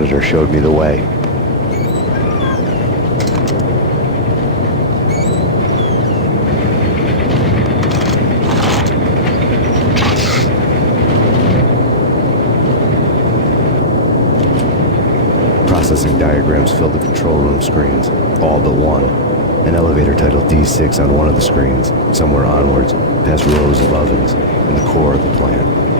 monitor showed me the way. Processing diagrams filled the control room screens, all but one. An elevator titled D6 on one of the screens, somewhere onwards, past rows of ovens, in the core of the plant.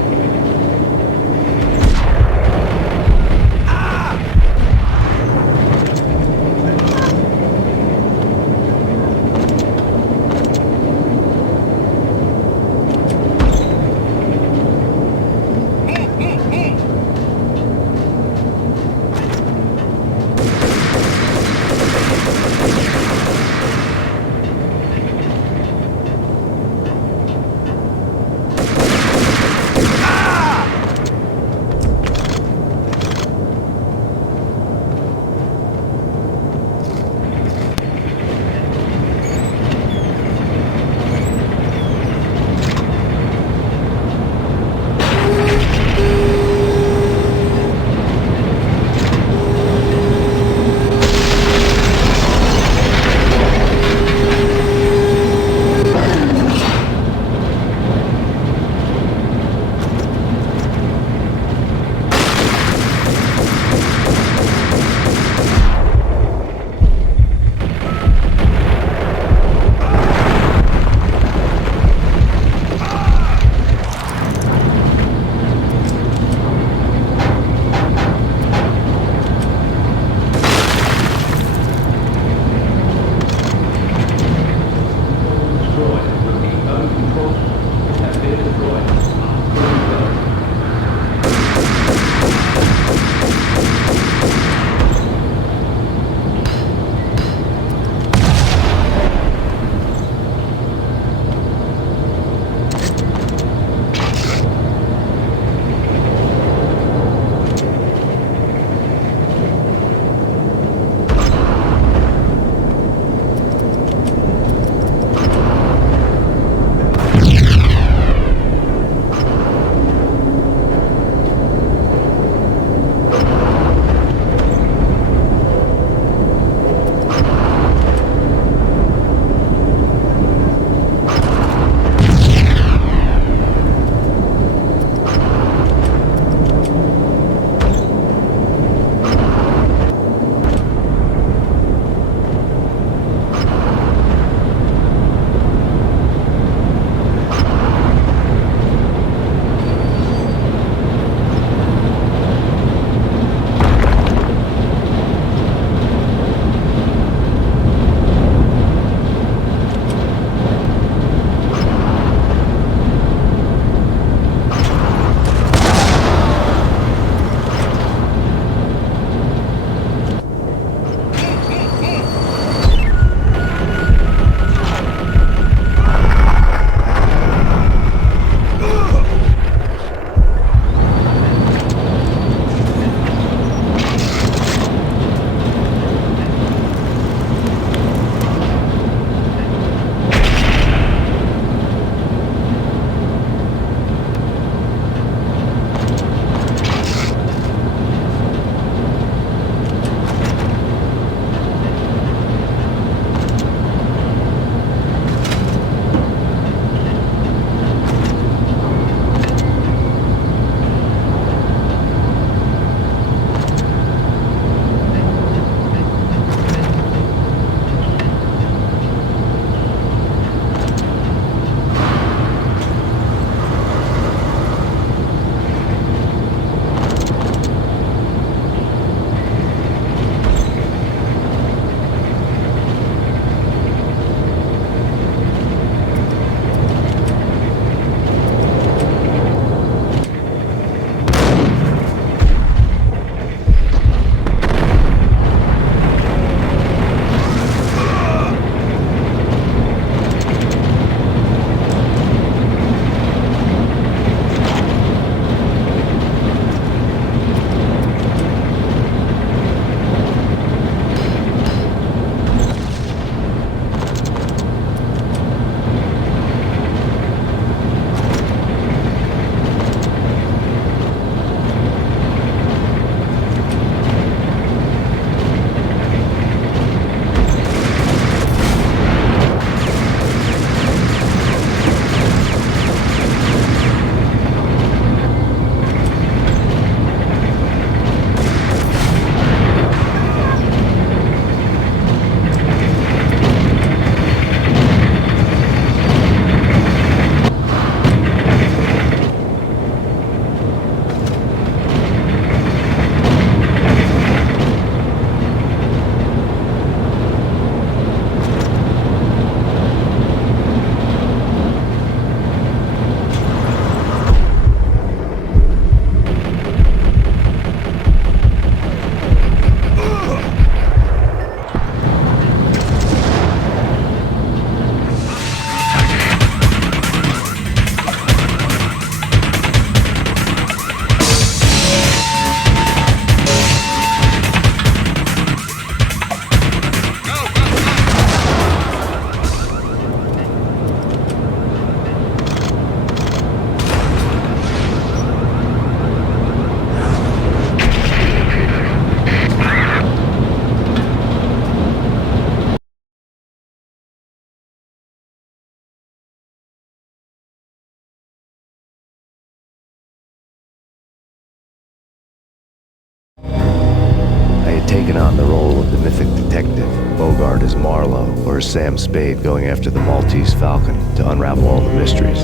Where's Sam Spade going after the Maltese Falcon to unravel all the mysteries?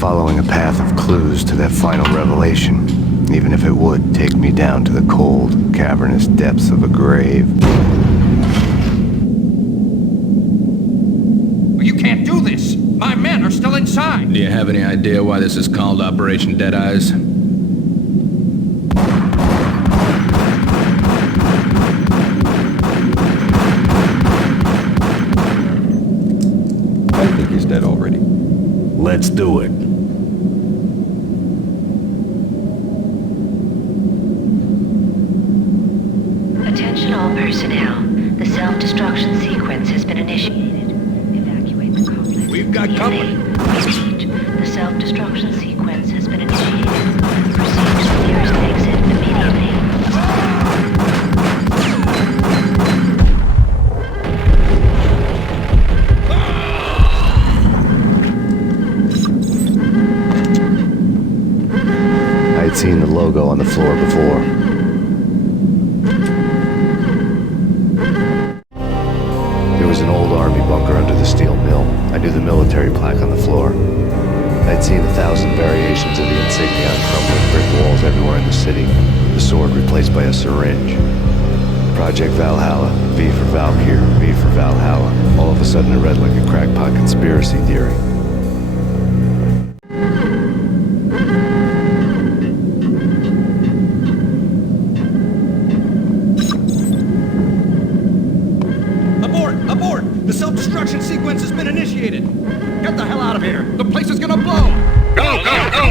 Following a path of clues to that final revelation, even if it would take me down to the cold, cavernous depths of a grave. You can't do this! My men are still inside! Do you have any idea why this is called Operation Dead Eyes? I think he's dead already. Let's do it. Attention all personnel. The self-destruction sequence has been initiated. Evacuate the complex. We've got company. Repeat. The self-destruction sequence has been initiated. Proceed to the nearest exit immediately. I'd seen the logo on the floor before. There was an old army bunker under the steel mill. I knew the military plaque on the floor. I'd seen 1,000 variations of the insignia on crumbling brick walls everywhere in the city. The sword replaced by a syringe. Project Valhalla, V for Valkyr, V for Valhalla. All of a sudden it read like a crackpot conspiracy theory. Abort! The self-destruction sequence has been initiated! Get the hell out of here! The place is gonna blow! Go, go, go!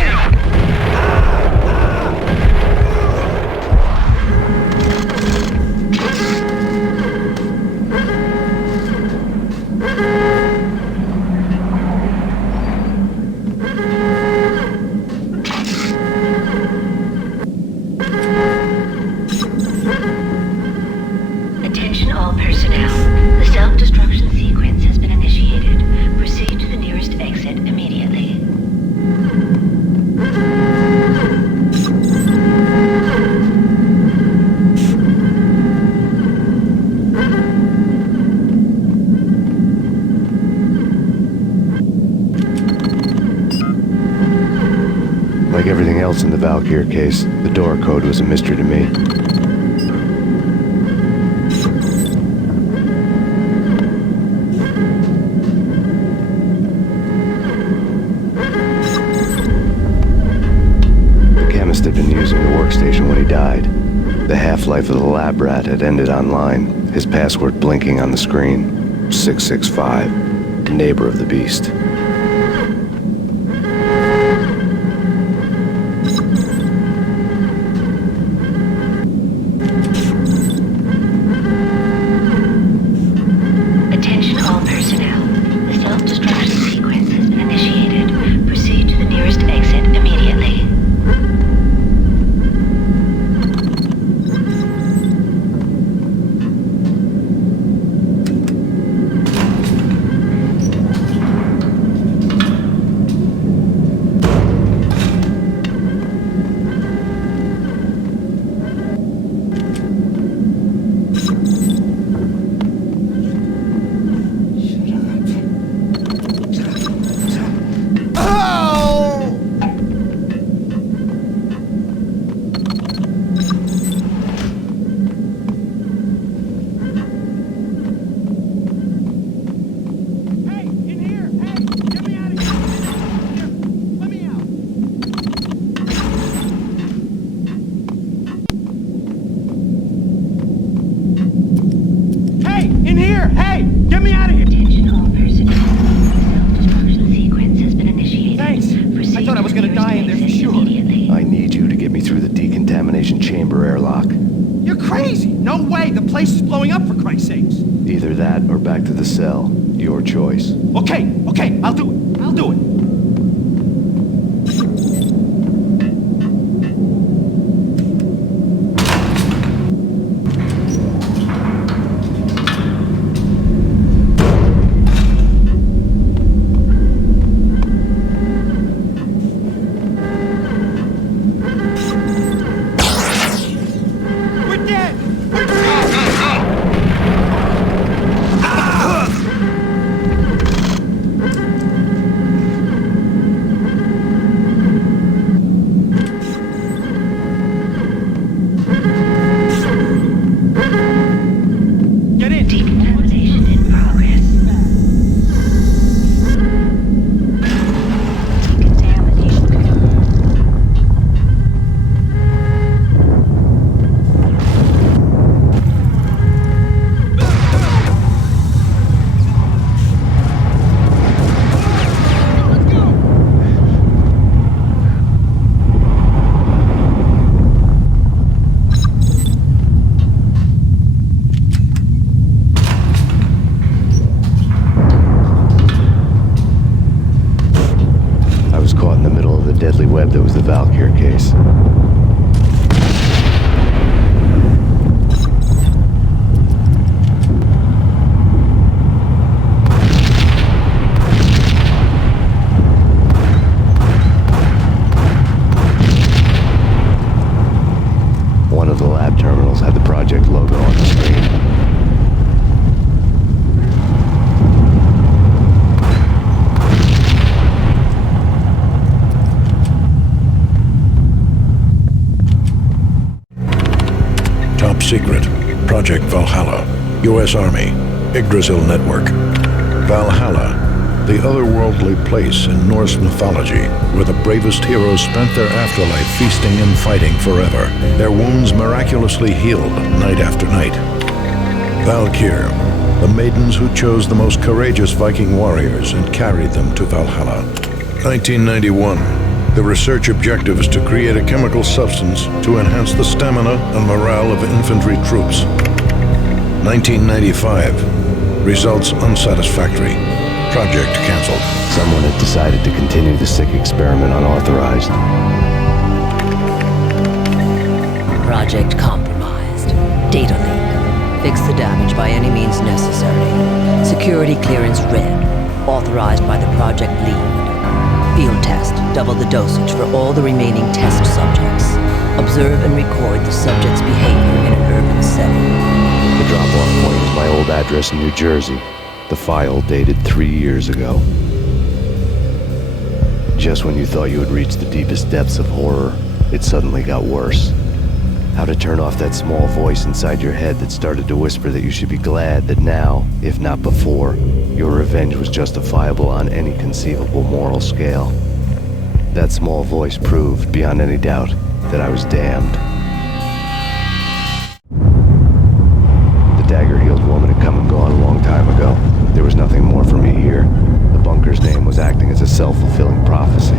Attention all personnel. The self-destruction sequence has been initiated. Proceed to the nearest exit immediately. Like everything else in the Valkyr case, the door code was a mystery to me. Had been using the workstation when he died. The half-life of the lab rat had ended online, his password blinking on the screen. 665, neighbor of the beast. Attention all personnel. The self-destruction sequence has been initiated. Proceed to the nearest exit immediately. Chamber airlock. You're crazy! No way! The place is blowing up, for Christ's sakes! Either that or back to the cell. Your choice. Okay, I'll do it. I'll do it. Decontamination in progress. I was caught in the middle of the deadly web that was the Valkyr case. One of the lab terminals had the project logo on the screen. Top secret. Project Valhalla. U.S. Army. Yggdrasil Network. Valhalla, the otherworldly place in Norse mythology where the bravest heroes spent their afterlife feasting and fighting forever, their wounds miraculously healed night after night. Valkyr, the maidens who chose the most courageous Viking warriors and carried them to Valhalla. 1991. The research objective is to create a chemical substance to enhance the stamina and morale of infantry troops. 1995. Results unsatisfactory. Project canceled. Someone had decided to continue the sick experiment unauthorized. Project compromised. Data leak. Fix the damage by any means necessary. Security clearance red. Authorized by the project lead. Field test. Double the dosage for all the remaining test subjects. Observe and record the subject's behavior in an urban setting. The drop-off point was my old address in New Jersey. The file dated 3 years ago. Just when you thought you had reached the deepest depths of horror, it suddenly got worse. How to turn off that small voice inside your head that started to whisper that you should be glad that now, if not before, your revenge was justifiable on any conceivable moral scale. That small voice proved, beyond any doubt, that I was damned. The dagger-heeled woman had come and gone a long time ago. There was nothing more for me here. The bunker's name was acting as a self-fulfilling prophecy.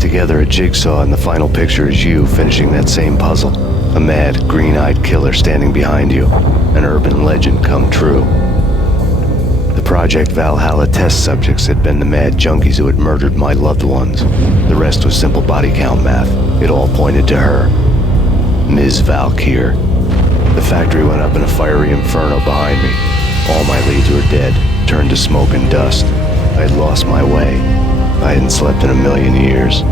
Together a jigsaw, and the final picture is you finishing that same puzzle. A mad, green-eyed killer standing behind you. An urban legend come true. The Project Valhalla test subjects had been the mad junkies who had murdered my loved ones. The rest was simple body count math. It all pointed to her. Ms. Valkyr. The factory went up in a fiery inferno behind me. All my leads were dead, turned to smoke and dust. I had lost my way. I hadn't slept in a million years.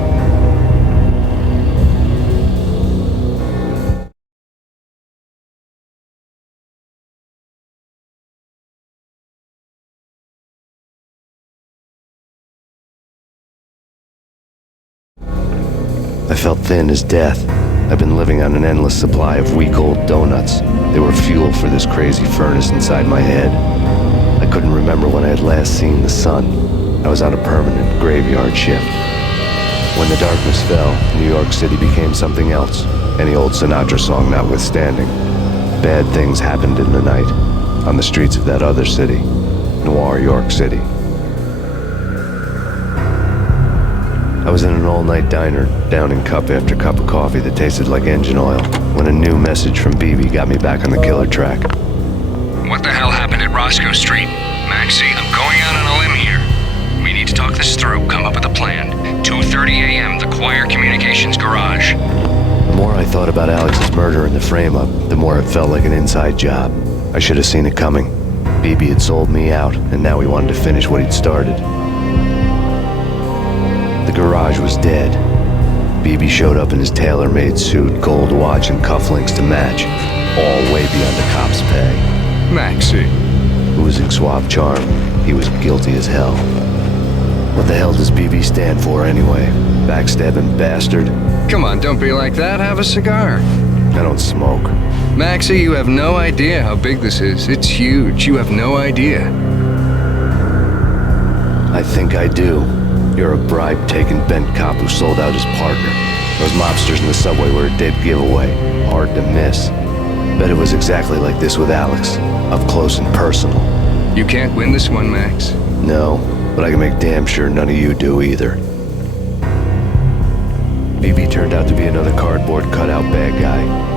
I felt thin as death. I've been living on an endless supply of week-old donuts. They were fuel for this crazy furnace inside my head. I couldn't remember when I had last seen the sun. I was on a permanent graveyard shift. When the darkness fell, New York City became something else, any old Sinatra song notwithstanding. Bad things happened in the night, on the streets of that other city, Noir York City. I was in an all-night diner, downing cup after cup of coffee that tasted like engine oil, when a new message from BB got me back on the killer track. What the hell happened at Roscoe Street? Maxie, I'm going out on a limb here. We need to talk this through, come up with a plan. 2:30 a.m., the Choir Communications Garage. The more I thought about Alex's murder and the frame-up, the more it felt like an inside job. I should have seen it coming. BB had sold me out, and now he wanted to finish what he'd started. The garage was dead. BB showed up in his tailor-made suit, gold watch, and cufflinks to match, all way beyond the cops' pay. Maxie. Oozing suave charm, he was guilty as hell. What the hell does BB stand for anyway? Backstabbing bastard? Come on, don't be like that. Have a cigar. I don't smoke. Maxie, you have no idea how big this is. It's huge. You have no idea. I think I do. You're a bribe-taking bent cop who sold out his partner. Those mobsters in the subway were a dead giveaway. Hard to miss. Bet it was exactly like this with Alex. Up close and personal. You can't win this one, Max. No, but I can make damn sure none of you do either. BB turned out to be another cardboard cutout bad guy.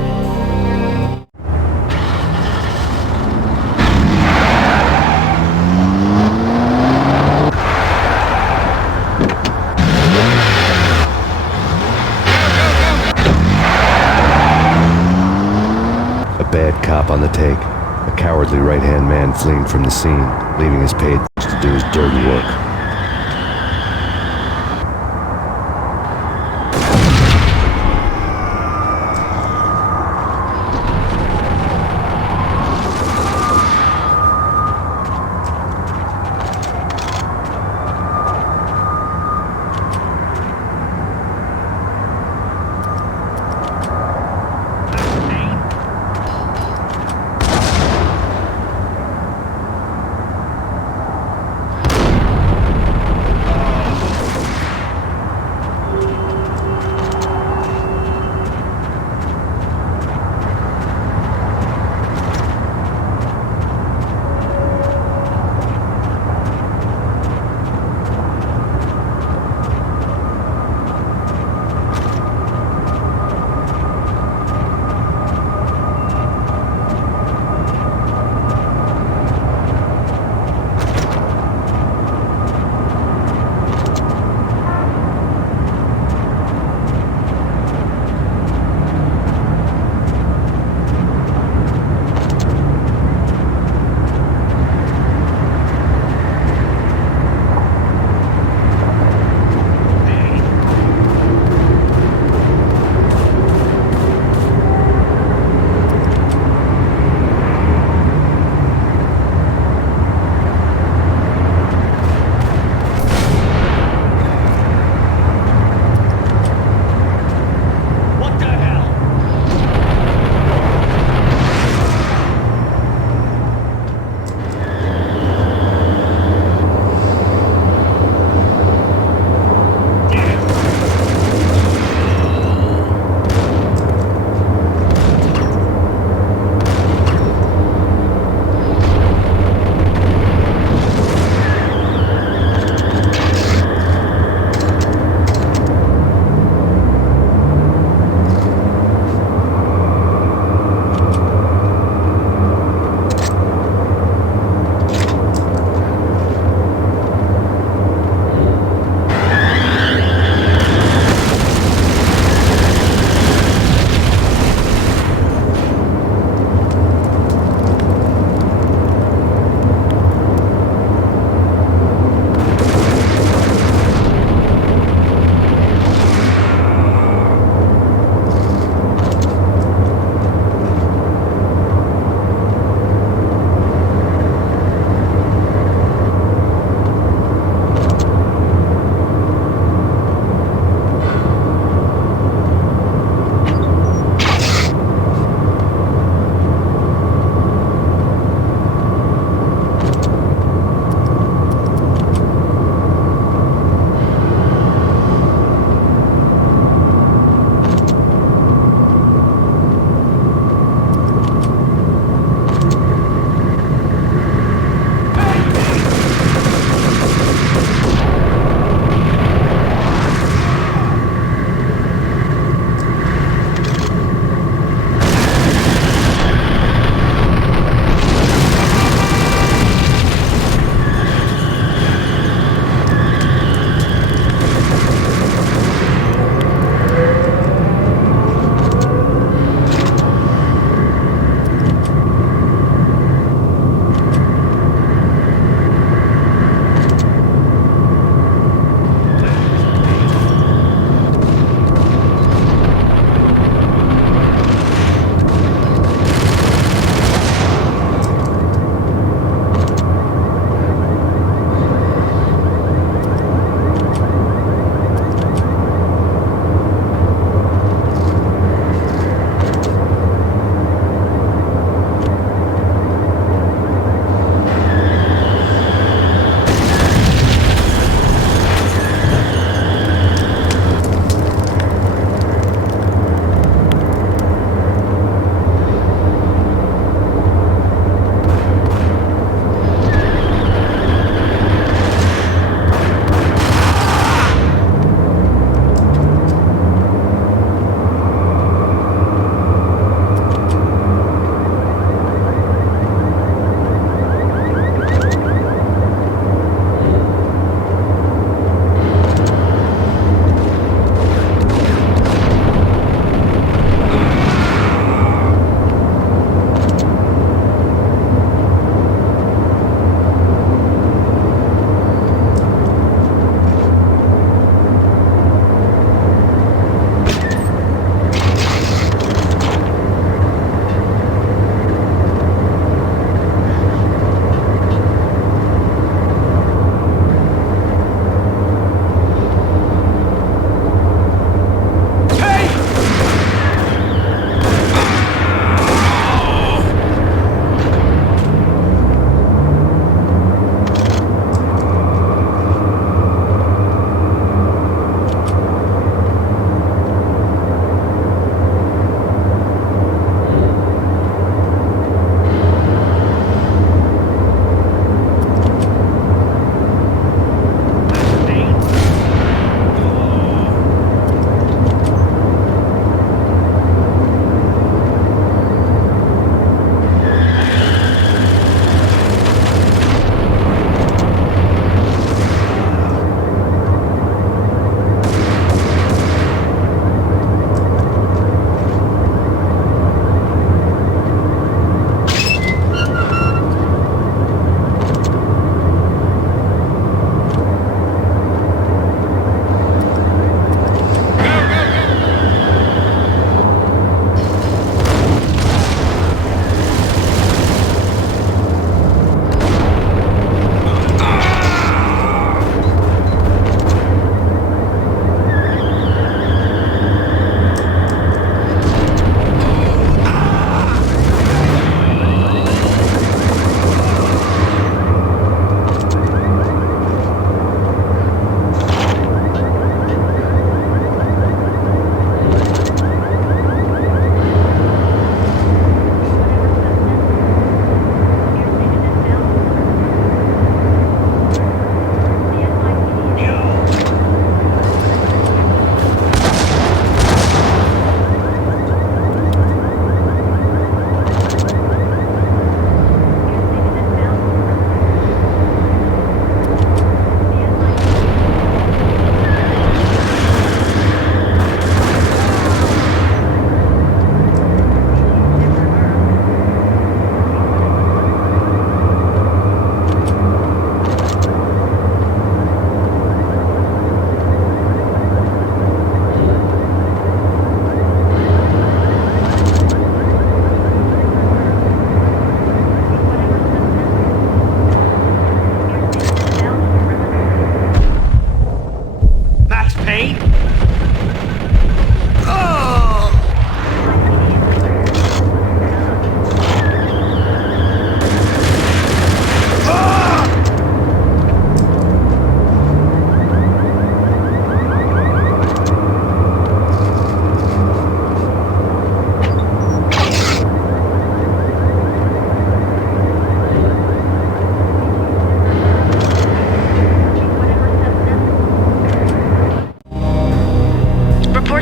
Bad cop on the take, a cowardly right-hand man fleeing from the scene, leaving his paid to do his dirty work.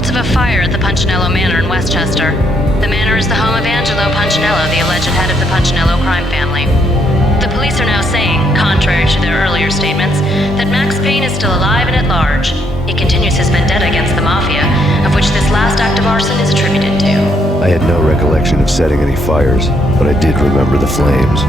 reports of a fire at the Punchinello Manor in Westchester. The manor is the home of Angelo Punchinello, the alleged head of the Punchinello crime family. The police are now saying, contrary to their earlier statements, that Max Payne is still alive and at large. He continues his vendetta against the Mafia, of which this last act of arson is attributed to. I had no recollection of setting any fires, but I did remember the flames.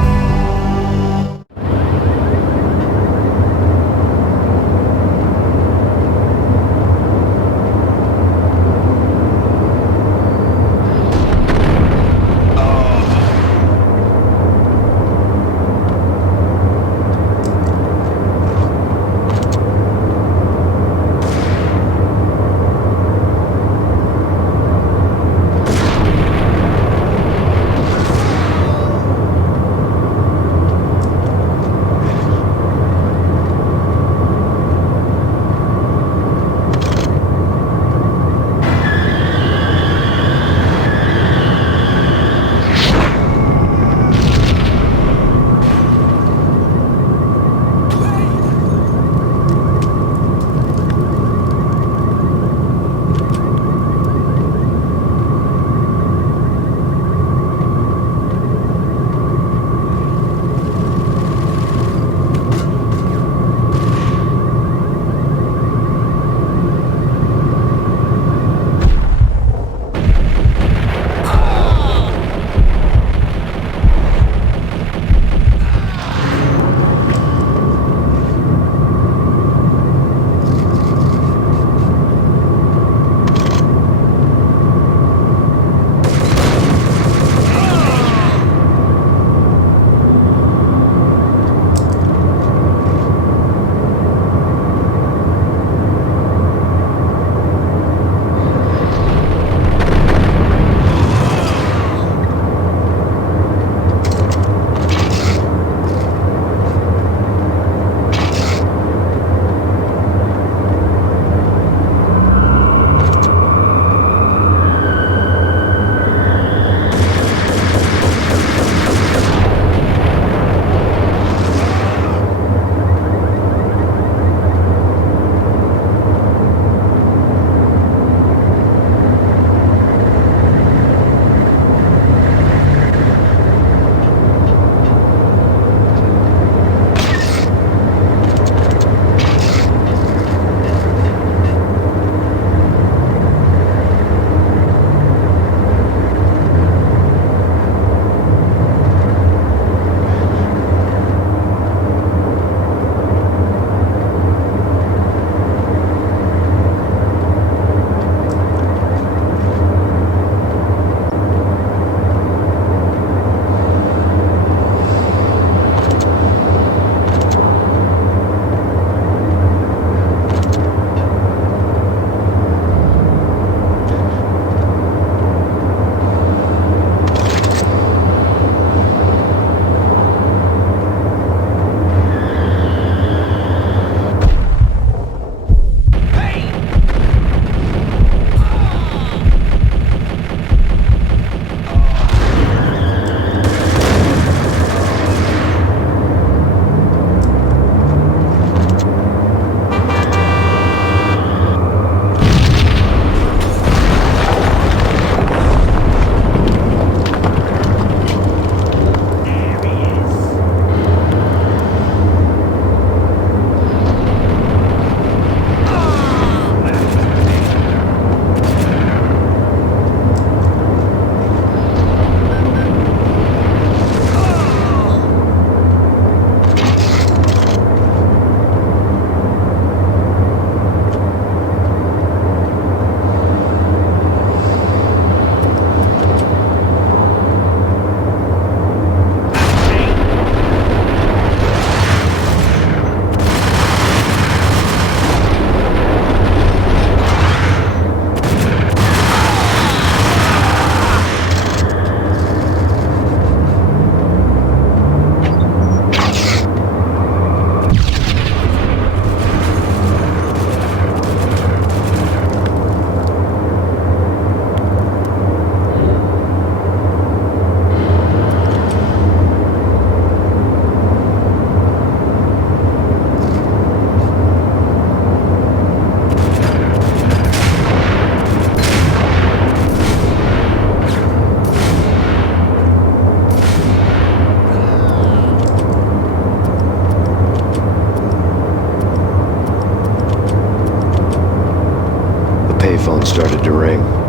started to ring.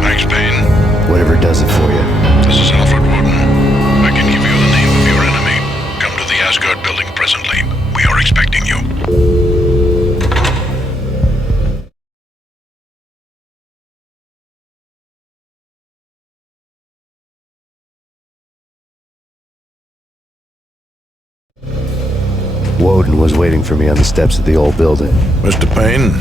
Max Payne? Whatever does it for you. This is Alfred Woden. I can give you the name of your enemy. Come to the Asgard building presently. We are expecting you. Woden was waiting for me on the steps of the old building. Mr. Payne,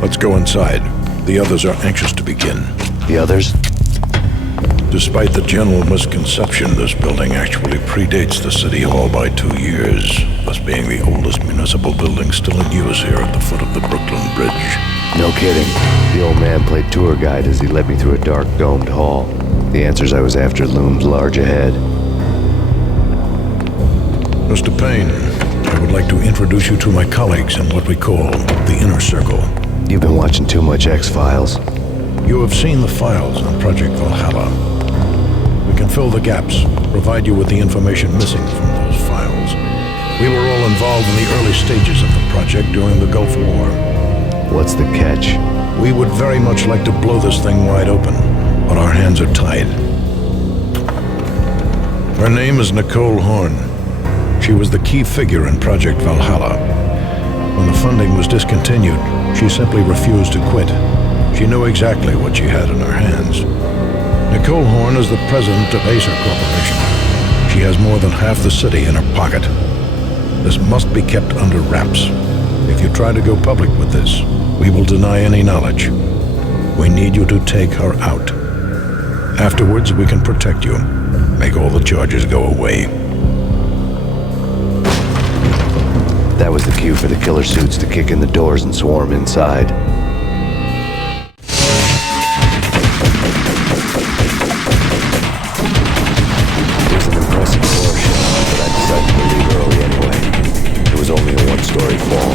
let's go inside. The others are anxious to begin. The others? Despite the general misconception, this building actually predates the City Hall by 2 years, thus being the oldest municipal building still in use here at the foot of the Brooklyn Bridge. No kidding. The old man played tour guide as he led me through a dark, domed hall. The answers I was after loomed large ahead. Mr. Payne, I would like to introduce you to my colleagues in what we call the Inner Circle. You've been watching too much X-Files. You have seen the files on Project Valhalla. We can fill the gaps, provide you with the information missing from those files. We were all involved in the early stages of the project during the Gulf War. What's the catch? We would very much like to blow this thing wide open, but our hands are tied. Her name is Nicole Horn. She was the key figure in Project Valhalla. When the funding was discontinued, she simply refused to quit. She knew exactly what she had in her hands. Nicole Horn is the president of Acer Corporation. She has more than half the city in her pocket. This must be kept under wraps. If you try to go public with this, we will deny any knowledge. We need you to take her out. Afterwards, we can protect you, make all the charges go away. That was the cue for the killer suits to kick in the doors and swarm inside. It was an impressive floor show, but I decided to leave early anyway. It was only a one-story fall.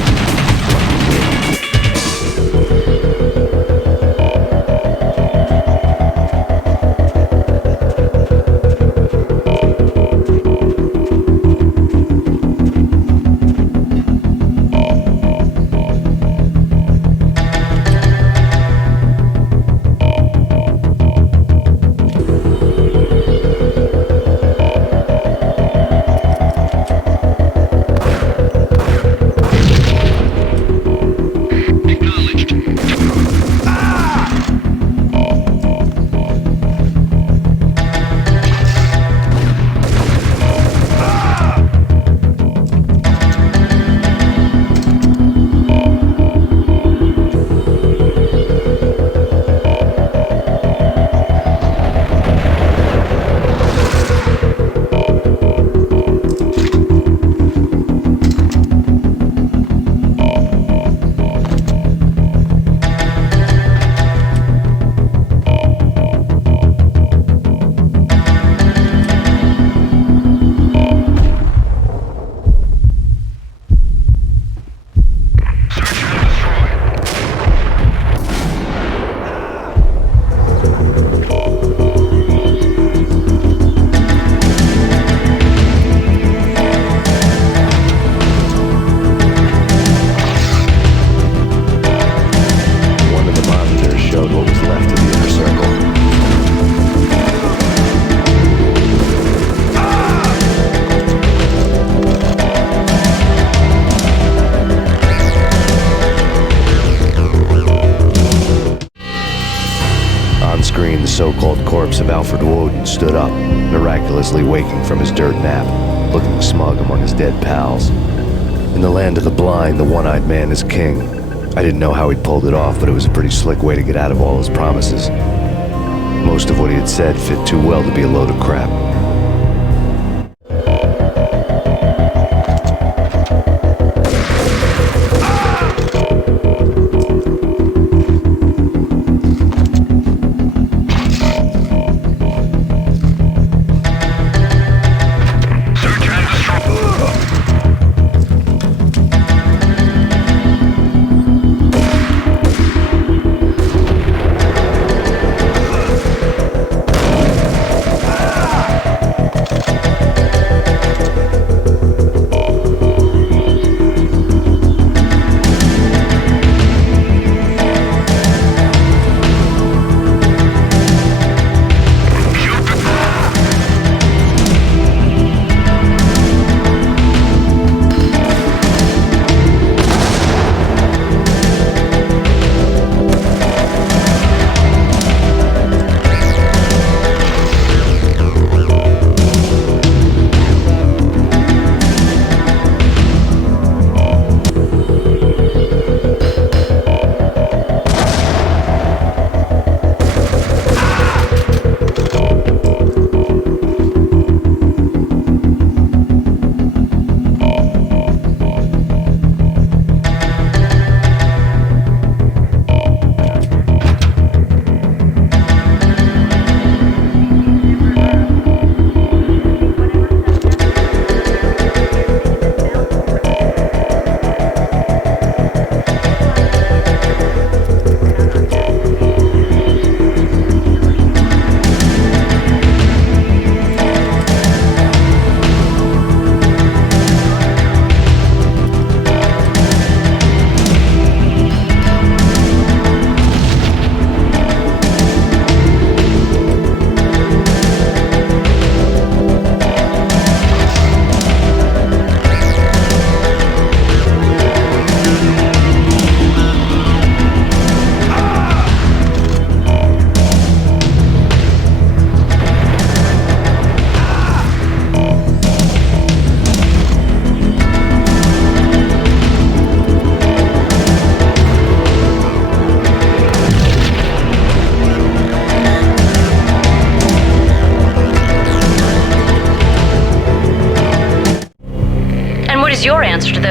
The so-called corpse of Alfred Woden stood up, miraculously waking from his dirt nap, looking smug among his dead pals. In the land of the blind, the one-eyed man is king. I didn't know how he'd pulled it off, but it was a pretty slick way to get out of all his promises. Most of what he had said fit too well to be a load of crap.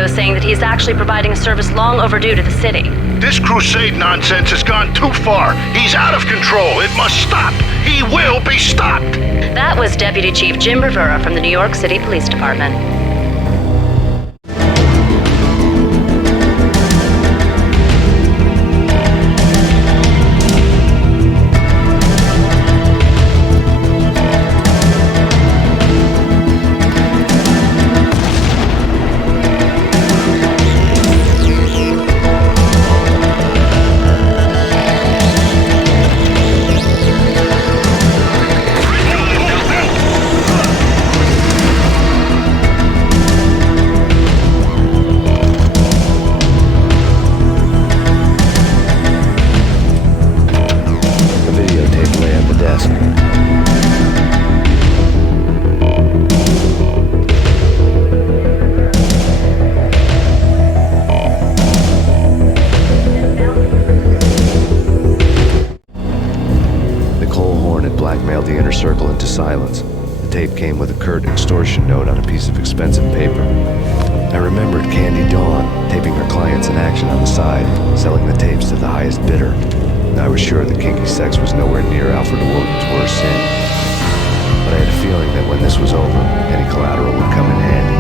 those saying that he's actually providing a service long overdue to the city. This crusade nonsense has gone too far. He's out of control. It must stop. He will be stopped. That was Deputy Chief Jim Rivera from the New York City Police Department. blackmailed the inner circle into silence. The tape came with a curt extortion note on a piece of expensive paper. I remembered Candy Dawn taping her clients in action on the side, selling the tapes to the highest bidder. I was sure that kinky sex was nowhere near Alfred Woden's worst sin. But I had a feeling that when this was over, any collateral would come in handy.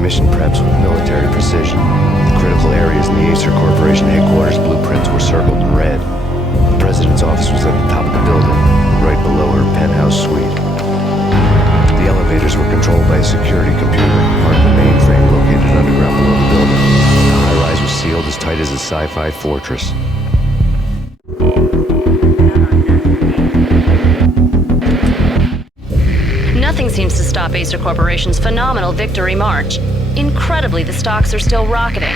Mission preps with military precision. The critical areas in the Acer Corporation headquarters blueprints were circled in red. The president's office was at the top of the building, right below her penthouse suite. The elevators were controlled by a security computer, part of the mainframe located underground below the building. The high-rise was sealed as tight as a sci-fi fortress. Nothing seems to stop Acer Corporation's phenomenal victory march. Incredibly, the stocks are still rocketing.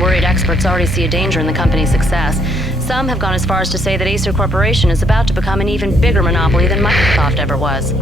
Worried experts already see a danger in the company's success. Some have gone as far as to say that Acer Corporation is about to become an even bigger monopoly than Microsoft ever was.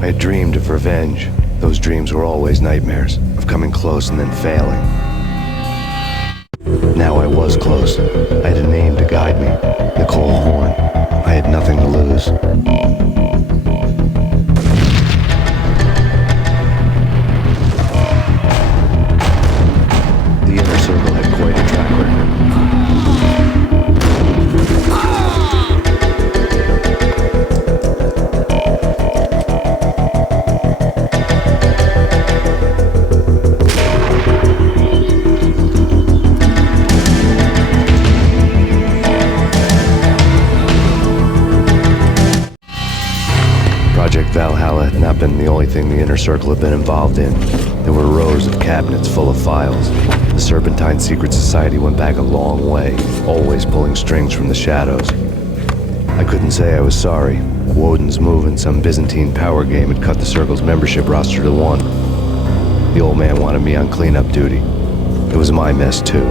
I had dreamed of revenge. Those dreams were always nightmares, of coming close and then failing. Now I was close. I had a name to guide me, Nicole Horn. I had nothing to lose. The Inner Circle had quite a track record. Project Valhalla had not been the only thing the Inner Circle had been involved in. There were rows of cabinets full of files. The Serpentine Secret Society went back a long way, always pulling strings from the shadows. I couldn't say I was sorry. Woden's move in some Byzantine power game had cut the Circle's membership roster to 1. The old man wanted me on cleanup duty. It was my mess, too.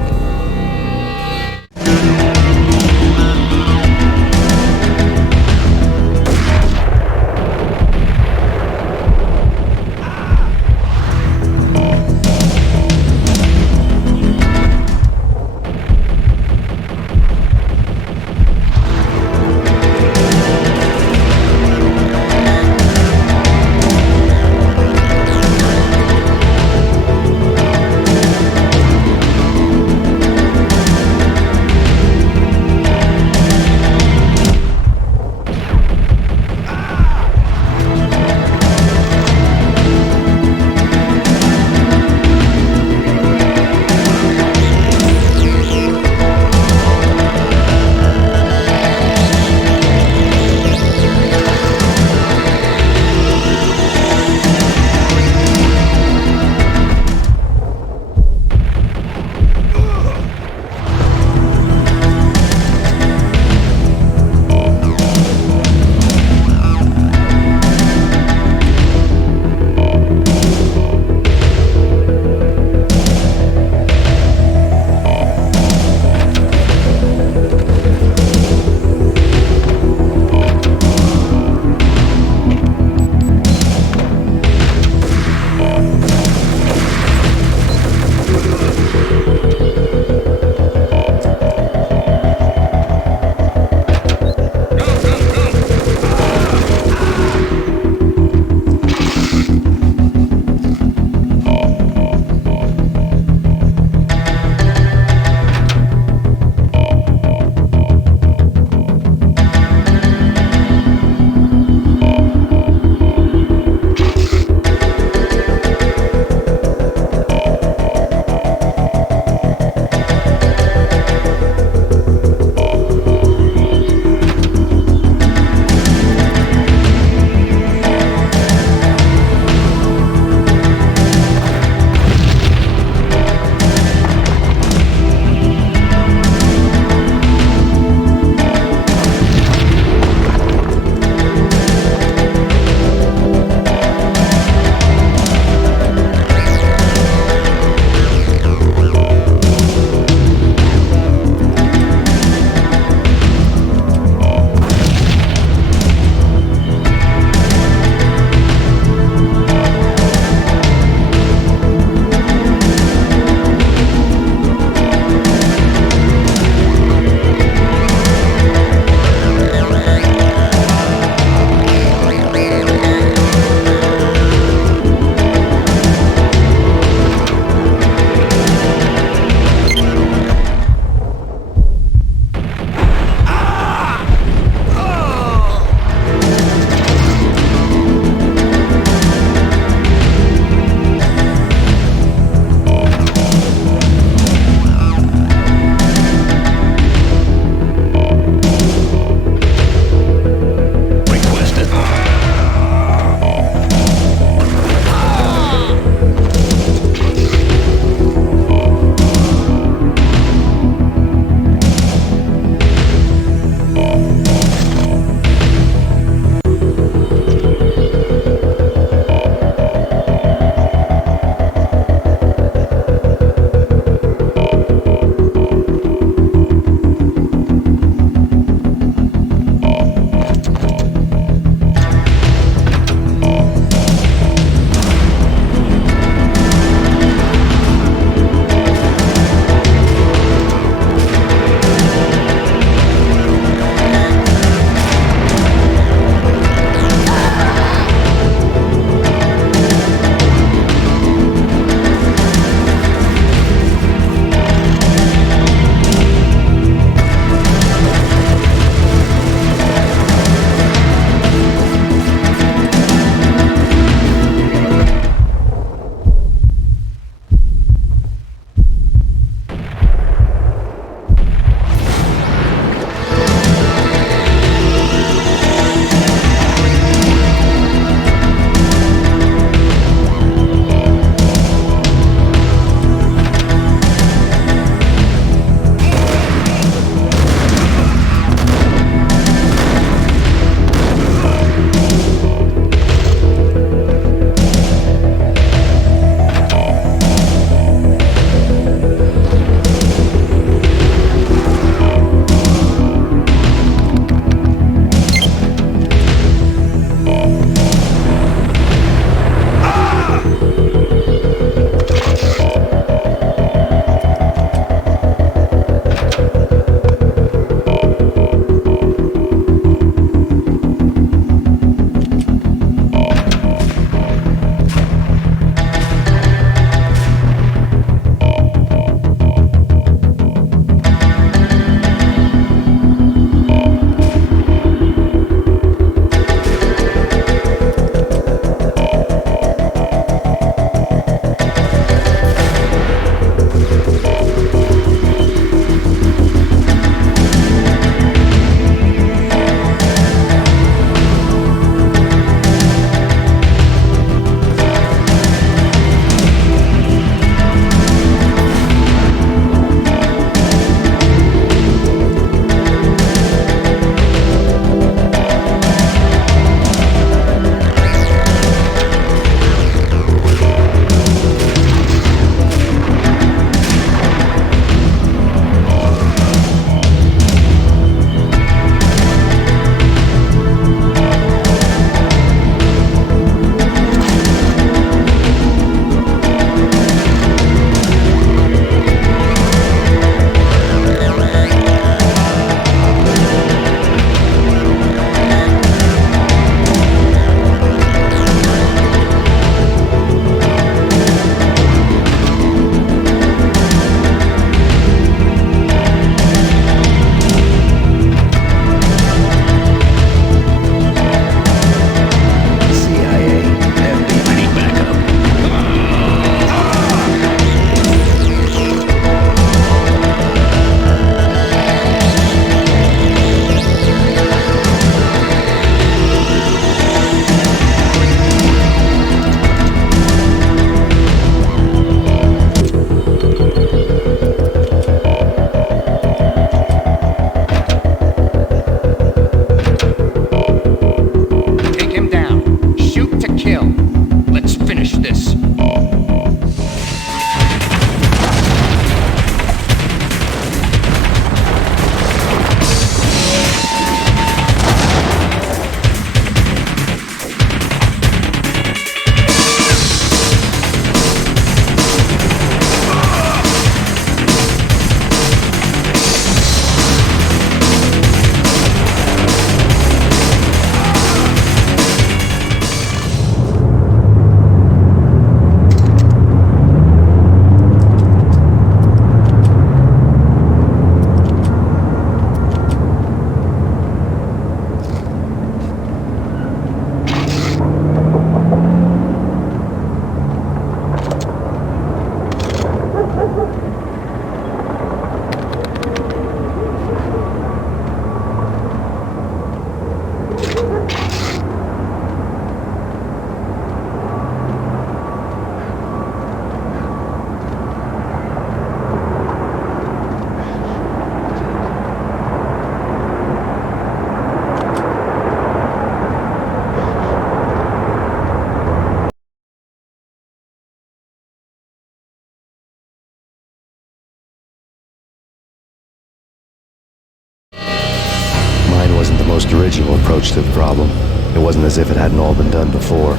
approach to the problem. It wasn't as if it hadn't all been done before.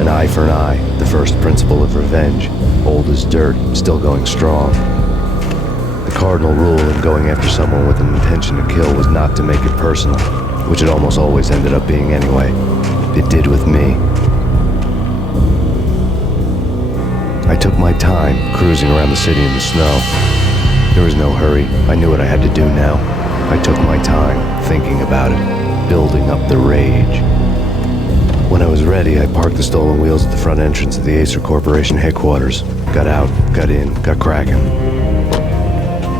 An eye for an eye, the first principle of revenge. Old as dirt, still going strong. The cardinal rule in going after someone with an intention to kill was not to make it personal, which it almost always ended up being anyway. It did with me. I took my time, cruising around the city in the snow. There was no hurry. I knew what I had to do now. I took my time, thinking about it, building up the rage. When I was ready, I parked the stolen wheels at the front entrance of the Acer Corporation headquarters. Got out, got in, got cracking.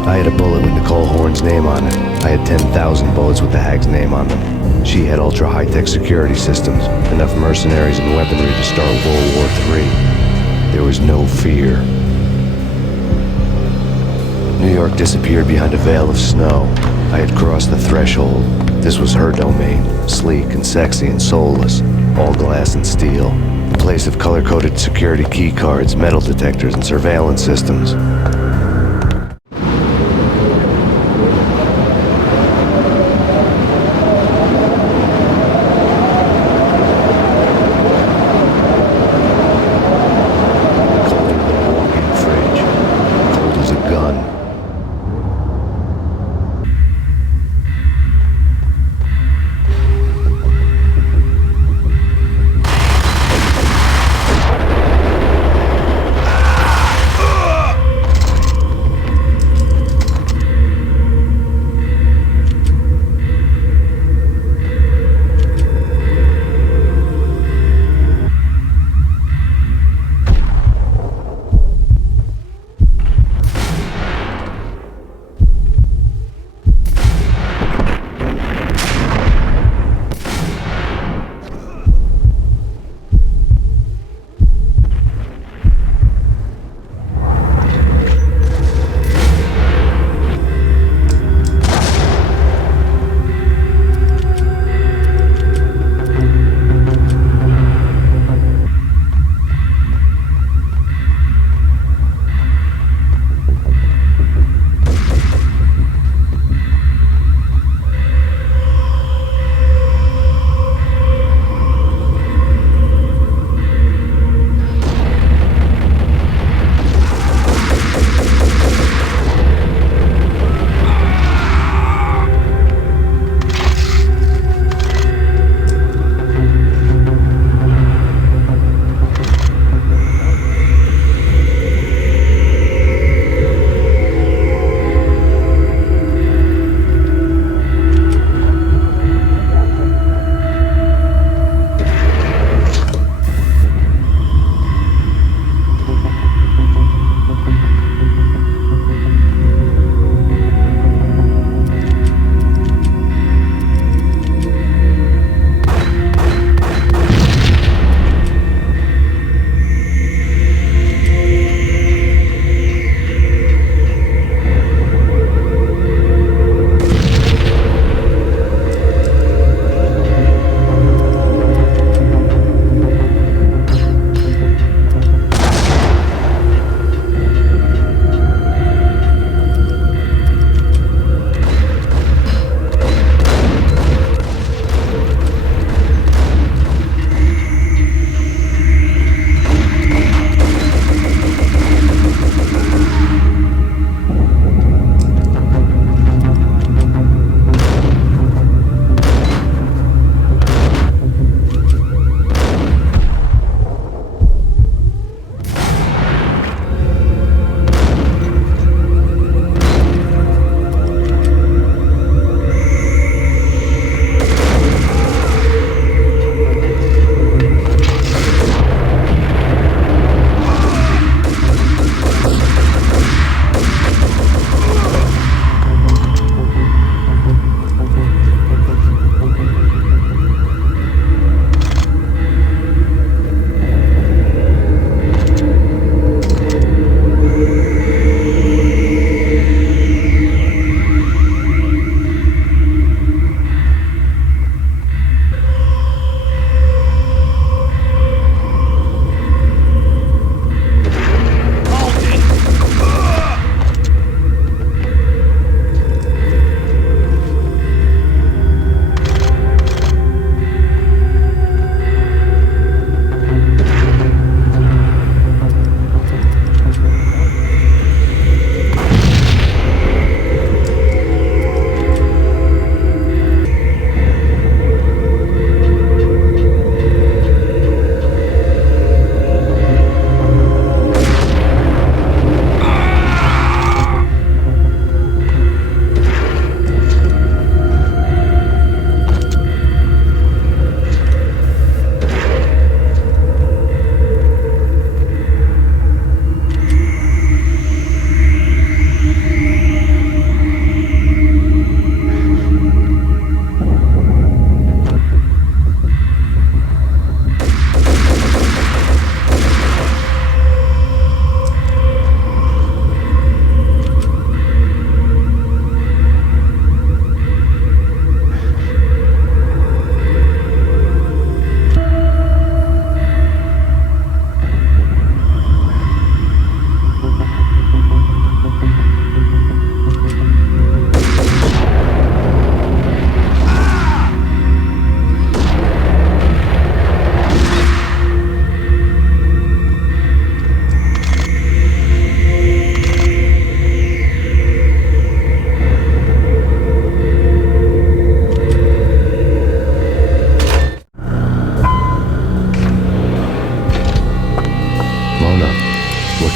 I had a bullet with Nicole Horn's name on it. I had 10,000 bullets with the Hag's name on them. She had ultra-high-tech security systems, enough mercenaries and weaponry to start World War III. There was no fear. New York disappeared behind a veil of snow. I had crossed the threshold. This was her domain, sleek and sexy and soulless, all glass and steel. A place of color-coded security key cards, metal detectors, and surveillance systems.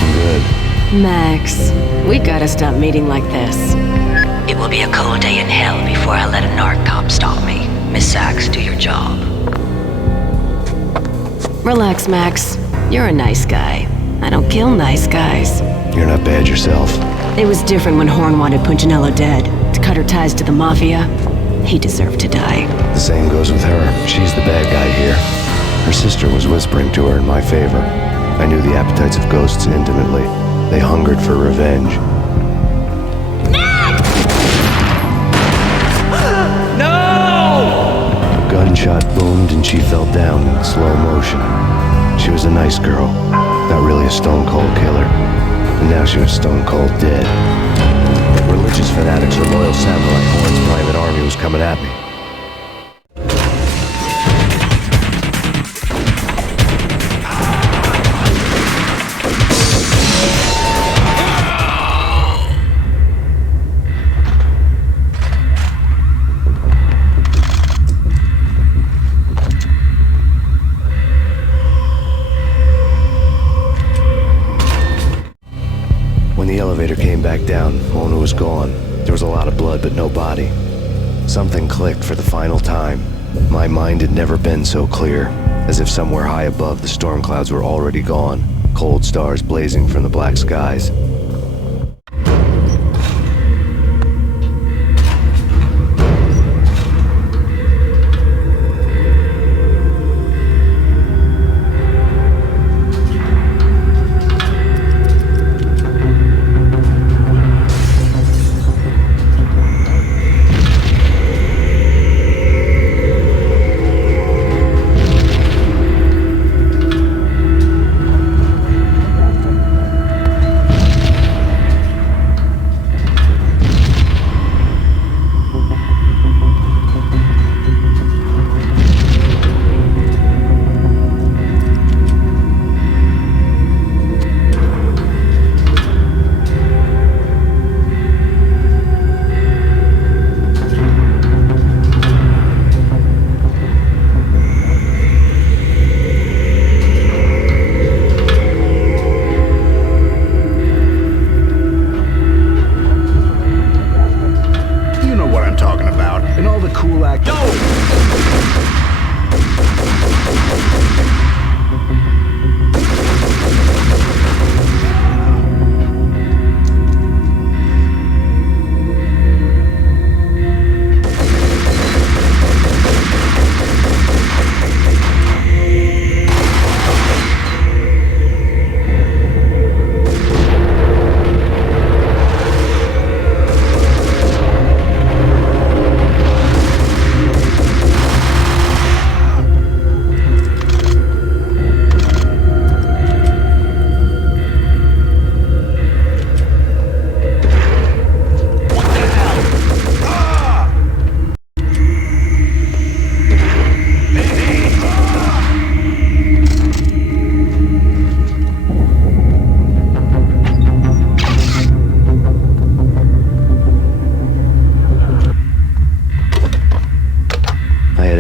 looking good. Max, we gotta stop meeting like this. It will be a cold day in hell before I let a narc cop stop me. Miss Sachs, do your job. Relax, Max. You're a nice guy. I don't kill nice guys. You're not bad yourself. It was different when Horn wanted Punchinello dead, to cut her ties to the Mafia. He deserved to die. The same goes with her. She's the bad guy here. Her sister was whispering to her in my favor. I knew the appetites of ghosts intimately. They hungered for revenge. A gunshot boomed and she fell down in slow motion. She was a nice girl, not really a stone-cold killer. And now she was stone-cold dead. Religious fanatics or loyal samurai, Horn's private army was coming at me. When the elevator came back down, Mona was gone. There was a lot of blood, but no body. Something clicked for the final time. My mind had never been so clear, as if somewhere high above the storm clouds were already gone, cold stars blazing from the black skies.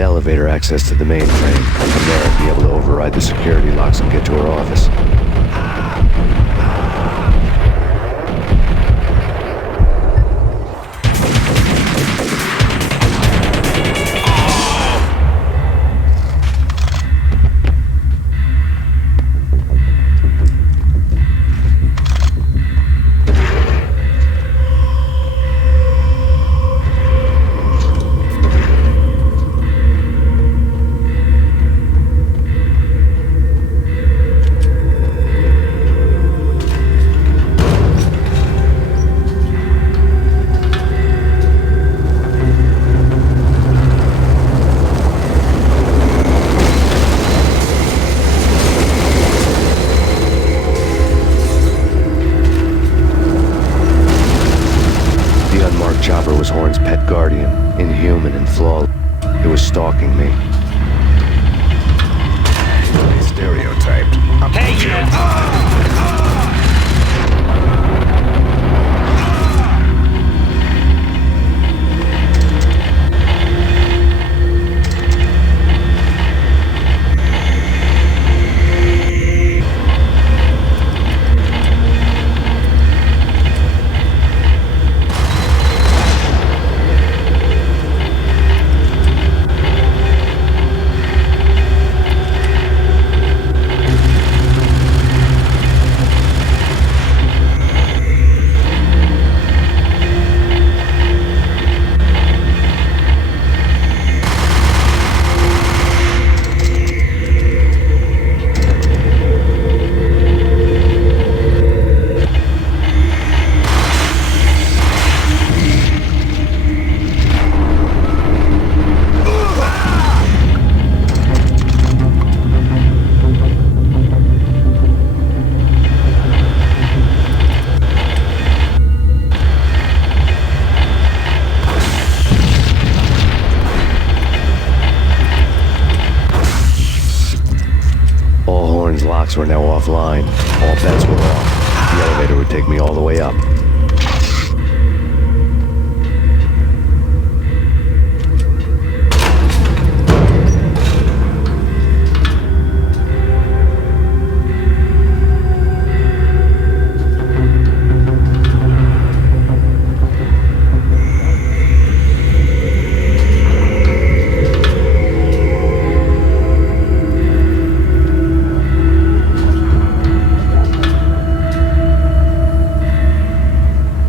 Elevator access to the mainframe. From there, I'd be able to override the security locks and get to her office. Chopper was Horn's pet guardian, inhuman and flawed. It was stalking me. Stereotyped. Hey, you! All Horn's locks were now offline. All bets were off. The elevator would take me all the way up.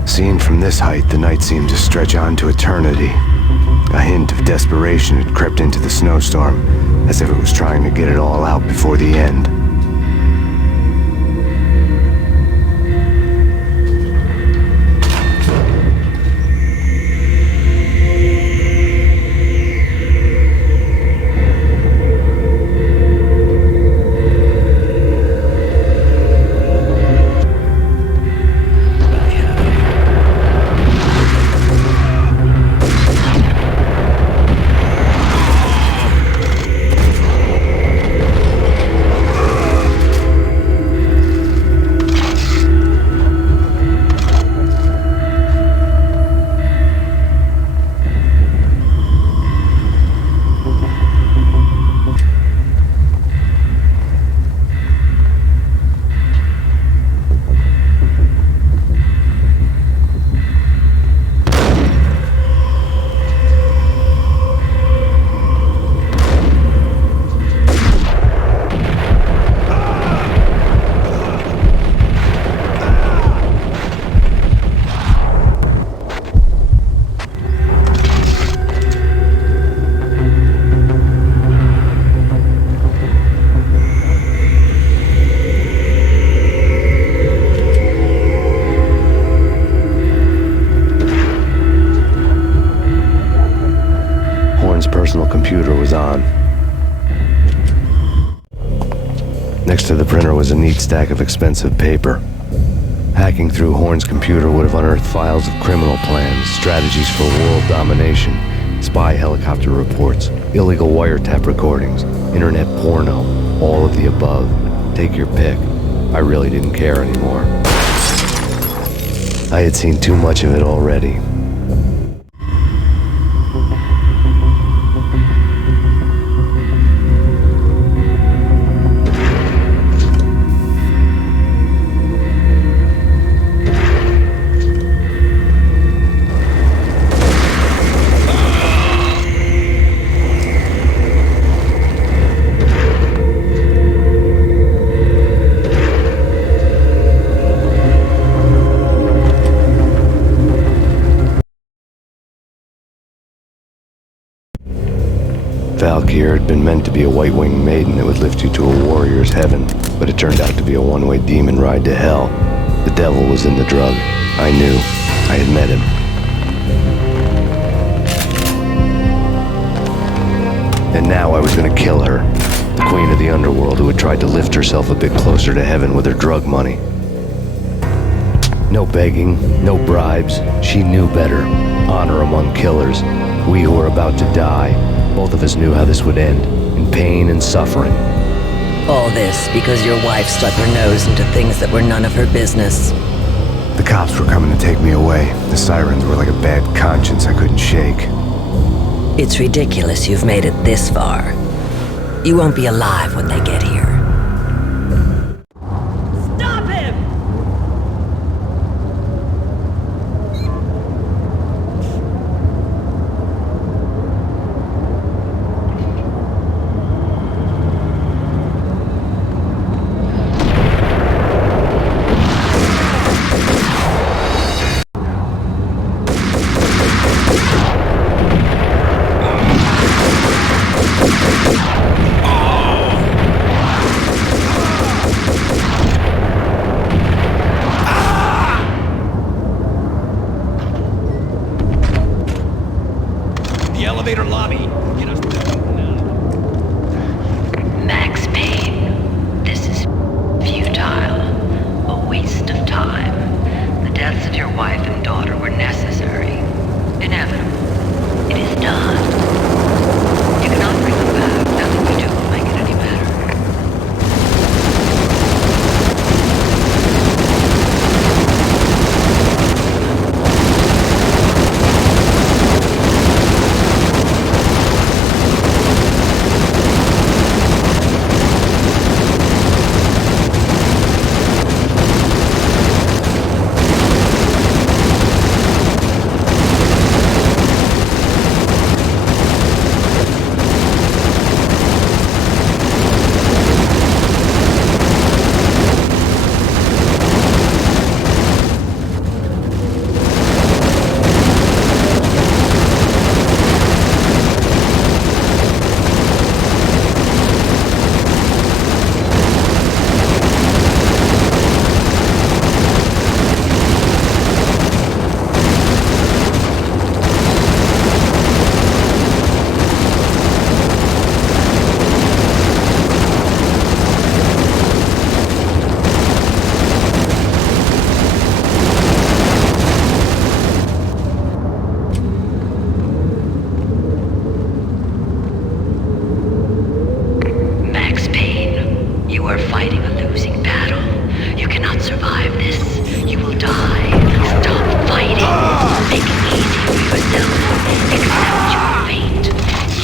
Seen from this height, the night seemed to stretch on to eternity. A hint of desperation had crept into the snowstorm, as if it was trying to get it all out before the end. Personal computer was on. Next to the printer was a neat stack of expensive paper. Hacking through Horn's computer would have unearthed files of criminal plans, strategies for world domination, spy helicopter reports, illegal wiretap recordings, internet porno, all of the above. Take your pick. I really didn't care anymore. I had seen too much of it already. Valkyr had been meant to be a white-winged maiden that would lift you to a warrior's heaven, but it turned out to be a one-way demon ride to hell. The devil was in the drug. I knew. I had met him. And now I was gonna kill her. The queen of the underworld who had tried to lift herself a bit closer to heaven with her drug money. No begging, no bribes. She knew better. Honor among killers. We who were about to die. Both of us knew how this would end, in pain and suffering. All this because your wife stuck her nose into things that were none of her business. The cops were coming to take me away. The sirens were like a bad conscience I couldn't shake. It's ridiculous you've made it this far. You won't be alive when they get here. Stop him! You are fighting a losing battle. You cannot survive this. You will die. Stop fighting. Make it easy for yourself. Accept your fate.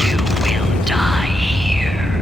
You will die here.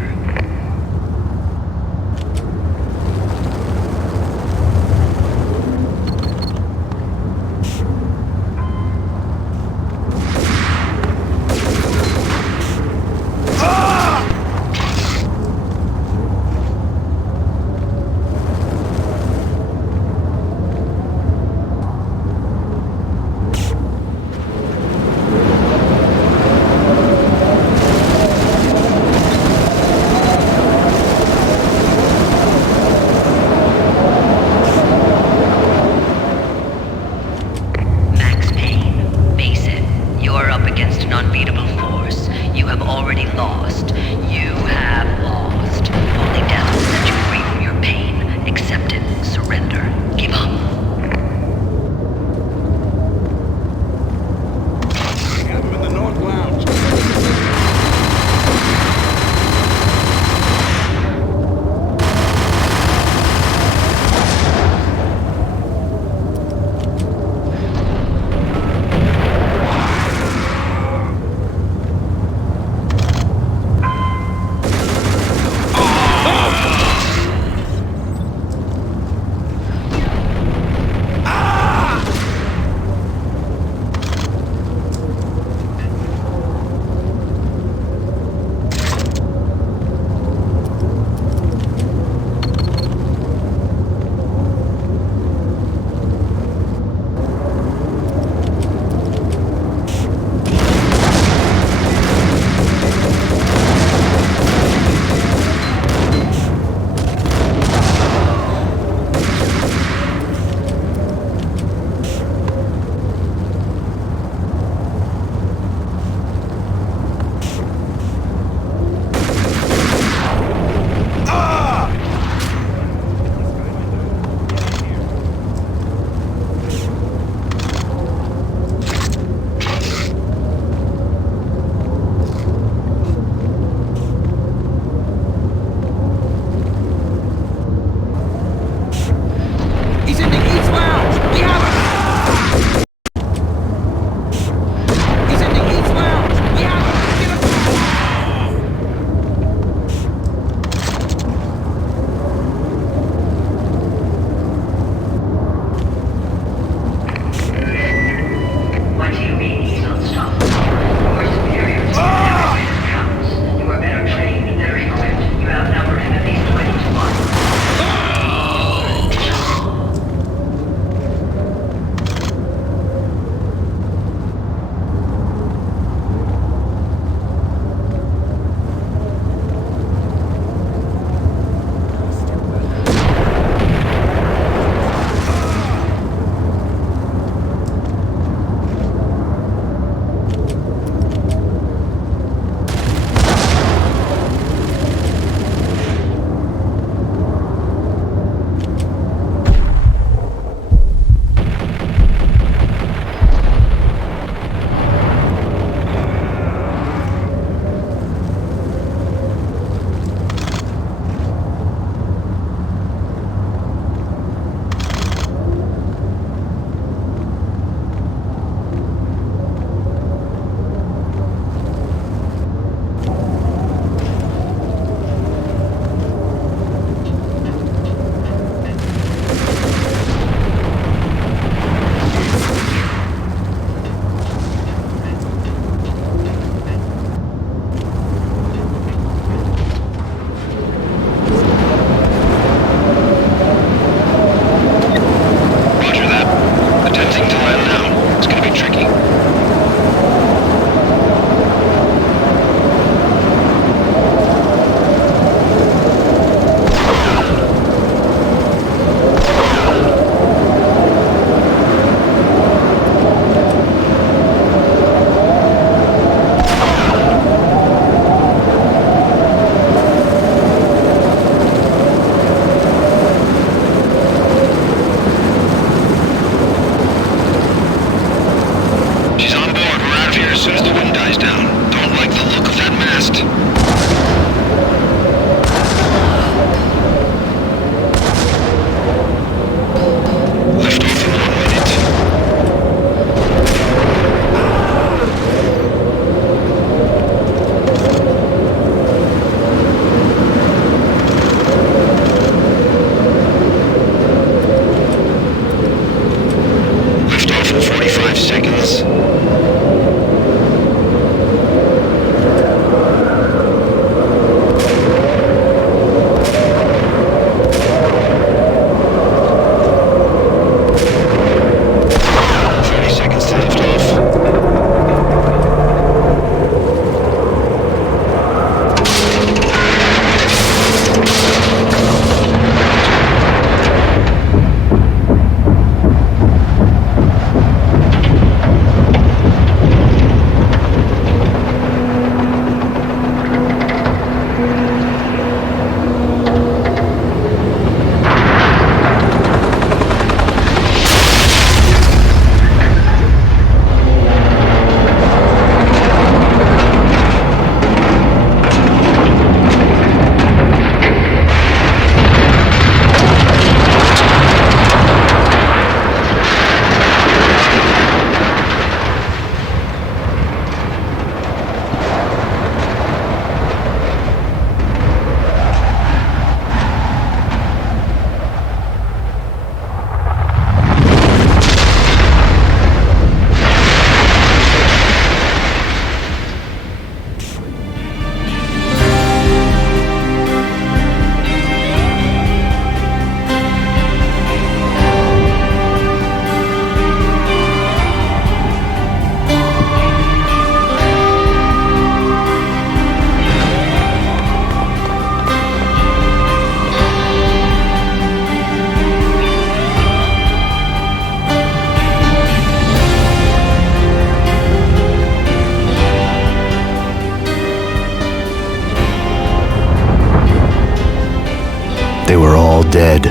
They were all dead.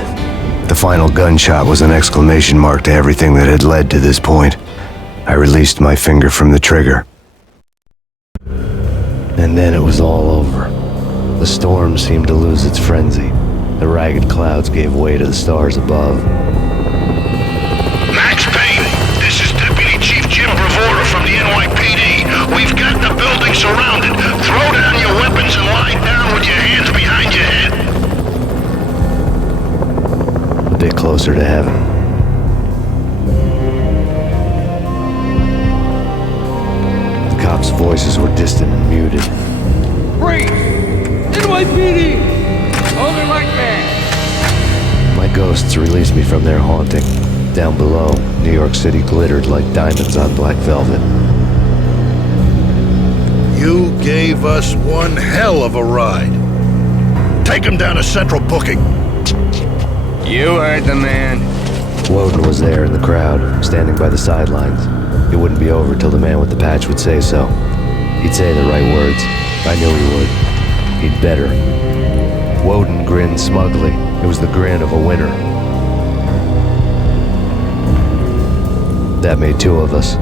The final gunshot was an exclamation mark to everything that had led to this point. I released my finger from the trigger. And then it was all over. The storm seemed to lose its frenzy. The ragged clouds gave way to the stars above. Max Payne, this is Deputy Chief Jim Bravura from the NYPD. We've got the building surrounded. Throw down your weapons and lie down with your hands behind your head. A bit closer to heaven. The cops' voices were distant and muted. Breathe! NYPD! Hold it like that! My ghosts released me from their haunting. Down below, New York City glittered like diamonds on black velvet. You gave us one hell of a ride. Take him down to Central Booking. You heard the man. Woden was there in the crowd, standing by the sidelines. It wouldn't be over till the man with the patch would say so. He'd say the right words. I knew he would. He'd better. Woden grinned smugly. It was the grin of a winner. That made two of us.